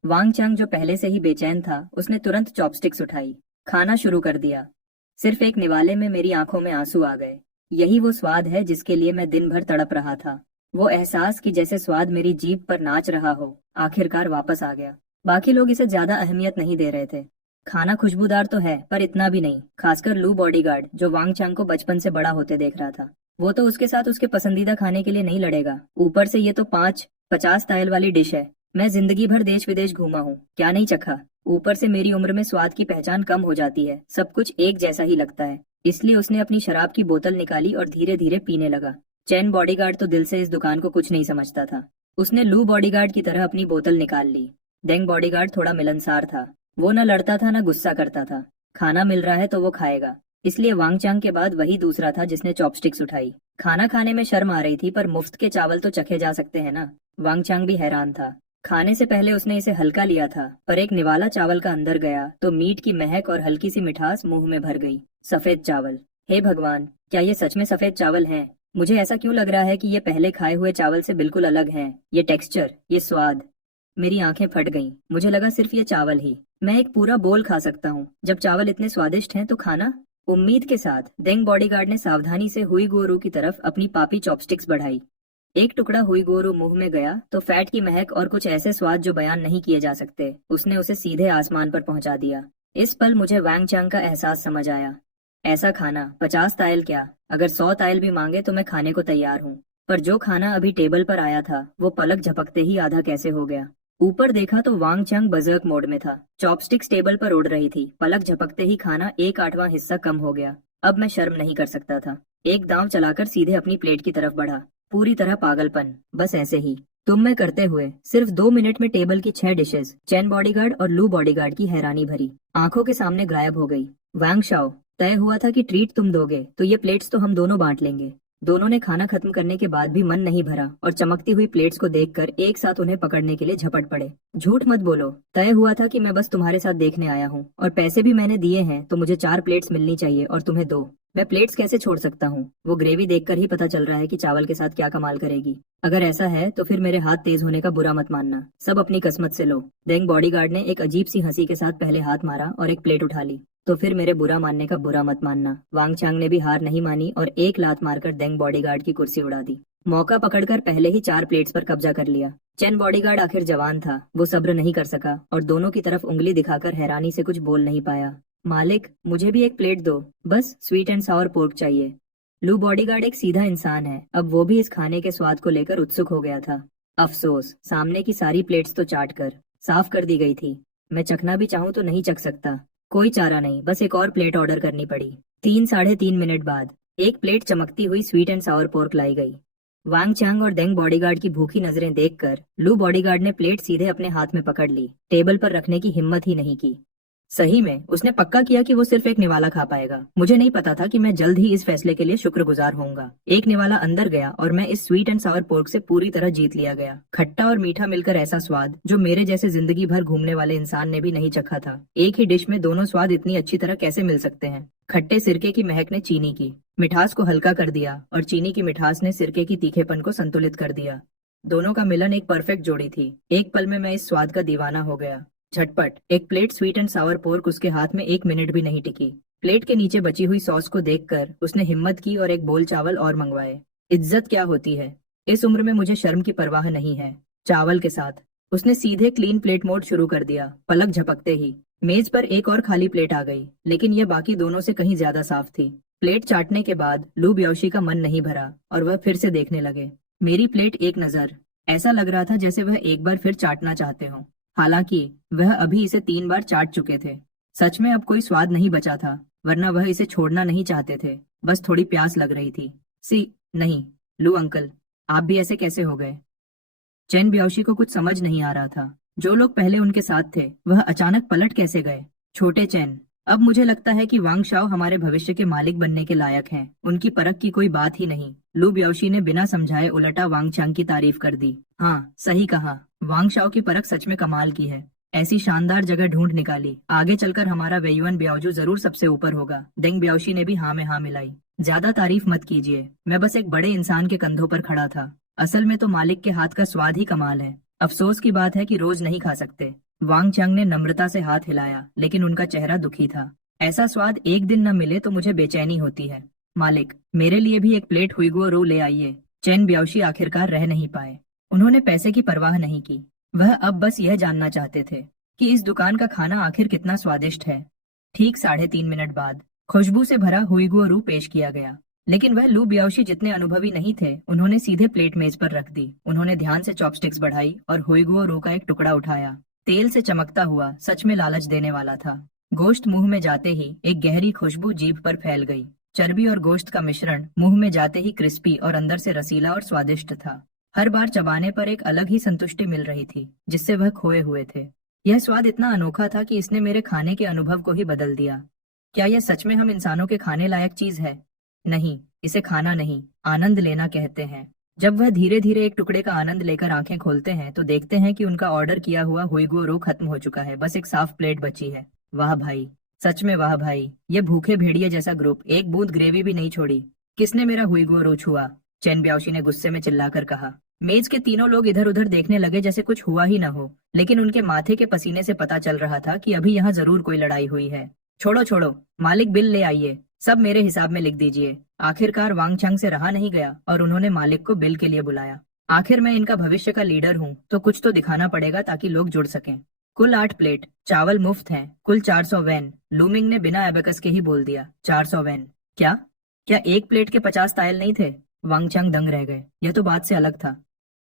वांग चांग जो पहले से ही बेचैन था, उसने तुरंत चॉपस्टिक्स उठाई। खाना शुरू कर दिया। सिर्फ एक निवाले में मेरी आंखों में आंसू आ गए। यही वो स्वाद है जिसके लिए मैं दिन भर तड़प रहा था। वो एहसास कि जैसे स्वाद मेरी जीभ पर नाच रहा हो, आखिरकार वापस आ गया। बाकी लोग इसे ज्यादा अहमियत नहीं दे रहे थे। खाना खुशबूदार तो है, पर इतना भी नहीं, खासकर लू बॉडीगार्ड जो वांग चांग को बचपन से बड़ा होते देख रहा था। वो तो उसके साथ उसके पसंदीदा खाने के लिए नहीं लड़ेगा। ऊपर से ये तो 50 ताइल वाली डिश है। मैं जिंदगी भर देश विदेश घूमा हूँ, क्या नहीं चखा। ऊपर से मेरी उम्र में स्वाद की पहचान कम हो जाती है, सब कुछ एक जैसा ही लगता है। इसलिए उसने अपनी शराब की बोतल निकाली और धीरे धीरे पीने लगा। चैन बॉडीगार्ड तो दिल से इस दुकान को कुछ नहीं समझता था। उसने लू बॉडीगार्ड की तरह अपनी बोतल निकाल ली। डेंग बॉडीगार्ड थोड़ा मिलनसार था। वो न लड़ता था न गुस्सा करता था। खाना मिल रहा है तो वो खाएगा। इसलिए वांग चांग के बाद वही दूसरा था जिसने चॉपस्टिक्स उठाई। खाना खाने में शर्म आ रही थी, पर मुफ्त के चावल तो चखे जा सकते हैं ना। वांग चांग भी हैरान था। खाने से पहले उसने इसे हल्का लिया था, पर एक निवाला चावल का अंदर गया तो मीट की महक और हल्की सी मिठास मुंह में भर गई। सफेद चावल। हे भगवान, क्या ये सच में सफेद चावल हैं? मुझे ऐसा क्यों लग रहा है कि ये पहले खाए हुए चावल से बिल्कुल अलग हैं। ये टेक्सचर, ये स्वाद। मेरी आंखें फट गईं। मुझे लगा सिर्फ ये चावल ही। मैं एक पूरा बोल खा सकता हूँ। जब चावल इतने स्वादिष्ट हैं तो खाना? उम्मीद के साथ डेंग बॉडीगार्ड ने सावधानी से हुई गोरू की तरफ अपनी पापी चॉपस्टिक्स बढ़ाई। एक टुकड़ा हुई गोरू मुंह में गया तो फैट की महक और कुछ ऐसे स्वाद जो बयान नहीं किए जा सकते, उसने उसे सीधे आसमान पर पहुंचा दिया। इस पल मुझे वांग चांग का एहसास समझ आया। ऐसा खाना 50 ताइल क्या, अगर 100 ताइल भी मांगे तो मैं खाने को तैयार हूँ। पर जो खाना अभी टेबल पर आया था, वो पलक झपकते ही आधा कैसे हो गया। ऊपर देखा तो वांग चांग बजर्क मोड में था। चॉपस्टिक्स टेबल पर उड़ रही थी। पलक झपकते ही खाना 1/8वां हिस्सा कम हो गया। अब मैं शर्म नहीं कर सकता था। एक दांव चलाकर सीधे अपनी प्लेट की तरफ बढ़ा। पूरी तरह पागलपन, बस ऐसे ही तुम में करते हुए सिर्फ 2 मिनट में टेबल की 6 डिशेस चैन बॉडीगार्ड और लू बॉडीगार्ड की हैरानी भरी आंखों के सामने गायब हो गई। वांग शाओ, तय हुआ था कि ट्रीट तुम दोगे तो ये प्लेट्स तो हम दोनों बांट लेंगे। दोनों ने खाना खत्म करने के बाद भी मन नहीं भरा और चमकती हुई प्लेट्स को देखकर एक साथ उन्हें पकड़ने के लिए झपट पड़े। झूठ मत बोलो, तय हुआ था कि मैं बस तुम्हारे साथ देखने आया हूँ और पैसे भी मैंने दिए हैं, तो मुझे 4 प्लेट्स मिलनी चाहिए और तुम्हें 2। मैं प्लेट्स कैसे छोड़ सकता हूँ? वो ग्रेवी देखकर ही पता चल रहा है कि चावल के साथ क्या कमाल करेगी। अगर ऐसा है तो फिर मेरे हाथ तेज होने का बुरा मत मानना। सब अपनी किस्मत से लो। डेंग बॉडीगार्ड ने एक अजीब सी हंसी के साथ पहले हाथ मारा और एक प्लेट उठा ली। तो फिर मेरे बुरा मानने का बुरा मत मानना। वांग चांग ने भी हार नहीं मानी और एक लात मारकर डेंग बॉडीगार्ड की कुर्सी उड़ा दी। मौका पकड़कर पहले ही 4 प्लेट्स पर कब्जा कर लिया। चैन बॉडीगार्ड आखिर जवान था, वो सब्र नहीं कर सका और दोनों की तरफ उंगली दिखाकर हैरानी से कुछ बोल नहीं पाया। मालिक, मुझे भी एक प्लेट दो, बस स्वीट एंड सावर पोर्क चाहिए। लू बॉडीगार्ड एक सीधा इंसान है, अब वो भी इस खाने के स्वाद को लेकर उत्सुक हो गया था। अफसोस, सामने की सारी प्लेट्स तो चाट कर साफ कर दी गई थी। मैं चखना भी चाहूं तो नहीं चख सकता। कोई चारा नहीं, बस एक और प्लेट ऑर्डर करनी पड़ी। 3 साढ़े 3 मिनट बाद एक प्लेट चमकती हुई स्वीट एंड सावर पोर्क लाई गई। वांग चांग और डेंग बॉडीगार्ड की भूखी नजरें देखकर लू बॉडीगार्ड ने प्लेट सीधे अपने हाथ में पकड़ ली, टेबल पर रखने की हिम्मत ही नहीं की। सही में उसने पक्का किया कि वो सिर्फ एक निवाला खा पाएगा। मुझे नहीं पता था कि मैं जल्द ही इस फैसले के लिए शुक्रगुजार होऊंगा। एक निवाला अंदर गया और मैं इस स्वीट एंड सावर पोर्क से पूरी तरह जीत लिया गया। खट्टा और मीठा मिलकर ऐसा स्वाद जो मेरे जैसे जिंदगी भर घूमने वाले इंसान ने भी नहीं चखा था। एक ही डिश में दोनों स्वाद इतनी अच्छी तरह कैसे मिल सकते हैं? खट्टे सिरके की महक ने चीनी की मिठास को हल्का कर दिया और चीनी की मिठास ने सिरके की तीखेपन को संतुलित कर दिया। दोनों का मिलन एक परफेक्ट जोड़ी थी। एक पल में मैं इस स्वाद का दीवाना हो गया। झटपट एक plate sweet and Sawar pork उसके हाथ में 1 मिनट भी नहीं टिकी। प्लेट के नीचे बची हुई सॉस को देखकर उसने हिम्मत की और एक बोल चावल और मंगवाए। इज्जत क्या होती है? इस उम्र में मुझे शर्म की परवाह नहीं है। चावल के साथ उसने सीधे क्लीन प्लेट मोड शुरू कर दिया। पलक झपकते ही मेज पर एक और खाली प्लेट आ गई, लेकिन यह बाकी दोनों से कहीं ज्यादा साफ थी। प्लेट चाटने के बाद लू ब्योशी का मन नहीं भरा और वह फिर से देखने लगे। मेरी प्लेट एक नजर, ऐसा लग रहा था जैसे वह एक बार फिर चाटना चाहते हो। हालांकि वह अभी इसे 3 बार चाट चुके थे। सच में अब कोई स्वाद नहीं बचा था, वरना वह इसे छोड़ना नहीं चाहते थे। बस थोड़ी प्यास लग रही थी। नहीं, लू अंकल, आप भी ऐसे कैसे हो गए? चैन ब्याओशी को कुछ समझ नहीं आ रहा था। जो लोग पहले उनके साथ थे वह अचानक पलट कैसे गए? छोटे चैन, अब मुझे लगता है कि वांग शाओ हमारे भविष्य के मालिक बनने के लायक हैं। उनकी परख की कोई बात ही नहीं। लू ब्याओशी ने बिना समझाए उलटा वांग चांग की तारीफ कर दी। हाँ, सही कहा, वांग शाओ की परख सच में कमाल की है। ऐसी शानदार जगह ढूंढ निकाली, आगे चलकर हमारा वेयुअन ब्याओजू जरूर सबसे ऊपर होगा। डेंग ब्याओशी ने भी हाँ में हाँ मिलाई। ज्यादा तारीफ मत कीजिए, मैं बस एक बड़े इंसान के कंधों पर खड़ा था। असल में तो मालिक के हाथ का स्वाद ही कमाल है। अफसोस की बात है कि रोज नहीं खा सकते। वांग चांग ने नम्रता से हाथ हिलाया, लेकिन उनका चेहरा दुखी था। ऐसा स्वाद एक दिन न मिले तो मुझे बेचैनी होती है। मालिक, मेरे लिए भी एक प्लेट हुईगुओ रो ले आइए। चैन ब्याओशी आखिरकार रह नहीं पाए। उन्होंने पैसे की परवाह नहीं की। वह अब बस यह जानना चाहते थे कि इस दुकान का खाना आखिर कितना स्वादिष्ट है। ठीक 3.5 मिनट बाद खुशबू से भरा हुईगुओ रू पेश किया गया, लेकिन वह लू ब्याओशी जितने अनुभवी नहीं थे। उन्होंने सीधे प्लेट मेज पर रख दी। उन्होंने ध्यान से चॉपस्टिक्स बढ़ाई और हुईगुओ रू का एक टुकड़ा उठाया। तेल से चमकता हुआ, सच में लालच देने वाला था। गोश्त मुंह में जाते ही एक गहरी खुशबू जीभ पर फैल गई। चर्बी और गोश्त का मिश्रण मुंह में जाते ही क्रिस्पी और अंदर से रसीला और स्वादिष्ट था। हर बार चबाने पर एक अलग ही संतुष्टि मिल रही थी, जिससे वह खोए हुए थे। यह स्वाद इतना अनोखा था कि इसने मेरे खाने के अनुभव को ही बदल दिया। क्या यह सच में हम इंसानों के खाने लायक चीज है? नहीं, इसे खाना नहीं, आनंद लेना कहते हैं। जब वह धीरे धीरे एक टुकड़े का आनंद लेकर आंखें खोलते हैं तो देखते हैं कि उनका ऑर्डर किया हुआ हुईगुओ रो खत्म हो चुका है। बस एक साफ प्लेट बची है। वाह भाई, सच में वाह भाई, ये भूखे भेड़िए जैसा ग्रुप एक बूंद ग्रेवी भी नहीं छोड़ी। किसने मेरा हुईगुओ रो छुआ? चैन ब्याओशी ने गुस्से में चिल्लाकर कहा। मेज के तीनों लोग इधर उधर देखने लगे जैसे कुछ हुआ ही न हो, लेकिन उनके माथे के पसीने से पता चल रहा था कि अभी यहाँ जरूर कोई लड़ाई हुई है। छोड़ो छोड़ो, मालिक बिल ले आइए, सब मेरे हिसाब में लिख दीजिए। आखिरकार वांग चांग से रहा नहीं गया और उन्होंने मालिक को बिल के लिए बुलाया। आखिर मैं इनका भविष्य का लीडर हूँ तो कुछ तो दिखाना पड़ेगा ताकि लोग जुड़ सकें। कुल 8 प्लेट, चावल मुफ्त हैं, कुल 400 वैन। लूमिंग ने बिना एबेकस के ही बोल दिया। 400 वैन? क्या क्या एक प्लेट के 50 तायल नहीं थे? वांग चांग दंग रह गए। यह तो बात से अलग था।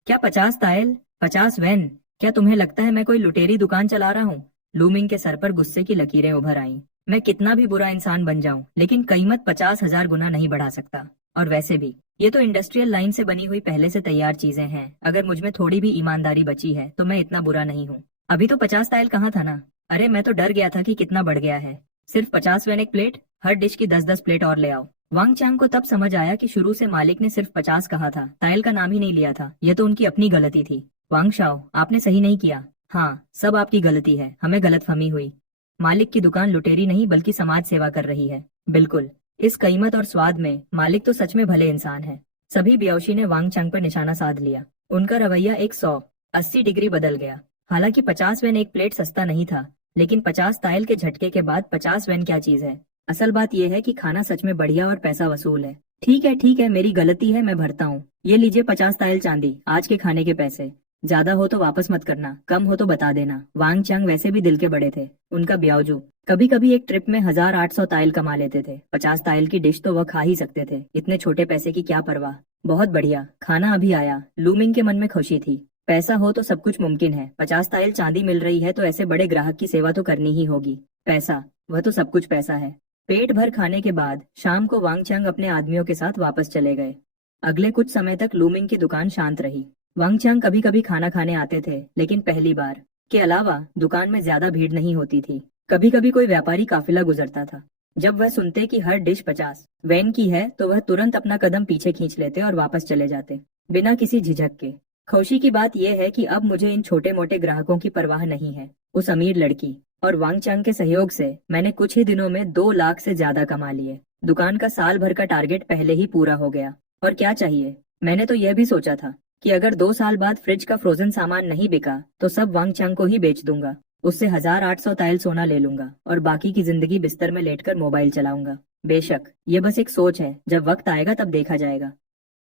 क्या 50 तायल, 50 वैन? क्या तुम्हें लगता है मैं कोई लुटेरी दुकान चला रहा हूँ? लूमिंग के सर पर गुस्से की लकीरें उभर आईं। मैं कितना भी बुरा इंसान बन जाऊं, लेकिन कीमत 50,000 गुना नहीं बढ़ा सकता। और वैसे भी ये तो इंडस्ट्रियल लाइन से बनी हुई पहले से तैयार चीजें हैं। अगर मुझमें थोड़ी भी ईमानदारी बची है तो मैं इतना बुरा नहीं हूँ। अभी तो 50 तायल कहाँ था ना। अरे मैं तो डर गया था कि कितना बढ़ गया है। सिर्फ 50 वैन एक प्लेट? हर डिश की 10-10 प्लेट और ले आओ। वांग चांग को तब समझ आया कि शुरू से मालिक ने सिर्फ 50 कहा था, तायल का नाम ही नहीं लिया था। यह तो उनकी अपनी गलती थी। वांग शाओ, आपने सही नहीं किया। हाँ, सब आपकी गलती है, हमें गलतफहमी हुई। मालिक की दुकान लुटेरी नहीं बल्कि समाज सेवा कर रही है। बिल्कुल, इस कीमत और स्वाद में मालिक तो सच में भले इंसान है। सभी ब्याओशी ने वांग चांग पर निशाना साध लिया। उनका रवैया 180 डिग्री बदल गया। हालांकि 50 वेन एक प्लेट सस्ता नहीं था, लेकिन 50 तायल के झटके के बाद 50 वेन क्या चीज है। असल बात यह है कि खाना सच में बढ़िया और पैसा वसूल है। ठीक है, मेरी गलती है, मैं भरता हूँ। ये लीजिए 50 तायल चांदी, आज के खाने के पैसे। ज्यादा हो तो वापस मत करना, कम हो तो बता देना। वांग चांग वैसे भी दिल के बड़े थे। उनका ब्यावजू कभी कभी एक ट्रिप में 1800 ताइल कमा लेते थे। 50 ताइल की डिश तो वह खा ही सकते थे। इतने छोटे पैसे की क्या परवाह। बहुत बढ़िया, खाना अभी आया। लूमिंग के मन में खुशी थी। पैसा हो तो सब कुछ मुमकिन है। 50 ताइल चांदी मिल रही है तो ऐसे बड़े ग्राहक की सेवा तो करनी ही होगी। पैसा, वह तो सब कुछ पैसा है। पेट भर खाने के बाद शाम को वांग चांग अपने आदमियों के साथ वापस चले गए। अगले कुछ समय तक लूमिंग की दुकान शांत रही। वांग चांग कभी कभी खाना खाने आते थे, लेकिन पहली बार के अलावा दुकान में ज्यादा भीड़ नहीं होती थी। कभी कभी कोई व्यापारी काफिला गुजरता था। जब वह सुनते कि हर डिश 50 वैन की है तो वह तुरंत अपना कदम पीछे खींच लेते और वापस चले जाते, बिना किसी झिझक के। खुशी की बात यह है कि अब मुझे इन छोटे मोटे ग्राहकों की परवाह नहीं है। उस अमीर लड़की और वांग चांग के सहयोग से मैंने कुछ ही दिनों में 2 लाख से ज्यादा कमा लिए। दुकान का साल भर का टारगेट पहले ही पूरा हो गया। और क्या चाहिए। मैंने तो यह भी सोचा था कि अगर 2 साल बाद फ्रिज का फ्रोजन सामान नहीं बिका तो सब वांग चांग को ही बेच दूंगा। उससे 1800 ताइल सोना ले लूंगा और बाकी की जिंदगी बिस्तर में लेटकर मोबाइल चलाऊंगा। बेशक ये बस एक सोच है, जब वक्त आएगा तब देखा जाएगा।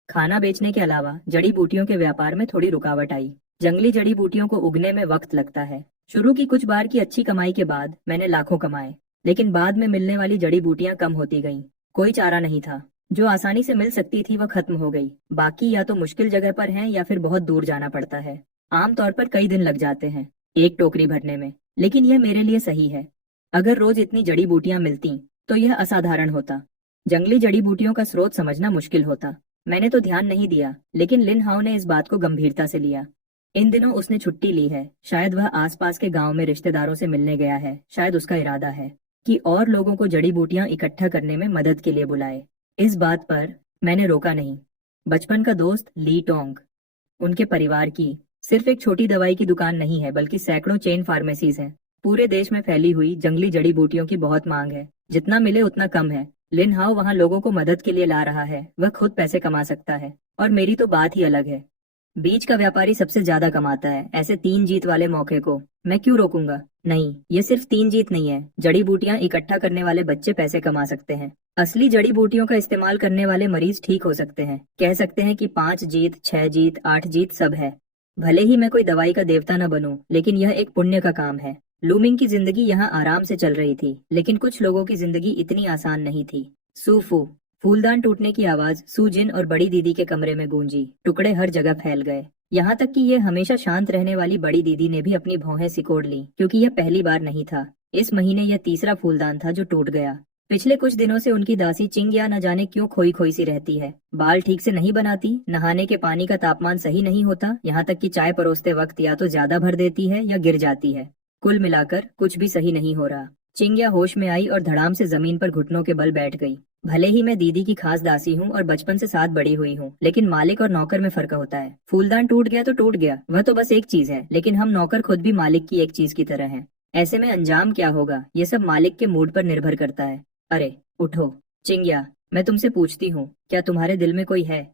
खाना बेचने के अलावा जड़ी बूटियों के व्यापार में थोड़ी रुकावट आई। जंगली जड़ी बूटियों को उगने में वक्त लगता है। शुरू की कुछ बार की अच्छी कमाई के बाद मैंने लाखों कमाए, लेकिन बाद में मिलने वाली जड़ी बूटियां कम होती गईं। कोई चारा नहीं था। जो आसानी से मिल सकती थी वह खत्म हो गई। बाकी या तो मुश्किल जगह पर हैं या फिर बहुत दूर जाना पड़ता है। आमतौर पर कई दिन लग जाते हैं एक टोकरी भरने में, लेकिन यह मेरे लिए सही है। अगर रोज इतनी जड़ी बूटियां मिलती तो यह असाधारण होता। जंगली जड़ी बूटियों का स्रोत समझना मुश्किल होता। मैंने तो ध्यान नहीं दिया, लेकिन लिन हाउ ने इस बात को गंभीरता से लिया। इन दिनों उसने छुट्टी ली है। शायद वह आसपास के गांव में रिश्तेदारों से मिलने गया है। शायद उसका इरादा है कि और लोगों को जड़ी बूटियां इकट्ठा करने में मदद के लिए बुलाए। इस बात पर मैंने रोका नहीं। बचपन का दोस्त ली टोंग, उनके परिवार की सिर्फ एक छोटी दवाई की दुकान नहीं है, बल्कि सैकड़ों चेन फार्मेसीज हैं। पूरे देश में फैली हुई जंगली जड़ी बूटियों की बहुत मांग है। जितना मिले उतना कम है। लिन हाउ वहाँ लोगों को मदद के लिए ला रहा है। वह खुद पैसे कमा सकता है और मेरी तो बात ही अलग है। बीज का व्यापारी सबसे ज्यादा कमाता है। ऐसे 3 जीत वाले मौके को मैं क्यों रोकूंगा। नहीं, ये सिर्फ 3 जीत नहीं है। जड़ी बूटियां इकट्ठा करने वाले बच्चे पैसे कमा सकते हैं। असली जड़ी बूटियों का इस्तेमाल करने वाले मरीज ठीक हो सकते हैं। कह सकते हैं कि 5 जीत, 6 जीत, 8 जीत सब है। भले ही मैं कोई दवाई का देवता न बनूं, लेकिन यह एक पुण्य का काम है। लूमिंग की जिंदगी यहाँ आराम से चल रही थी, लेकिन कुछ लोगों की जिंदगी इतनी आसान नहीं थी। सूफू, फूलदान टूटने की आवाज सूजिन और बड़ी दीदी के कमरे में गूंजी। टुकड़े हर जगह फैल गए। यहाँ तक कि ये हमेशा शांत रहने वाली बड़ी दीदी ने भी अपनी भौहें सिकोड़ ली, क्योंकि यह पहली बार नहीं था। इस महीने यह तीसरा फूलदान था जो टूट गया। पिछले कुछ दिनों से उनकी दासी चिंग्या न जाने क्यों खोई खोई सी रहती है। बाल ठीक से नहीं बनाती, नहाने के पानी का तापमान सही नहीं होता, यहाँ तक कि चाय परोसते वक्त या तो ज्यादा भर देती है या गिर जाती है। कुल मिलाकर कुछ भी सही नहीं हो रहा। चिंग्या होश में आई और धड़ाम से जमीन पर घुटनों के बल बैठ गई। भले ही मैं दीदी की खास दासी हूँ और बचपन से साथ बड़ी हुई हूँ, लेकिन मालिक और नौकर में फर्क होता है। फूलदान टूट गया तो टूट गया, वह तो बस एक चीज है, लेकिन हम नौकर खुद भी मालिक की एक चीज की तरह हैं। ऐसे में अंजाम क्या होगा, ये सब मालिक के मूड पर निर्भर करता है। अरे उठो चिंग्या, मैं तुमसे पूछती हूँ, क्या तुम्हारे दिल में कोई है।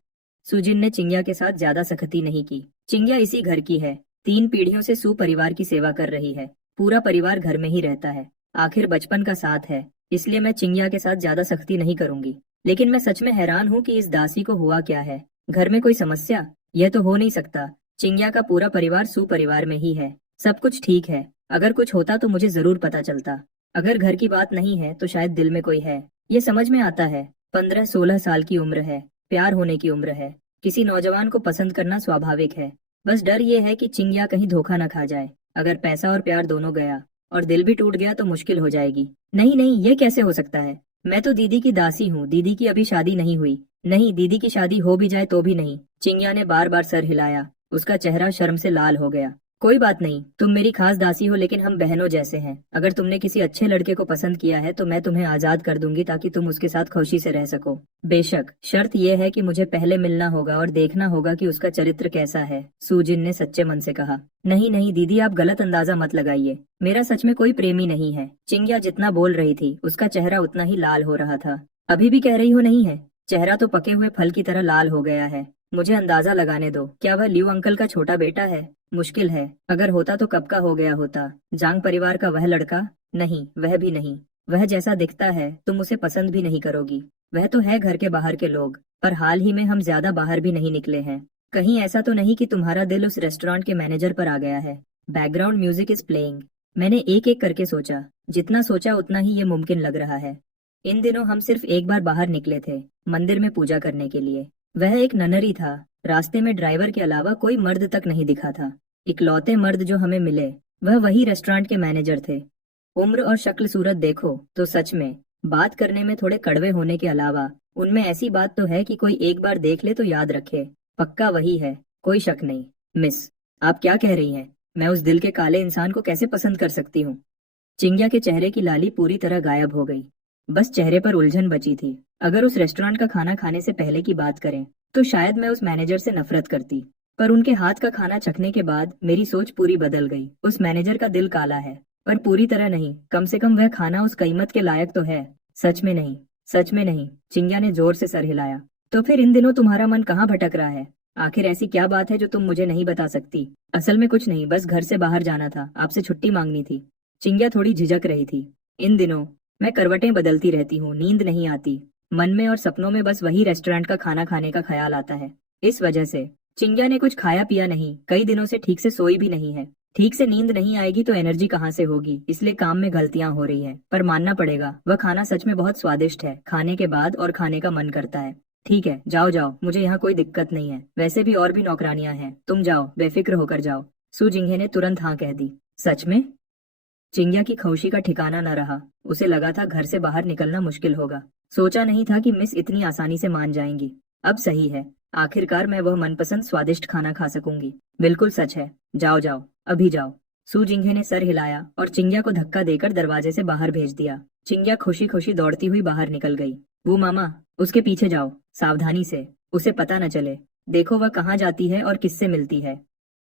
सुजिन ने चिंग्या के साथ ज्यादा सख्ती नहीं की। चिंग्या इसी घर की है। 3 पीढ़ियों से सु परिवार की सेवा कर रही है। पूरा परिवार घर में ही रहता है। आखिर बचपन का साथ है, इसलिए मैं चिंग्या के साथ ज्यादा सख्ती नहीं करूंगी। लेकिन मैं सच में हैरान हूँ कि इस दासी को हुआ क्या है। घर में कोई समस्या? यह तो हो नहीं सकता। चिंग्या का पूरा परिवार सु परिवार में ही है। सब कुछ ठीक है। अगर कुछ होता तो मुझे जरूर पता चलता। अगर घर की बात नहीं है तो शायद दिल में कोई है। ये समझ में आता है। 15-16 साल की उम्र है। प्यार होने की उम्र है। किसी नौजवान को पसंद करना स्वाभाविक है। बस डर ये है कि चिंग्या कहीं धोखा न खा जाए। अगर पैसा और प्यार दोनों गया और दिल भी टूट गया तो मुश्किल हो जाएगी। नहीं नहीं, ये कैसे हो सकता है। मैं तो दीदी की दासी हूँ। दीदी की अभी शादी नहीं हुई। नहीं, दीदी की शादी हो भी जाए तो भी नहीं। चिंग्या ने बार बार सर हिलाया। उसका चेहरा शर्म से लाल हो गया। कोई बात नहीं, तुम मेरी खास दासी हो, लेकिन हम बहनों जैसे हैं। अगर तुमने किसी अच्छे लड़के को पसंद किया है तो मैं तुम्हें आजाद कर दूंगी, ताकि तुम उसके साथ खुशी से रह सको। बेशक शर्त यह है कि मुझे पहले मिलना होगा और देखना होगा कि उसका चरित्र कैसा है, सुजिन ने सच्चे मन से कहा। नहीं नहीं दीदी, आप गलत अंदाजा मत लगाइए। मेरा सच में कोई प्रेमी नहीं है। चिंग्या जितना बोल रही थी उसका चेहरा उतना ही लाल हो रहा था। अभी भी कह रही हो नहीं है? चेहरा तो पके हुए फल की तरह लाल हो गया है। मुझे अंदाजा लगाने दो, क्या वह ल्यू अंकल का छोटा बेटा है? मुश्किल है। अगर होता तो कब का हो गया होता। जांग परिवार का वह लड़का? नहीं, वह भी नहीं। वह जैसा दिखता है तुम उसे पसंद भी नहीं करोगी। वह तो है घर के बाहर के लोग, पर हाल ही में हम ज्यादा बाहर भी नहीं निकले हैं। कहीं ऐसा तो नहीं कि तुम्हारा दिल उस रेस्टोरेंट के मैनेजर पर आ गया है। Background music is playing. मैंने एक एक करके सोचा, जितना सोचा उतना ही ये मुमकिन लग रहा है। इन दिनों हम सिर्फ एक बार बाहर निकले थे, मंदिर में पूजा करने के लिए। वह एक ननरी था। रास्ते में ड्राइवर के अलावा कोई मर्द तक नहीं दिखा था। इकलौते मर्द जो हमें मिले वह वही रेस्टोरेंट के मैनेजर थे। उम्र और शक्ल सूरत देखो तो सच में बात करने में थोड़े कड़वे होने के अलावा उनमें ऐसी बात तो है कि कोई एक बार देख ले तो याद रखे। पक्का वही है, कोई शक नहीं। मिस, आप क्या कह रही हैं? मैं उस दिल के काले इंसान को कैसे पसंद कर सकती हूँ? चिंग्या के चेहरे की लाली पूरी तरह गायब हो गई। बस चेहरे पर उलझन बची थी। अगर उस रेस्टोरेंट का खाना खाने से पहले की बात करें तो शायद मैं उस मैनेजर से नफरत करती, पर उनके हाथ का खाना चखने के बाद मेरी सोच पूरी बदल गई। उस मैनेजर का दिल काला है, पर पूरी तरह नहीं। कम से कम वह खाना उस कीमत के लायक तो है। सच में नहीं, सच में नहीं। चिंग्या ने जोर से सर हिलाया। तो फिर इन दिनों तुम्हारा मन कहाँ भटक रहा है? आखिर ऐसी क्या बात है जो तुम मुझे नहीं बता सकती? असल में कुछ नहीं, बस घर से बाहर जाना था, आपसे छुट्टी मांगनी थी। चिंग्या थोड़ी झिझक रही थी। इन दिनों मैं करवटें बदलती रहती हूँ, नींद नहीं आती। मन में और सपनों में बस वही रेस्टोरेंट का खाना खाने का ख्याल आता है। इस वजह से चिंग्या ने कुछ खाया पिया नहीं, कई दिनों से ठीक से सोई भी नहीं है। ठीक से नींद नहीं आएगी तो एनर्जी कहाँ से होगी, इसलिए काम में गलतियां हो रही है। पर मानना पड़ेगा, वह खाना सच में बहुत स्वादिष्ट है। खाने के बाद और खाने का मन करता है। ठीक है, जाओ जाओ, मुझे यहाँ कोई दिक्कत नहीं है। वैसे भी और भी नौकरानियां हैं, तुम जाओ, बेफिक्र होकर जाओ। सू जिंगे ने तुरंत हाँ कह दी। सच में? चिंग्या की खौशी का ठिकाना न रहा। उसे लगा था घर से बाहर निकलना मुश्किल होगा। सोचा नहीं था कि मिस इतनी आसानी से मान जाएंगी। अब सही है, आखिरकार मैं वह मनपसंद स्वादिष्ट खाना खा सकूंगी। बिल्कुल सच है, जाओ जाओ, अभी जाओ। सू जिंगे ने सर हिलाया और चिंग्या को धक्का देकर दरवाजे से बाहर भेज दिया। चिंग्या खुशी खुशी दौड़ती हुई बाहर निकल गई। वो मामा, उसके पीछे जाओ, सावधानी से, उसे पता न चले। देखो वह कहाँ जाती है और किससे मिलती है।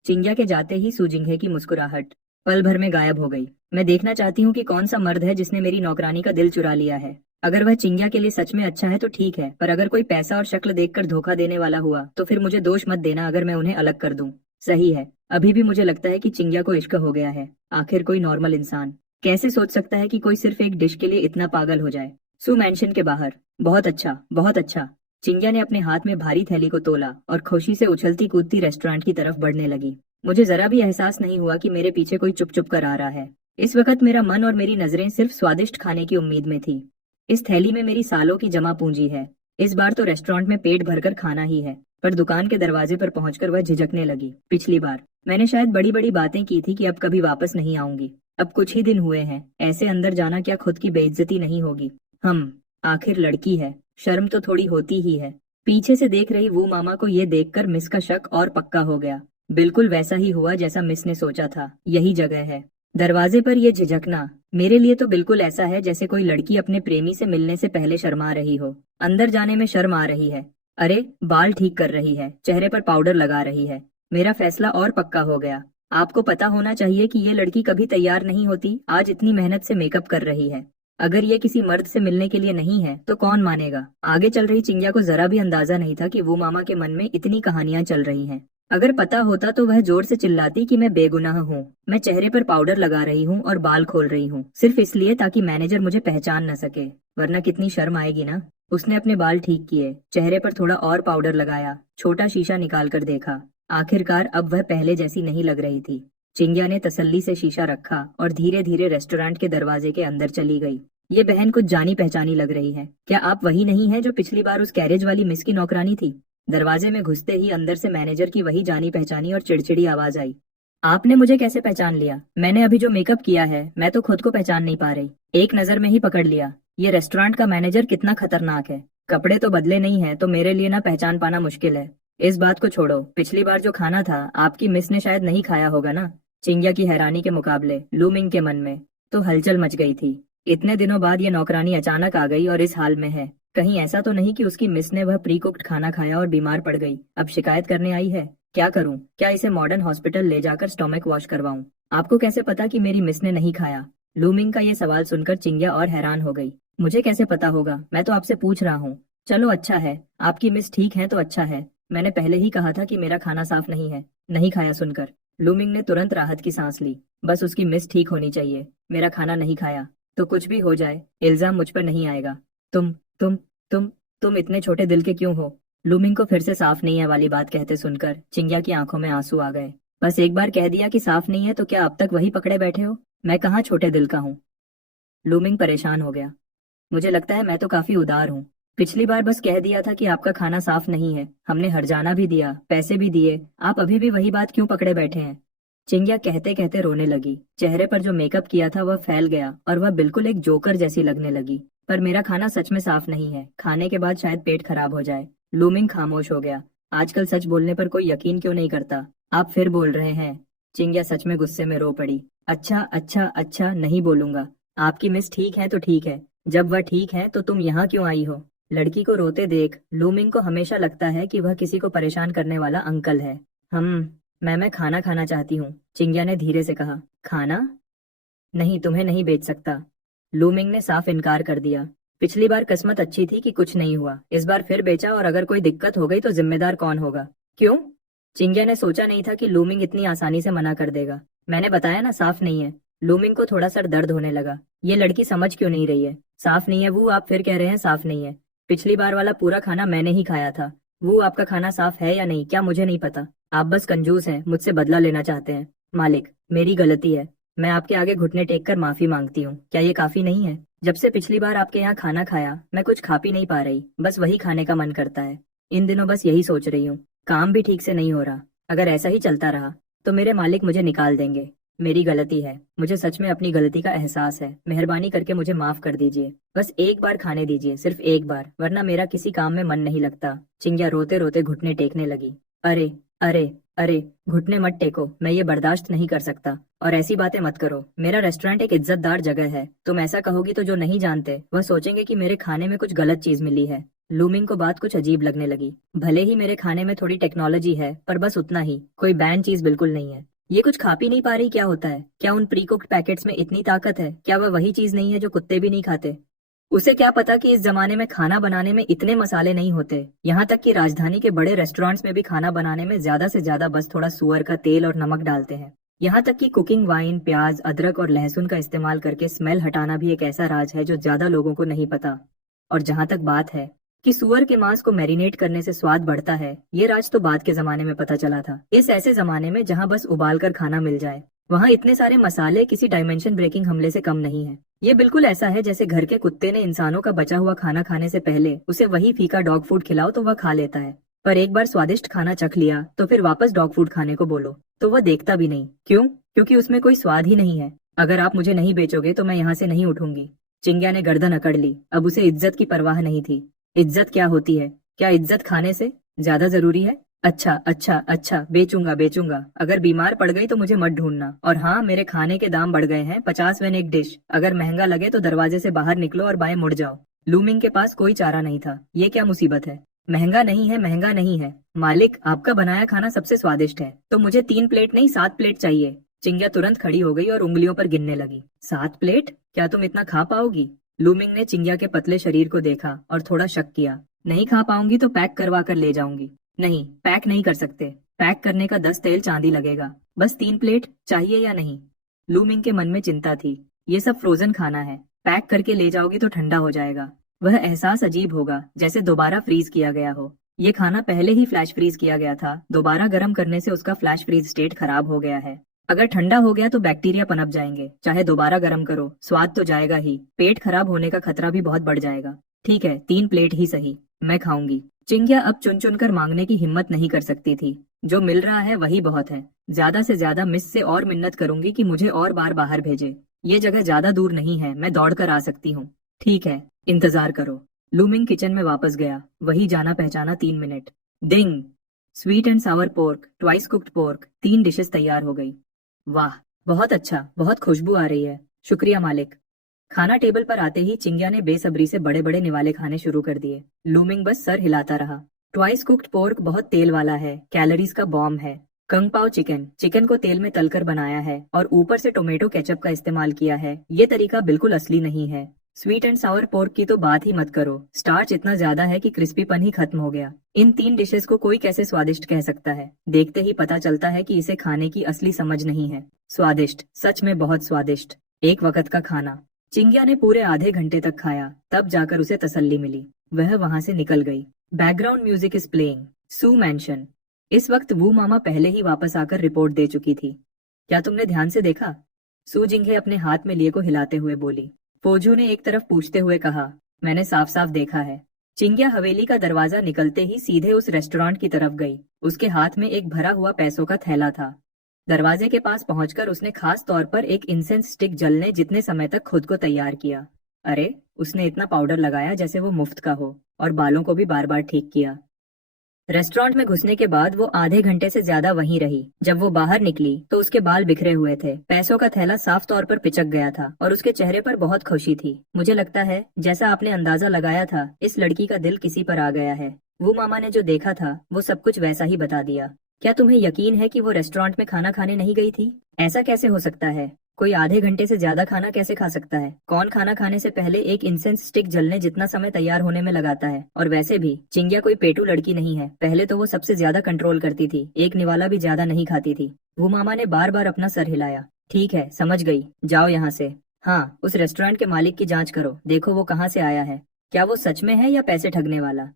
चिंग्या के जाते ही सूजिंगे की मुस्कुराहट पल भर में गायब हो गई। मैं देखना चाहती हूँ कि कौन सा मर्द है जिसने मेरी नौकरानी का दिल चुरा लिया है। अगर वह चिंग्या के लिए सच में अच्छा है तो ठीक है, पर अगर कोई पैसा और शक्ल देखकर धोखा देने वाला हुआ तो फिर मुझे दोष मत देना अगर मैं उन्हें अलग कर दूं। सही है, अभी भी मुझे लगता है कि चिंग्या को इश्क हो गया है। आखिर कोई नॉर्मल इंसान कैसे सोच सकता है कि कोई सिर्फ एक डिश के लिए इतना पागल हो जाए? सू मैंशन के बाहर। बहुत अच्छा, बहुत अच्छा। चिंग्या ने अपने हाथ में भारी थैली को तोला और खुशी से उछलती कूदती रेस्टोरेंट की तरफ बढ़ने लगी। मुझे जरा भी एहसास नहीं हुआ कि मेरे पीछे कोई चुप चुप कर आ रहा है। इस वक्त मेरा मन और मेरी नजरें सिर्फ स्वादिष्ट खाने की उम्मीद में थी। इस थैली में मेरी सालों की जमा पूंजी है। इस बार तो रेस्टोरेंट में पेट भरकर खाना ही है। पर दुकान के दरवाजे पर पहुंचकर वह झिझकने लगी। पिछली बार मैंने शायद बड़ी बड़ी बातें की थी कि अब कभी वापस नहीं आऊंगी। अब कुछ ही दिन हुए हैं, ऐसे अंदर जाना क्या खुद की बेइज्जती नहीं होगी? आखिर लड़की है, शर्म तो थोड़ी होती ही है। पीछे से देख रही वो मामा को ये देखकर मिस का शक और पक्का हो गया। बिल्कुल वैसा ही हुआ जैसा मिस ने सोचा था, यही जगह है। दरवाजे पर ये झिझकना मेरे लिए तो बिल्कुल ऐसा है जैसे कोई लड़की अपने प्रेमी से मिलने से पहले शर्मा रही हो। अंदर जाने में शर्म आ रही है। अरे, बाल ठीक कर रही है, चेहरे पर पाउडर लगा रही है। मेरा फैसला और पक्का हो गया। आपको पता होना चाहिए कि ये लड़की कभी तैयार नहीं होती, आज इतनी मेहनत से मेकअप कर रही है। अगर ये किसी मर्द से मिलने के लिए नहीं है तो कौन मानेगा? आगे चल रही चिंग्या को जरा भी अंदाजा नहीं था कि वो मामा के मन में इतनी कहानियां चल रही हैं। अगर पता होता तो वह जोर से चिल्लाती कि मैं बेगुनाह हूँ, मैं चेहरे पर पाउडर लगा रही हूँ और बाल खोल रही हूँ, सिर्फ इसलिए ताकि मैनेजर मुझे पहचान न सके। वरना कितनी शर्म आएगी ना। उसने अपने बाल ठीक किए, चेहरे पर थोड़ा और पाउडर लगाया, छोटा शीशा निकाल कर देखा। आखिरकार अब वह पहले जैसी नहीं लग रही थी। चिंग्या ने तसल्ली से शीशा रखा और धीरे धीरे रेस्टोरेंट के दरवाजे के अंदर चली गई। ये बहन कुछ जानी पहचानी लग रही है। क्या आप वही नहीं है जो पिछली बार उस कैरेज वाली मिस की नौकरानी थी? दरवाजे में घुसते ही अंदर से मैनेजर की वही जानी पहचानी और चिड़चिड़ी आवाज आई। आपने मुझे कैसे पहचान लिया? मैंने अभी जो मेकअप किया है मैं तो खुद को पहचान नहीं पा रही। एक नजर में ही पकड़ लिया। ये रेस्टोरेंट का मैनेजर कितना खतरनाक है। कपड़े तो बदले नहीं है तो मेरे लिए ना पहचान पाना मुश्किल है। इस बात को छोड़ो, पिछली बार जो खाना था आपकी मिस ने शायद नहीं खाया होगा ना? चिंग्या की हैरानी के मुकाबले लूमिंग के मन में तो हलचल मच गई थी। इतने दिनों बाद ये नौकरानी अचानक आ गई और इस हाल में है। कहीं ऐसा तो नहीं कि उसकी मिस ने वह प्री कुक्ड खाना खाया और बीमार पड़ गई, अब शिकायत करने आई है? क्या करूं? क्या इसे मॉडर्न हॉस्पिटल ले जाकर स्टोमक वॉश करवाऊं? आपको कैसे पता कि मेरी मिस ने नहीं खाया? लूमिंग का ये सवाल सुनकर चिंग्या और हैरान हो गई। मुझे कैसे पता होगा? मैं तो आपसे पूछ रहा हूँ। चलो अच्छा है, आपकी मिस ठीक है तो अच्छा है। मैंने पहले ही कहा था कि मेरा खाना साफ नहीं है। नहीं खाया सुनकर लूमिंग ने तुरंत राहत की सांस ली। बस उसकी मिस ठीक होनी चाहिए। मेरा खाना नहीं खाया तो कुछ भी हो जाए इल्जाम मुझ पर नहीं आएगा। तुम तुम तुम तुम इतने छोटे दिल के क्यों हो? लूमिंग को फिर से साफ नहीं है वाली बात कहते सुनकर चिंग्या की आंखों में आंसू आ गए। बस एक बार कह दिया कि साफ नहीं है तो क्या अब तक वही पकड़े बैठे हो? मैं कहाँ छोटे दिल का हूँ। लूमिंग परेशान हो गया। मुझे लगता है मैं तो काफी उदार हूँ। पिछली बार बस कह दिया था कि आपका खाना साफ नहीं है, हमने हर्जाना भी दिया, पैसे भी दिए, आप अभी भी वही बात क्यों पकड़े बैठे हैं? चिंग्या कहते कहते रोने लगी। चेहरे पर जो मेकअप किया था वह फैल गया और वह बिल्कुल एक जोकर जैसी लगने लगी। पर मेरा खाना सच में साफ नहीं है, खाने के बाद शायद पेट खराब हो जाए। लूमिंग खामोश हो गया। आजकल सच बोलने पर कोई यकीन क्यों नहीं करता? आप फिर बोल रहे हैं। चिंग्या सच में गुस्से में रो पड़ी। अच्छा अच्छा अच्छा, नहीं बोलूंगा। आपकी मिस ठीक है तो ठीक है, जब वह ठीक है तो तुम यहाँ क्यों आई हो? लड़की को रोते देख लूमिंग को हमेशा लगता है कि वह किसी को परेशान करने वाला अंकल है। हम मैं खाना खाना चाहती हूँ, चिंग्या ने धीरे से कहा। खाना? नहीं, तुम्हें नहीं बेच सकता। लूमिंग ने साफ इनकार कर दिया। पिछली बार किस्मत अच्छी थी कि कुछ नहीं हुआ, इस बार फिर बेचा और अगर कोई दिक्कत हो गई तो जिम्मेदार कौन होगा? क्यों? चिंग्या ने सोचा नहीं था कि लूमिंग इतनी आसानी से मना कर देगा। मैंने बताया ना साफ नहीं है। लूमिंग को थोड़ा सर दर्द होने लगा। ये लड़की समझ क्यों नहीं रही है? साफ नहीं है वो आप फिर कह रहे हैं साफ नहीं है। पिछली बार वाला पूरा खाना मैंने ही खाया था। वो आपका खाना साफ है या नहीं क्या मुझे नहीं पता। आप बस कंजूस हैं, मुझसे बदला लेना चाहते हैं। मालिक, मेरी गलती है। मैं आपके आगे घुटने टेक कर माफी मांगती हूँ। क्या ये काफी नहीं है? जब से पिछली बार आपके यहाँ खाना खाया मैं कुछ खा पी नहीं पा रही, बस वही खाने का मन करता है। इन दिनों बस यही सोच रही हूँ। काम भी ठीक से नहीं हो रहा। अगर ऐसा ही चलता रहा तो मेरे मालिक मुझे निकाल देंगे। मेरी गलती है, मुझे सच में अपनी गलती का एहसास है। मेहरबानी करके मुझे माफ कर दीजिए। बस एक बार खाने दीजिए, सिर्फ एक बार, वरना मेरा किसी काम में मन नहीं लगता। चिंग्या रोते रोते घुटने टेकने लगी। अरे अरे अरे, घुटने मत टेको, मैं ये बर्दाश्त नहीं कर सकता। और ऐसी बातें मत करो, मेरा रेस्टोरेंट एक इज्जतदार जगह है। तुम ऐसा कहोगी तो जो नहीं जानते वह सोचेंगे कि मेरे खाने में कुछ गलत चीज मिली है। लूमिंग को बात कुछ अजीब लगने लगी। भले ही मेरे खाने में थोड़ी टेक्नोलॉजी है पर बस उतना ही, कोई बैन चीज बिल्कुल नहीं है। ये कुछ खा पी नहीं पा रही क्या होता है? क्या उन प्री कुक्ड पैकेट्स में इतनी ताकत है? क्या वह वही चीज नहीं है जो कुत्ते भी नहीं खाते? उसे क्या पता कि इस जमाने में खाना बनाने में इतने मसाले नहीं होते। यहाँ तक कि राजधानी के बड़े रेस्टोरेंट्स में भी खाना बनाने में ज्यादा से ज्यादा बस थोड़ा सुअर का तेल और नमक डालते हैं। यहाँ तक कि कुकिंग वाइन, प्याज, अदरक और लहसुन का इस्तेमाल करके स्मेल हटाना भी एक ऐसा राज है जो ज्यादा लोगों को नहीं पता। और जहाँ तक बात है कि सुअर के मांस को मैरिनेट करने से स्वाद बढ़ता है, ये राज तो बाद के जमाने में पता चला था। इस ऐसे जमाने में जहाँ बस उबाल कर खाना मिल जाए, वहाँ इतने सारे मसाले किसी डायमेंशन ब्रेकिंग हमले से कम नहीं है। ये बिल्कुल ऐसा है जैसे घर के कुत्ते ने इंसानों का बचा हुआ खाना खाने से पहले उसे वही फीका डॉग फूड खिलाओ तो वह खा लेता है, पर एक बार स्वादिष्ट खाना चख लिया तो फिर वापस डॉग फूड खाने को बोलो तो वह देखता भी नहीं। क्यों? क्योंकि उसमें कोई स्वाद ही नहीं है। अगर आप मुझे नहीं बेचोगे तो मैं यहाँ से नहीं उठूंगी। चिंग्या ने गर्दन अकड़ ली। अब उसे इज्जत की परवाह नहीं थी। इज्जत क्या होती है? क्या इज्जत खाने से ज्यादा जरूरी है? अच्छा अच्छा अच्छा, बेचूंगा बेचूंगा। अगर बीमार पड़ गई तो मुझे मत ढूंढना। और हाँ, मेरे खाने के दाम बढ़ गए हैं, 50 वेन एक डिश। अगर महंगा लगे तो दरवाजे से बाहर निकलो और बाएं मुड़ जाओ। लूमिंग के पास कोई चारा नहीं था। ये क्या मुसीबत है? महंगा नहीं है, महंगा नहीं है। मालिक, आपका बनाया खाना सबसे स्वादिष्ट है, तो मुझे 3 प्लेट नहीं 7 प्लेट चाहिए। चिंग्या तुरंत खड़ी हो गई और उंगलियों पर गिनने लगी। 7 प्लेट? क्या तुम इतना खा पाओगी? लूमिंग ने चिंग्या के पतले शरीर को देखा और थोड़ा शक किया। नहीं खा पाऊंगी तो पैक करवा कर ले जाऊंगी। नहीं, पैक नहीं कर सकते। पैक करने का 10 तेल चांदी लगेगा। बस 3 प्लेट चाहिए या नहीं? लूमिंग के मन में चिंता थी। ये सब फ्रोजन खाना है, पैक करके ले जाओगी तो ठंडा हो जाएगा। वह एहसास अजीब होगा जैसे दोबारा फ्रीज किया गया हो। ये खाना पहले ही फ्लैश फ्रीज किया गया था, दोबारा गर्म करने से उसका फ्लैश फ्रीज स्टेट खराब हो गया है। अगर ठंडा हो गया तो बैक्टीरिया पनप जाएंगे, चाहे दोबारा गर्म करो स्वाद तो जाएगा ही, पेट खराब होने का खतरा भी बहुत बढ़ जाएगा। ठीक है, 3 प्लेट ही सही, मैं खाऊंगी। चिंग्या अब चुन चुन कर मांगने की हिम्मत नहीं कर सकती थी। जो मिल रहा है वही बहुत है। ज्यादा से ज्यादा मिस से और मिन्नत करूंगी कि मुझे और बार बाहर भेजे। ये जगह ज्यादा दूर नहीं है, मैं दौड़ कर आ सकती हूँ। ठीक है, इंतजार करो। लूमिंग किचन में वापस गया। वही जाना पहचाना 3 minute. Ding! Sweet and Sawar pork, twice cooked pork, 3 dishes तैयार हो गई। वाह, बहुत अच्छा, बहुत खुशबू आ रही है। शुक्रिया मालिक। खाना टेबल पर आते ही चिंग्या ने बेसब्री से बड़े बड़े निवाले खाने शुरू कर दिए। लूमिंग बस सर हिलाता रहा। ट्वाइस कुक्ड पोर्क बहुत तेल वाला है, कैलोरीज का बॉम्ब है। कंग पाओ चिकन, चिकन को तेल में तलकर बनाया है और ऊपर से टोमेटो केचप का इस्तेमाल किया है। ये तरीका बिल्कुल असली नहीं है। स्वीट एंड सावर पोर्क की तो बात ही मत करो, स्टार्च इतना ज्यादा है कि क्रिस्पीपन ही खत्म हो गया। इन 3 डिशेस को कोई कैसे स्वादिष्ट कह सकता है? देखते ही पता चलता है कि इसे खाने की असली समझ नहीं है। स्वादिष्ट, सच में बहुत स्वादिष्ट। एक वक्त का खाना। चिंग्या ने पूरे आधे घंटे तक खाया, तब जाकर उसे तसल्ली मिली। वह वहां से निकल गई। Background music is playing. सू मैंशन। इस वक्त वू मामा पहले ही वापस आकर रिपोर्ट दे चुकी थी। क्या तुमने ध्यान से देखा? सू जिंगे अपने हाथ में लिए को हिलाते हुए बोली। फोजू ने एक तरफ पूछते हुए कहा, मैंने साफ साफ देखा है। चिंग्या हवेली का दरवाजा निकलते ही सीधे उस रेस्टोरेंट की तरफ गई। उसके हाथ में एक भरा हुआ पैसों का थैला था। दरवाजे के पास पहुंचकर उसने खास तौर पर एक इंसेंस स्टिक जलने जितने समय तक खुद को तैयार किया। अरे, उसने इतना पाउडर लगाया जैसे वो मुफ्त का हो, और बालों को भी बार बार ठीक किया। रेस्टोरेंट में घुसने के बाद वो आधे घंटे से ज्यादा वहीं रही। जब वो बाहर निकली तो उसके बाल बिखरे हुए थे, पैसों का थैला साफ तौर पर पिचक गया था और उसके चेहरे पर बहुत खुशी थी। मुझे लगता है, जैसा आपने अंदाजा लगाया था, इस लड़की का दिल किसी पर आ गया है। वो मामा ने जो देखा था वो सब कुछ वैसा ही बता दिया। क्या तुम्हें यकीन है कि वो रेस्टोरेंट में खाना खाने नहीं गई थी? ऐसा कैसे हो सकता है? कोई आधे घंटे से ज्यादा खाना कैसे खा सकता है? कौन खाना खाने से पहले एक इंसेंस स्टिक जलने जितना समय तैयार होने में लगाता है? और वैसे भी चिंग्या कोई पेटू लड़की नहीं है। पहले तो वो सबसे ज्यादा कंट्रोल करती थी, एक निवाला भी ज्यादा नहीं खाती थी। वो मामा ने बार बार अपना सर हिलाया। ठीक है, समझ गई, जाओ यहाँ से। हाँ, उस रेस्टोरेंट के मालिक की जांच करो, देखो वो कहाँ से आया है। क्या वो सच में है या पैसे ठगने वाला?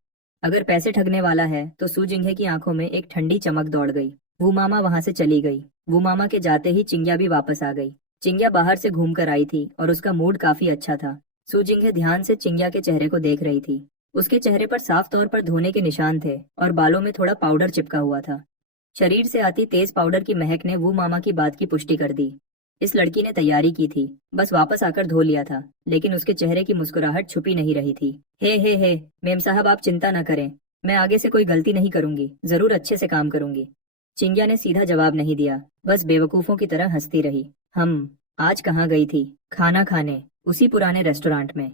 अगर पैसे ठगने वाला है तो सू जिंगे की आंखों में एक ठंडी चमक दौड़ गई। वो मामा वहां से चली गई। वो मामा के जाते ही चिंग्या भी वापस आ गई। चिंग्या बाहर से घूम कर आई थी और उसका मूड काफी अच्छा था। सू जिंगे ध्यान से चिंग्या के चेहरे को देख रही थी। उसके चेहरे पर साफ तौर पर धोने के निशान थे और बालों में थोड़ा पाउडर चिपका हुआ था। शरीर से आती तेज पाउडर की महक ने वो मामा की बात की पुष्टि कर दी। इस लड़की ने तैयारी की थी, बस वापस आकर धो लिया था, लेकिन उसके चेहरे की मुस्कुराहट छुपी नहीं रही थी। हे, मेम साहब आप चिंता न करें, मैं आगे से कोई गलती नहीं करूंगी, जरूर अच्छे से काम करूंगी। चिंग्या ने सीधा जवाब नहीं दिया, बस बेवकूफों की तरह हंसती रही। आज कहाँ गई थी? खाना खाने, उसी पुराने रेस्टोरेंट में।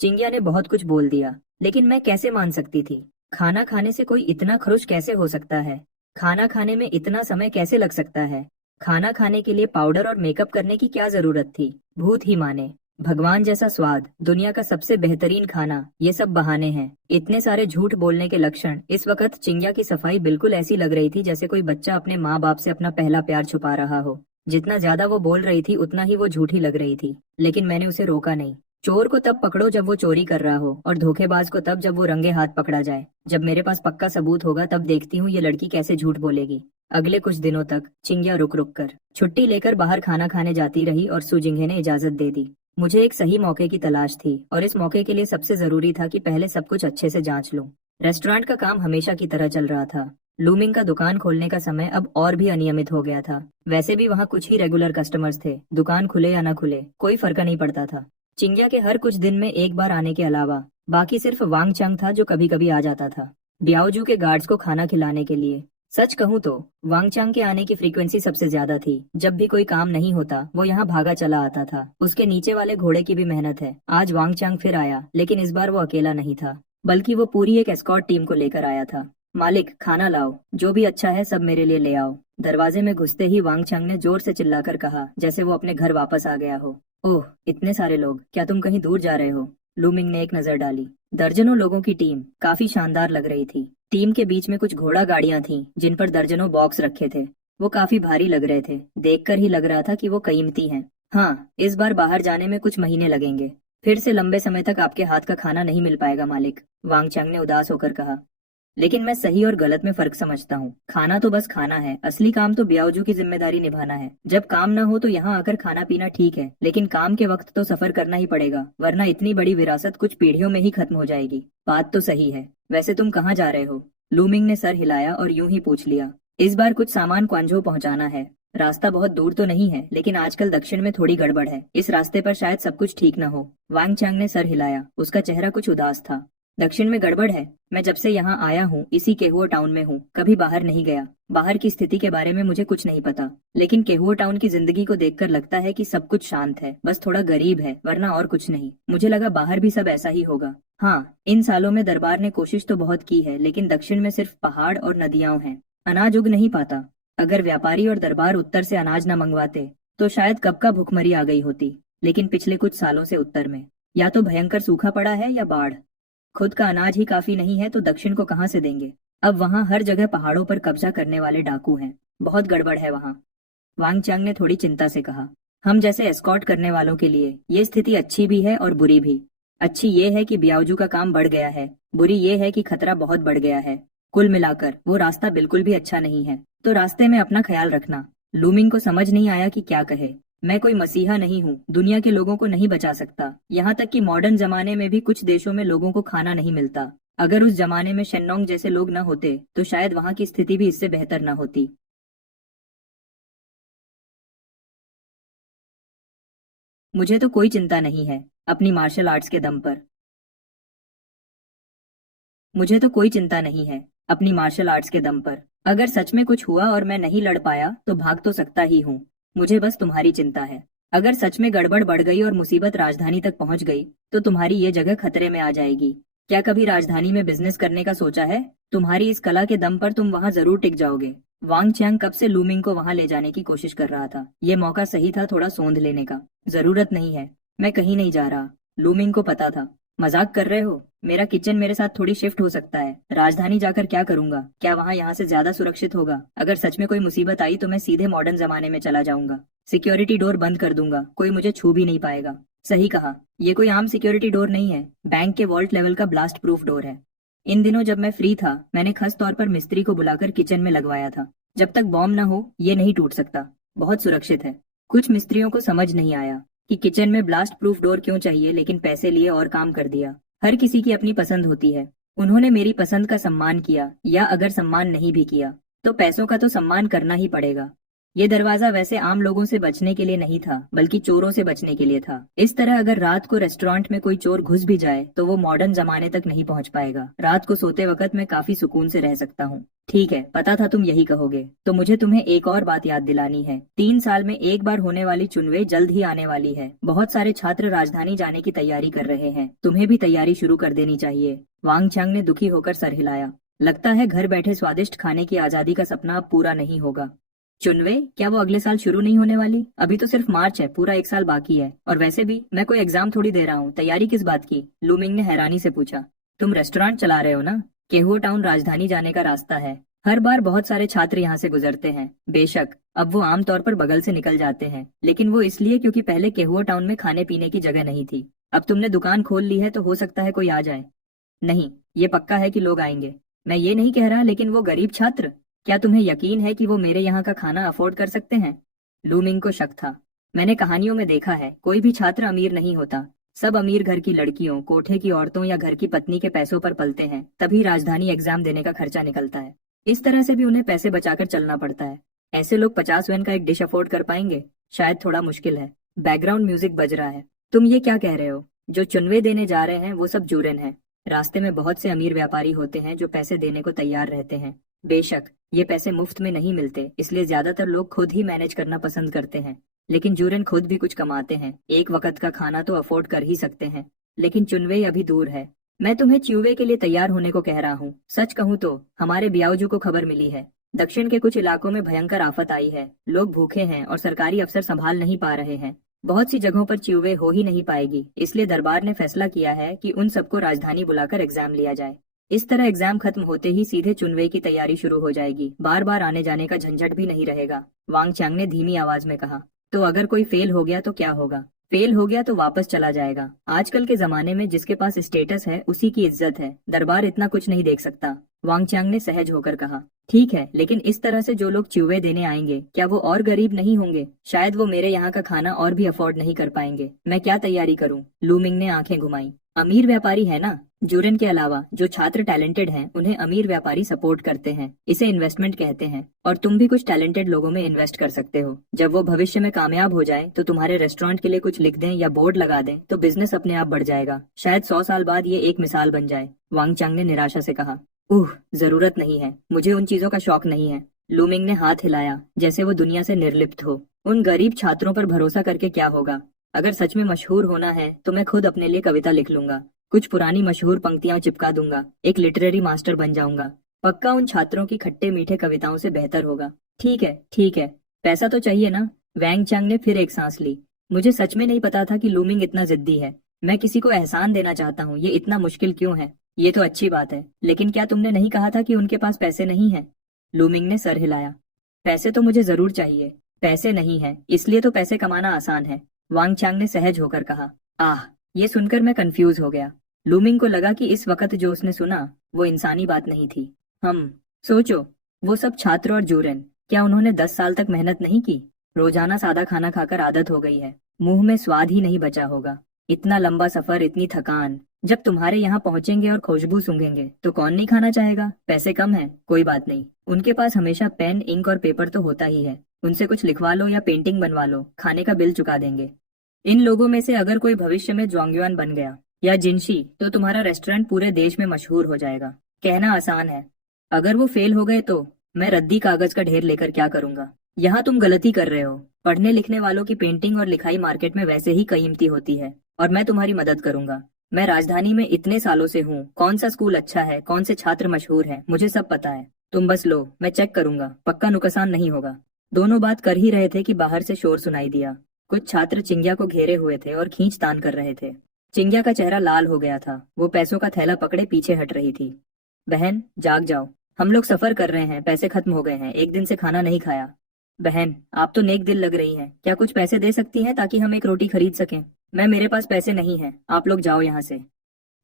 चिंग्या ने बहुत कुछ बोल दिया, लेकिन मैं कैसे मान सकती थी? खाना खाने से कोई इतना खुश कैसे हो सकता है? खाना खाने में इतना समय कैसे लग सकता है? खाना खाने के लिए पाउडर और मेकअप करने की क्या जरूरत थी? भूत ही माने। भगवान जैसा स्वाद, दुनिया का सबसे बेहतरीन खाना, ये सब बहाने हैं। इतने सारे झूठ बोलने के लक्षण। इस वक्त चिंग्या की सफाई बिल्कुल ऐसी लग रही थी जैसे कोई बच्चा अपने माँ बाप से अपना पहला प्यार छुपा रहा हो। जितना ज्यादा वो बोल रही थी उतना ही वो झूठी लग रही थी, लेकिन मैंने उसे रोका नहीं। चोर को तब पकड़ो जब वो चोरी कर रहा हो, और धोखेबाज को तब जब वो रंगे हाथ पकड़ा जाए। जब मेरे पास पक्का सबूत होगा तब देखती हूँ ये लड़की कैसे झूठ बोलेगी। अगले कुछ दिनों तक चिंग्या रुक रुक कर छुट्टी लेकर बाहर खाना खाने जाती रही और सुजिंगे ने इजाजत दे दी। मुझे एक सही मौके की तलाश थी और इस मौके के लिए सबसे जरूरी था कि पहले सब कुछ अच्छे से जांच लूं। रेस्टोरेंट का काम हमेशा की तरह चल रहा था। लूमिंग का दुकान खोलने का समय अब और भी अनियमित हो गया था। वैसे भी वहाँ कुछ ही रेगुलर कस्टमर्स थे, दुकान खुले या न खुले कोई फर्क नहीं पड़ता था। चिंग्या के हर कुछ दिन में एक बार आने के अलावा बाकी सिर्फ वांग चंग था जो कभी कभी आ जाता था ब्याओजू के गार्ड्स को खाना खिलाने के लिए। सच कहूँ तो वांग चांग के आने की फ्रीक्वेंसी सबसे ज्यादा थी। जब भी कोई काम नहीं होता वो यहाँ भागा चला आता था। उसके नीचे वाले घोड़े की भी मेहनत है। आज वांग चांग फिर आया, लेकिन इस बार वो अकेला नहीं था, बल्कि वो पूरी एक एस्कॉर्ट टीम को लेकर आया था। मालिक, खाना लाओ, जो भी अच्छा है सब मेरे लिए ले आओ। दरवाजे में घुसते ही वांग चांग ने जोर से चिल्लाकर कहा, जैसे वो अपने घर वापस आ गया हो। ओह, इतने सारे लोग, क्या तुम कहीं दूर जा रहे हो? लूमिंग ने एक नजर डाली। दर्जनों लोगों की टीम काफी शानदार लग रही थी। टीम के बीच में कुछ घोड़ा गाड़ियां थीं, जिन पर दर्जनों बॉक्स रखे थे। वो काफी भारी लग रहे थे, देखकर ही लग रहा था कि वो कीमती हैं। हाँ, इस बार बाहर जाने में कुछ महीने लगेंगे। फिर से लंबे समय तक आपके हाथ का खाना नहीं मिल पाएगा मालिक, वांग चांग ने उदास होकर कहा। लेकिन मैं सही और गलत में फर्क समझता हूँ। खाना तो बस खाना है, असली काम तो ब्याओजू की जिम्मेदारी निभाना है। जब काम न हो तो यहाँ आकर खाना पीना ठीक है, लेकिन काम के वक्त तो सफर करना ही पड़ेगा, वरना इतनी बड़ी विरासत कुछ पीढ़ियों में ही खत्म हो जाएगी। बात तो सही है। वैसे तुम कहाँ जा रहे हो? लूमिंग ने सर हिलाया और यूं ही पूछ लिया। इस बार कुछ सामान क्वांजो पहुंचाना है। रास्ता बहुत दूर तो नहीं है, लेकिन आजकल दक्षिण में थोड़ी गड़बड़ है। इस रास्ते पर शायद सब कुछ ठीक न हो। वांग चांग ने सर हिलाया, उसका चेहरा कुछ उदास था। दक्षिण में गड़बड़ है? मैं जब से यहाँ आया हूँ इसी केहुओ टाउन में हूँ, कभी बाहर नहीं गया। बाहर की स्थिति के बारे में मुझे कुछ नहीं पता, लेकिन केहुओ टाउन की जिंदगी को देखकर लगता है कि सब कुछ शांत है, बस थोड़ा गरीब है, वरना और कुछ नहीं। मुझे लगा बाहर भी सब ऐसा ही होगा। हाँ, इन सालों में दरबार ने कोशिश तो बहुत की है, लेकिन दक्षिण में सिर्फ पहाड़ और नदियां हैं, अनाज उग नहीं पाता। अगर व्यापारी और दरबार उत्तर से अनाज न मंगवाते तो शायद कब का भुखमरी आ गई होती। लेकिन पिछले कुछ सालों से उत्तर में या तो भयंकर सूखा पड़ा है या बाढ़। खुद का अनाज ही काफी नहीं है तो दक्षिण को कहाँ से देंगे? अब वहाँ हर जगह पहाड़ों पर कब्जा करने वाले डाकू हैं, बहुत गड़बड़ है वहाँ। वांग चांग ने थोड़ी चिंता से कहा। हम जैसे एस्कॉर्ट करने वालों के लिए ये स्थिति अच्छी भी है और बुरी भी। अच्छी ये है कि बियावजू का काम बढ़ गया है, बुरी ये है कि खतरा बहुत बढ़ गया है। कुल मिलाकर वो रास्ता बिल्कुल भी अच्छा नहीं है, तो रास्ते में अपना ख्याल रखना। लूमिंग को समझ नहीं आया कि क्या कहे। मैं कोई मसीहा नहीं हूँ, दुनिया के लोगों को नहीं बचा सकता। यहाँ तक कि मॉडर्न जमाने में भी कुछ देशों में लोगों को खाना नहीं मिलता। अगर उस जमाने में शेन्नोंग जैसे लोग न होते तो शायद वहाँ की स्थिति भी इससे बेहतर न होती। मुझे तो कोई चिंता नहीं है अपनी मार्शल आर्ट्स के दम पर। मुझे तो कोई चिंता नहीं है अपनी मार्शल आर्ट्स के दम पर। अगर सच में कुछ हुआ और मैं नहीं लड़ पाया तो भाग तो सकता ही हूँ। मुझे बस तुम्हारी चिंता है। अगर सच में गड़बड़ बढ़ गई और मुसीबत राजधानी तक पहुंच गई तो तुम्हारी ये जगह खतरे में आ जाएगी। क्या कभी राजधानी में बिजनेस करने का सोचा है? तुम्हारी इस कला के दम पर तुम वहां जरूर टिक जाओगे। वांग चियांग कब से लूमिंग को वहां ले जाने की कोशिश कर रहा था। ये मौका सही था थोड़ा सोंध लेने का। जरूरत नहीं है, मैं कहीं नहीं जा रहा। लूमिंग को पता था। मजाक कर रहे हो? मेरा किचन मेरे साथ थोड़ी शिफ्ट हो सकता है। राजधानी जाकर क्या करूंगा? क्या वहां यहाँ से ज्यादा सुरक्षित होगा? अगर सच में कोई मुसीबत आई तो मैं सीधे मॉडर्न जमाने में चला जाऊंगा। सिक्योरिटी डोर बंद कर दूंगा, कोई मुझे छू भी नहीं पाएगा। सही कहा, ये कोई आम सिक्योरिटी डोर नहीं है, बैंक के वॉल्ट लेवल का ब्लास्ट प्रूफ डोर है। इन दिनों जब मैं फ्री था मैंने खास तौर पर मिस्त्री को बुलाकर किचन में लगवाया था। जब तक बॉम्ब न हो ये नहीं टूट सकता, बहुत सुरक्षित है। कुछ मिस्त्रियों को समझ नहीं आया कि किचन में ब्लास्ट प्रूफ डोर क्यों चाहिए, लेकिन पैसे लिए और काम कर दिया। हर किसी की अपनी पसंद होती है। उन्होंने मेरी पसंद का सम्मान किया, या अगर सम्मान नहीं भी किया तो पैसों का तो सम्मान करना ही पड़ेगा। ये दरवाजा वैसे आम लोगों से बचने के लिए नहीं था, बल्कि चोरों से बचने के लिए था। इस तरह अगर रात को रेस्टोरेंट में कोई चोर घुस भी जाए तो वो मॉडर्न जमाने तक नहीं पहुंच पाएगा। रात को सोते वक्त मैं काफी सुकून से रह सकता हूँ। ठीक है, पता था तुम यही कहोगे, तो मुझे तुम्हें एक और बात याद दिलानी है। 3 साल में एक बार होने वाली चुनवे जल्द ही आने वाली है। बहुत सारे छात्र राजधानी जाने की तैयारी कर रहे हैं, तुम्हें भी तैयारी शुरू कर देनी चाहिए। वांग चांग ने दुखी होकर सर हिलाया। लगता है घर बैठे स्वादिष्ट खाने की आजादी का सपना अब पूरा नहीं होगा। चुनवे? क्या वो अगले साल शुरू नहीं होने वाली? अभी तो सिर्फ मार्च है, पूरा 1 साल बाकी है। और वैसे भी मैं कोई एग्जाम थोड़ी दे रहा हूँ, तैयारी किस बात की? लूमिंग ने हैरानी से पूछा। तुम रेस्टोरेंट चला रहे हो ना? केहुओ टाउन राजधानी जाने का रास्ता है। हर बार बहुत सारे छात्र यहाँ से गुजरते हैं। बेशक अब वो आमतौर पर बगल से निकल जाते हैं, लेकिन वो इसलिए क्योंकि पहले केहुओ टाउन में खाने पीने की जगह नहीं थी। अब तुमने दुकान खोल ली है तो हो सकता है कोई आ जाए। नहीं, ये पक्का है कि लोग आएंगे। मैं ये नहीं कह रहा, लेकिन वो गरीब छात्र, क्या तुम्हें यकीन है कि वो मेरे यहाँ का खाना अफोर्ड कर सकते हैं? लूमिंग को शक था। मैंने कहानियों में देखा है, कोई भी छात्र अमीर नहीं होता। सब अमीर घर की लड़कियों, कोठे की औरतों या घर की पत्नी के पैसों पर पलते हैं, तभी राजधानी एग्जाम देने का खर्चा निकलता है। इस तरह से भी उन्हें पैसे बचाकर चलना पड़ता है। ऐसे लोग 50 वेन का एक डिश अफोर्ड कर पाएंगे? शायद थोड़ा मुश्किल है। बैकग्राउंड म्यूजिक बज रहा है। तुम ये क्या कह रहे हो? जो चुनवे देने जा रहे हैं वो सब जूरन है। रास्ते में बहुत से अमीर व्यापारी होते हैं जो पैसे देने को तैयार रहते हैं। बेशक ये पैसे मुफ्त में नहीं मिलते, इसलिए ज्यादातर लोग खुद ही मैनेज करना पसंद करते हैं। लेकिन जूरन खुद भी कुछ कमाते हैं, एक वक्त का खाना तो अफोर्ड कर ही सकते हैं। लेकिन चुनवे अभी दूर है। मैं तुम्हें च्यूवे के लिए तैयार होने को कह रहा हूँ। सच कहूँ तो हमारे बियाऊजू को खबर मिली है, दक्षिण के कुछ इलाकों में भयंकर आफत आई है। लोग भूखे हैं और सरकारी अफसर संभाल नहीं पा रहे हैं। बहुत सी जगहों पर च्यूवे हो ही नहीं पाएगी, इसलिए दरबार ने फैसला किया है कि उन सबको राजधानी बुलाकर एग्जाम लिया जाए। इस तरह एग्जाम खत्म होते ही सीधे चुनवे की तैयारी शुरू हो जाएगी। बार बार आने जाने का झंझट भी नहीं रहेगा। वांग चांग ने धीमी आवाज में कहा। तो अगर कोई फेल हो गया तो क्या होगा? फेल हो गया तो वापस चला जाएगा। आजकल के जमाने में जिसके पास स्टेटस है उसी की इज्जत है। दरबार इतना कुछ नहीं देख सकता। वांग चांग ने सहज होकर कहा। ठीक है, लेकिन इस तरह से जो लोग च्यूवे देने आएंगे, क्या वो और गरीब नहीं होंगे? शायद वो मेरे यहाँ का खाना और भी अफोर्ड नहीं कर पाएंगे। मैं क्या तैयारी करूँ? लूमिंग ने आंखें घुमाई। अमीर व्यापारी है ना? जूरन के अलावा जो छात्र टैलेंटेड हैं उन्हें अमीर व्यापारी सपोर्ट करते हैं। इसे इन्वेस्टमेंट कहते हैं। और तुम भी कुछ टैलेंटेड लोगों में इन्वेस्ट कर सकते हो। जब वो भविष्य में कामयाब हो जाए तो तुम्हारे रेस्टोरेंट के लिए कुछ लिख दें या बोर्ड लगा दें तो बिजनेस अपने आप बढ़ जाएगा। शायद 100 साल बाद ये एक मिसाल बन जाए। वांग चांग ने निराशा से कहा। जरूरत नहीं है, मुझे उन चीजों का शौक नहीं है। लूमिंग ने हाथ हिलाया जैसे वो दुनिया से निर्लिप्त हो। उन गरीब छात्रों पर भरोसा करके क्या होगा? अगर सच में मशहूर होना है तो मैं खुद अपने लिए कविता लिख लूंगा, कुछ पुरानी मशहूर पंक्तियां चिपका दूंगा, एक लिटरेरी मास्टर बन जाऊंगा। पक्का उन छात्रों की खट्टे मीठे कविताओं से बेहतर होगा। ठीक है ठीक है, पैसा तो चाहिए ना? वैंग चांग ने फिर एक सांस ली। मुझे सच में नहीं पता था कि लूमिंग इतना जिद्दी है। मैं किसी को एहसान देना चाहता हूँ, ये इतना मुश्किल क्यों है? ये तो अच्छी बात है, लेकिन क्या तुमने नहीं कहा था कि उनके पास पैसे नहीं है? लूमिंग ने सर हिलाया। पैसे तो मुझे जरूर चाहिए। पैसे नहीं है, इसलिए तो पैसे कमाना आसान है। वांग चांग ने सहज होकर कहा। आह, ये सुनकर मैं कंफ्यूज हो गया। लूमिंग को लगा कि इस वक्त जो उसने सुना वो इंसानी बात नहीं थी। हम सोचो, वो सब छात्र और जूरन, क्या उन्होंने 10 साल तक मेहनत नहीं की? रोजाना सादा खाना खाकर आदत हो गई है, मुंह में स्वाद ही नहीं बचा होगा। इतना लंबा सफर, इतनी थकान, जब तुम्हारे यहाँ पहुंचेंगे और खुशबू सूंघेंगे तो कौन नहीं खाना चाहेगा? पैसे कम है, कोई बात नहीं, उनके पास हमेशा पेन, इंक और पेपर तो होता ही है। उनसे कुछ लिखवा लो या पेंटिंग बनवा लो, खाने का बिल चुका देंगे। इन लोगों में से अगर कोई भविष्य में जोंगयुआन बन गया या जिनशी, तो तुम्हारा रेस्टोरेंट पूरे देश में मशहूर हो जाएगा। कहना आसान है, अगर वो फेल हो गए तो मैं रद्दी कागज का ढेर लेकर क्या करूंगा? यहाँ तुम गलती कर रहे हो। पढ़ने लिखने वालों की पेंटिंग और लिखाई मार्केट में वैसे ही कीमती होती है, और मैं तुम्हारी मदद करूंगा। मैं राजधानी में इतने सालों से हूँ, कौन सा स्कूल अच्छा है, कौन से छात्र मशहूर हैं, मुझे सब पता है। तुम बस लो, मैं चेक करूंगा, पक्का नुकसान नहीं होगा। दोनों बात कर ही रहे थे कि बाहर से शोर सुनाई दिया। कुछ छात्र चिंग्या को घेरे हुए थे और खींचतान कर रहे थे। चिंग्या का चेहरा लाल हो गया था, वो पैसों का थैला पकड़े पीछे हट रही थी। बहन, जाग जाओ, हम लोग सफर कर रहे हैं, पैसे खत्म हो गए हैं, एक दिन से खाना नहीं खाया। बहन, आप तो नेक दिल लग रही हैं, क्या कुछ पैसे दे सकती हैं ताकि हम एक रोटी खरीद सकें? मैं, मेरे पास पैसे नहीं हैं, आप लोग जाओ यहाँ से।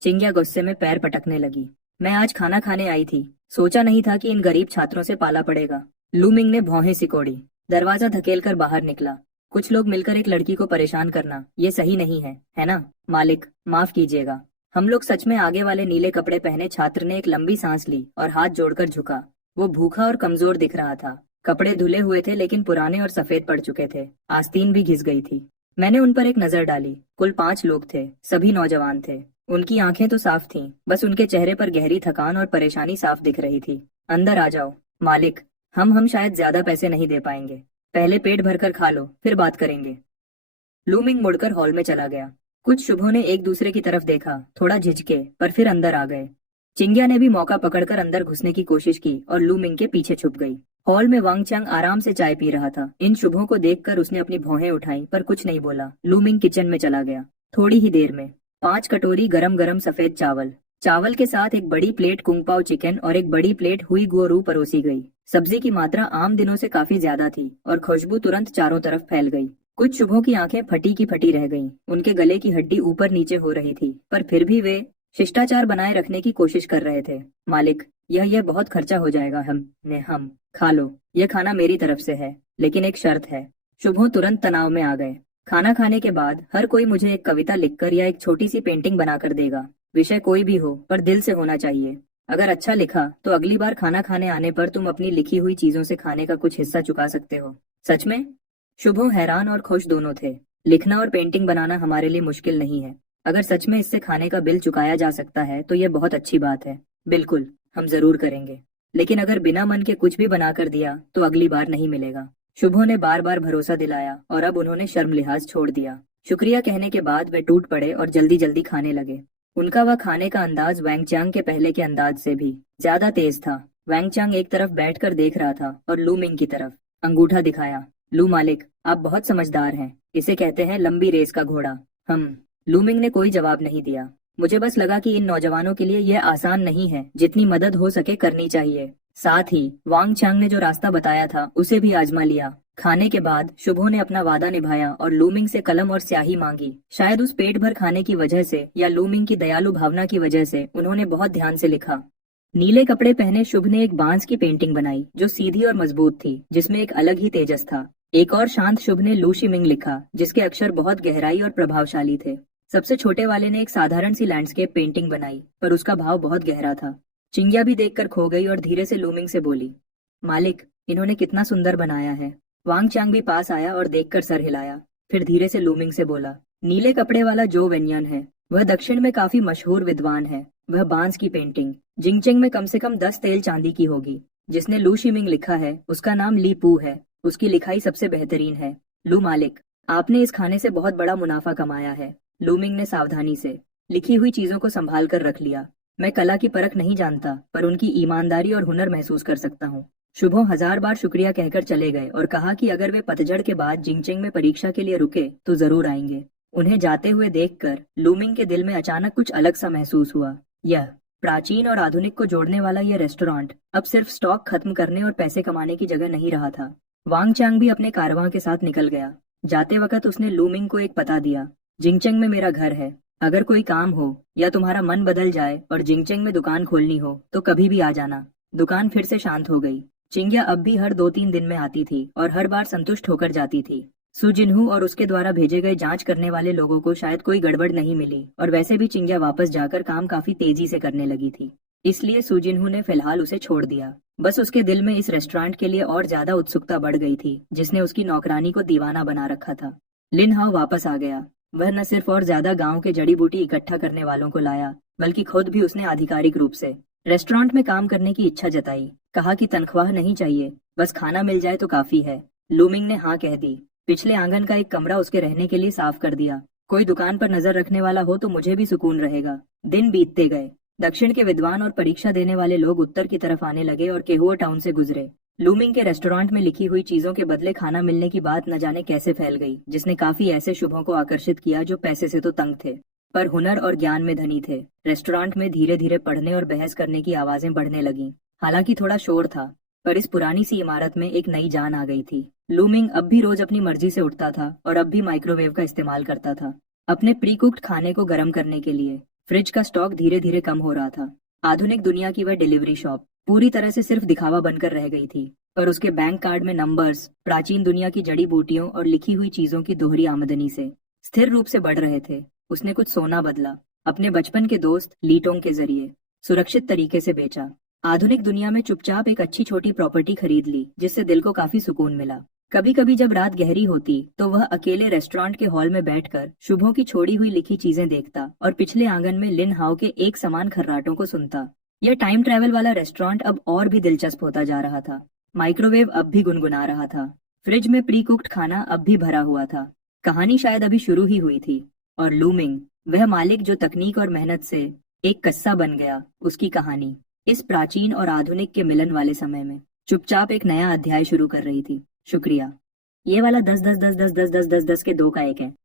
चिंग्या गुस्से में पैर पटकने लगी। मैं आज खाना खाने आई थी, सोचा नहीं था कि इन गरीब छात्रों से पाला पड़ेगा। लूमिंग ने भौहें सिकोड़ी, दरवाजा धकेलकर बाहर निकला। कुछ लोग मिलकर एक लड़की को परेशान करना, ये सही नहीं है ना? मालिक, माफ कीजिएगा। हम लोग सच में। आगे वाले नीले कपड़े पहने छात्र ने एक लंबी सांस ली और हाथ जोड़कर झुका। वो भूखा और कमजोर दिख रहा था। कपड़े धुले हुए थे लेकिन पुराने और सफेद पड़ चुके थे, आस्तीन भी घिस गई थी। मैंने उन पर एक नजर डाली। कुल 5 लोग थे, सभी नौजवान थे। उनकी आंखें तो साफ थीं, बस उनके चेहरे पर गहरी थकान और परेशानी साफ दिख रही थी। अंदर आ जाओ। मालिक, हम शायद ज्यादा पैसे नहीं दे पाएंगे, पहले पेट भरकर खा लो, फिर बात करेंगे। लूमिंग मुड़कर हॉल में चला गया। कुछ शुभों ने एक दूसरे की तरफ देखा, थोड़ा झिझके, पर फिर अंदर आ गए। चिंग्या ने भी मौका पकड़कर अंदर घुसने की कोशिश की और लूमिंग के पीछे छुप गई। हॉल में वांग चांग आराम से चाय पी रहा था। इन शुभों को देखकर उसने अपनी भौहें उठाई पर कुछ नहीं बोला। लूमिंग किचन में चला गया। थोड़ी ही देर में 5 कटोरी गरम गरम सफेद चावल, चावल के साथ एक बड़ी प्लेट कुंगपाओ चिकन और एक बड़ी प्लेट हुई गुओरू परोसी गई। सब्जी की मात्रा आम दिनों से काफी ज्यादा थी और खुशबू तुरंत चारों तरफ फैल गई। कुछ शुभों की आंखें फटी की फटी रह गईं। उनके गले की हड्डी ऊपर नीचे हो रही थी, पर फिर भी वे शिष्टाचार बनाए रखने की कोशिश कर रहे थे। मालिक, यह बहुत खर्चा हो जाएगा। हम खा लो, यह खाना मेरी तरफ से है, लेकिन एक शर्त है। शुभों तुरंत तनाव में आ गए। खाना खाने के बाद हर कोई मुझे एक कविता लिखकर या एक छोटी सी पेंटिंग बनाकर देगा। विषय कोई भी हो, पर दिल से होना चाहिए। अगर अच्छा लिखा तो अगली बार खाना खाने आने पर तुम अपनी लिखी हुई चीजों से खाने का कुछ हिस्सा चुका सकते हो। सच में? शुभो हैरान और खुश दोनों थे। लिखना और पेंटिंग बनाना हमारे लिए मुश्किल नहीं है। अगर सच में इससे खाने का बिल चुकाया जा सकता है तो यह बहुत अच्छी बात है। बिल्कुल, हम जरूर करेंगे। लेकिन अगर बिना मन के कुछ भी बनाकर दिया तो अगली बार नहीं मिलेगा। शुभो ने बार बार भरोसा दिलाया और अब उन्होंने शर्म लिहाज छोड़ दिया। शुक्रिया कहने के बाद वे टूट पड़े और जल्दी जल्दी खाने लगे। उनका वह खाने का अंदाज वैंग चांग के पहले के अंदाज से भी ज्यादा तेज था। वैंग चांग एक तरफ बैठकर देख रहा था और लू मिंग की तरफ अंगूठा दिखाया। लू मालिक, आप बहुत समझदार हैं, इसे कहते हैं लंबी रेस का घोड़ा। लू मिंग ने कोई जवाब नहीं दिया। मुझे बस लगा कि इन नौजवानों के लिए यह आसान नहीं है, जितनी मदद हो सके करनी चाहिए। साथ ही वांग चांग ने जो रास्ता बताया था उसे भी आजमा लिया। खाने के बाद शुभो ने अपना वादा निभाया और लूमिंग से कलम और स्याही मांगी। शायद उस पेट भर खाने की वजह से या लूमिंग की दयालु भावना की वजह से उन्होंने बहुत ध्यान से लिखा। नीले कपड़े पहने शुभ ने एक बांस की पेंटिंग बनाई जो सीधी और मजबूत थी, जिसमें एक अलग ही तेजस था। एक और शांत शुभ ने लू शिमिंग लिखा, जिसके अक्षर बहुत गहराई और प्रभावशाली थे। सबसे छोटे वाले ने एक साधारण सी लैंडस्केप पेंटिंग बनाई, पर उसका भाव बहुत गहरा था। चिंग्या भी देखकर खो गई और धीरे से लूमिंग से बोली, मालिक, इन्होंने कितना सुंदर बनाया है। वांग चांग भी पास आया और देखकर सर हिलाया, फिर धीरे से लूमिंग से बोला, नीले कपड़े वाला जो वेन्यन है वह दक्षिण में काफी मशहूर विद्वान है। वह बांस की पेंटिंग जिंगचेंग में कम से कम 10 तेल चांदी की होगी। जिसने लू शिमिंग लिखा है उसका नाम ली पू है। उसकी लिखाई सबसे बेहतरीन है। लू मालिक, आपने इस खाने से बहुत बड़ा मुनाफा कमाया है। लूमिंग ने सावधानी से लिखी हुई चीजों को संभाल कर रख लिया। मैं कला की परख नहीं जानता, पर उनकी ईमानदारी और हुनर महसूस कर सकता हूँ। शुभो 1000 बार शुक्रिया कहकर चले गए और कहा कि अगर वे पतझड़ के बाद जिंगचेंग में परीक्षा के लिए रुके तो जरूर आएंगे। उन्हें जाते हुए देखकर लूमिंग के दिल में अचानक कुछ अलग सा महसूस हुआ। यह प्राचीन और आधुनिक को जोड़ने वाला यह रेस्टोरेंट अब सिर्फ स्टॉक खत्म करने और पैसे कमाने की जगह नहीं रहा था। वांग चांग भी अपने कारवां के साथ निकल गया। जाते वक्त उसने लूमिंग को एक पता दिया, जिंगचेंग में मेरा घर है, अगर कोई काम हो या तुम्हारा मन बदल जाए और जिंगचेंग में दुकान खोलनी हो तो कभी भी आ जाना। दुकान फिर से शांत हो गई। चिंग्या अब भी हर 2-3 दिन में आती थी और हर बार संतुष्ट होकर जाती थी। सुजिन्हू और उसके द्वारा भेजे गए जांच करने वाले लोगों को शायद कोई गड़बड़ नहीं मिली और वैसे भी चिंग्या वापस जाकर काम काफी तेजी से करने लगी थी। इसलिए सुजिन्हू ने फिलहाल उसे छोड़ दिया। बस उसके दिल में इस रेस्टोरेंट के लिए और ज्यादा उत्सुकता बढ़ गई थी जिसने उसकी नौकरानी को दीवाना बना रखा था। लिन हाओ वापस आ गया। वह न सिर्फ और ज्यादा गांव के जड़ी बूटी इकट्ठा करने वालों को लाया बल्कि खुद भी उसने आधिकारिक रूप से रेस्टोरेंट में काम करने की इच्छा जताई। कहा कि तनख्वाह नहीं चाहिए, बस खाना मिल जाए तो काफी है। लूमिंग ने हाँ कह दी। पिछले आंगन का एक कमरा उसके रहने के लिए साफ कर दिया। कोई दुकान पर नजर रखने वाला हो तो मुझे भी सुकून रहेगा। दिन बीतते गए। दक्षिण के विद्वान और परीक्षा देने वाले लोग उत्तर की तरफ आने लगे और केहुआ टाउन से गुजरे। लूमिंग के रेस्टोरेंट में लिखी हुई चीजों के बदले खाना मिलने की बात न जाने कैसे फैल गई, जिसने काफी ऐसे शुभों को आकर्षित किया जो पैसे से तो तंग थे पर हुनर और ज्ञान में धनी थे। रेस्टोरेंट में धीरे धीरे पढ़ने और बहस करने की आवाजें बढ़ने लगीं। हालांकि थोड़ा शोर था, पर इस पुरानी सी इमारत में एक नई जान आ गई थी। लूमिंग अब भी रोज अपनी मर्जी से उठता था और अब भी माइक्रोवेव का इस्तेमाल करता था अपने प्री कुक्ड खाने को गर्म करने के लिए। फ्रिज का स्टॉक धीरे धीरे कम हो रहा था। आधुनिक दुनिया की वह डिलीवरी शॉप पूरी तरह से सिर्फ दिखावा बनकर रह गई थी, पर उसके बैंक कार्ड में नंबर्स प्राचीन दुनिया की जड़ी बूटियों और लिखी हुई चीजों की दोहरी आमदनी से स्थिर रूप से बढ़ रहे थे। उसने कुछ सोना बदला, अपने बचपन के दोस्त लीटोंग के जरिए सुरक्षित तरीके से बेचा। आधुनिक दुनिया में चुपचाप एक अच्छी छोटी प्रॉपर्टी खरीद ली जिससे दिल को काफी सुकून मिला। कभी कभी जब रात गहरी होती तो वह अकेले रेस्टोरेंट के हॉल में बैठकर शुभों की छोड़ी हुई लिखी चीजें देखता और पिछले आंगन में लिन हाओ के एक समान खर्राटों को सुनता। यह टाइम ट्रैवल वाला रेस्टोरेंट अब और भी दिलचस्प होता जा रहा था। माइक्रोवेव अब भी गुनगुना रहा था। फ्रिज में प्री कुक्ड खाना अब भी भरा हुआ था। कहानी शायद अभी शुरू ही हुई थी और लूमिंग, वह मालिक जो तकनीक और मेहनत से एक कस्सा बन गया, उसकी कहानी इस प्राचीन और आधुनिक के मिलन वाले समय में चुपचाप एक नया अध्याय शुरू कर रही थी। शुक्रिया। ये वाला 10 10 10 10 10 10 10 10 के 2 का 1 है।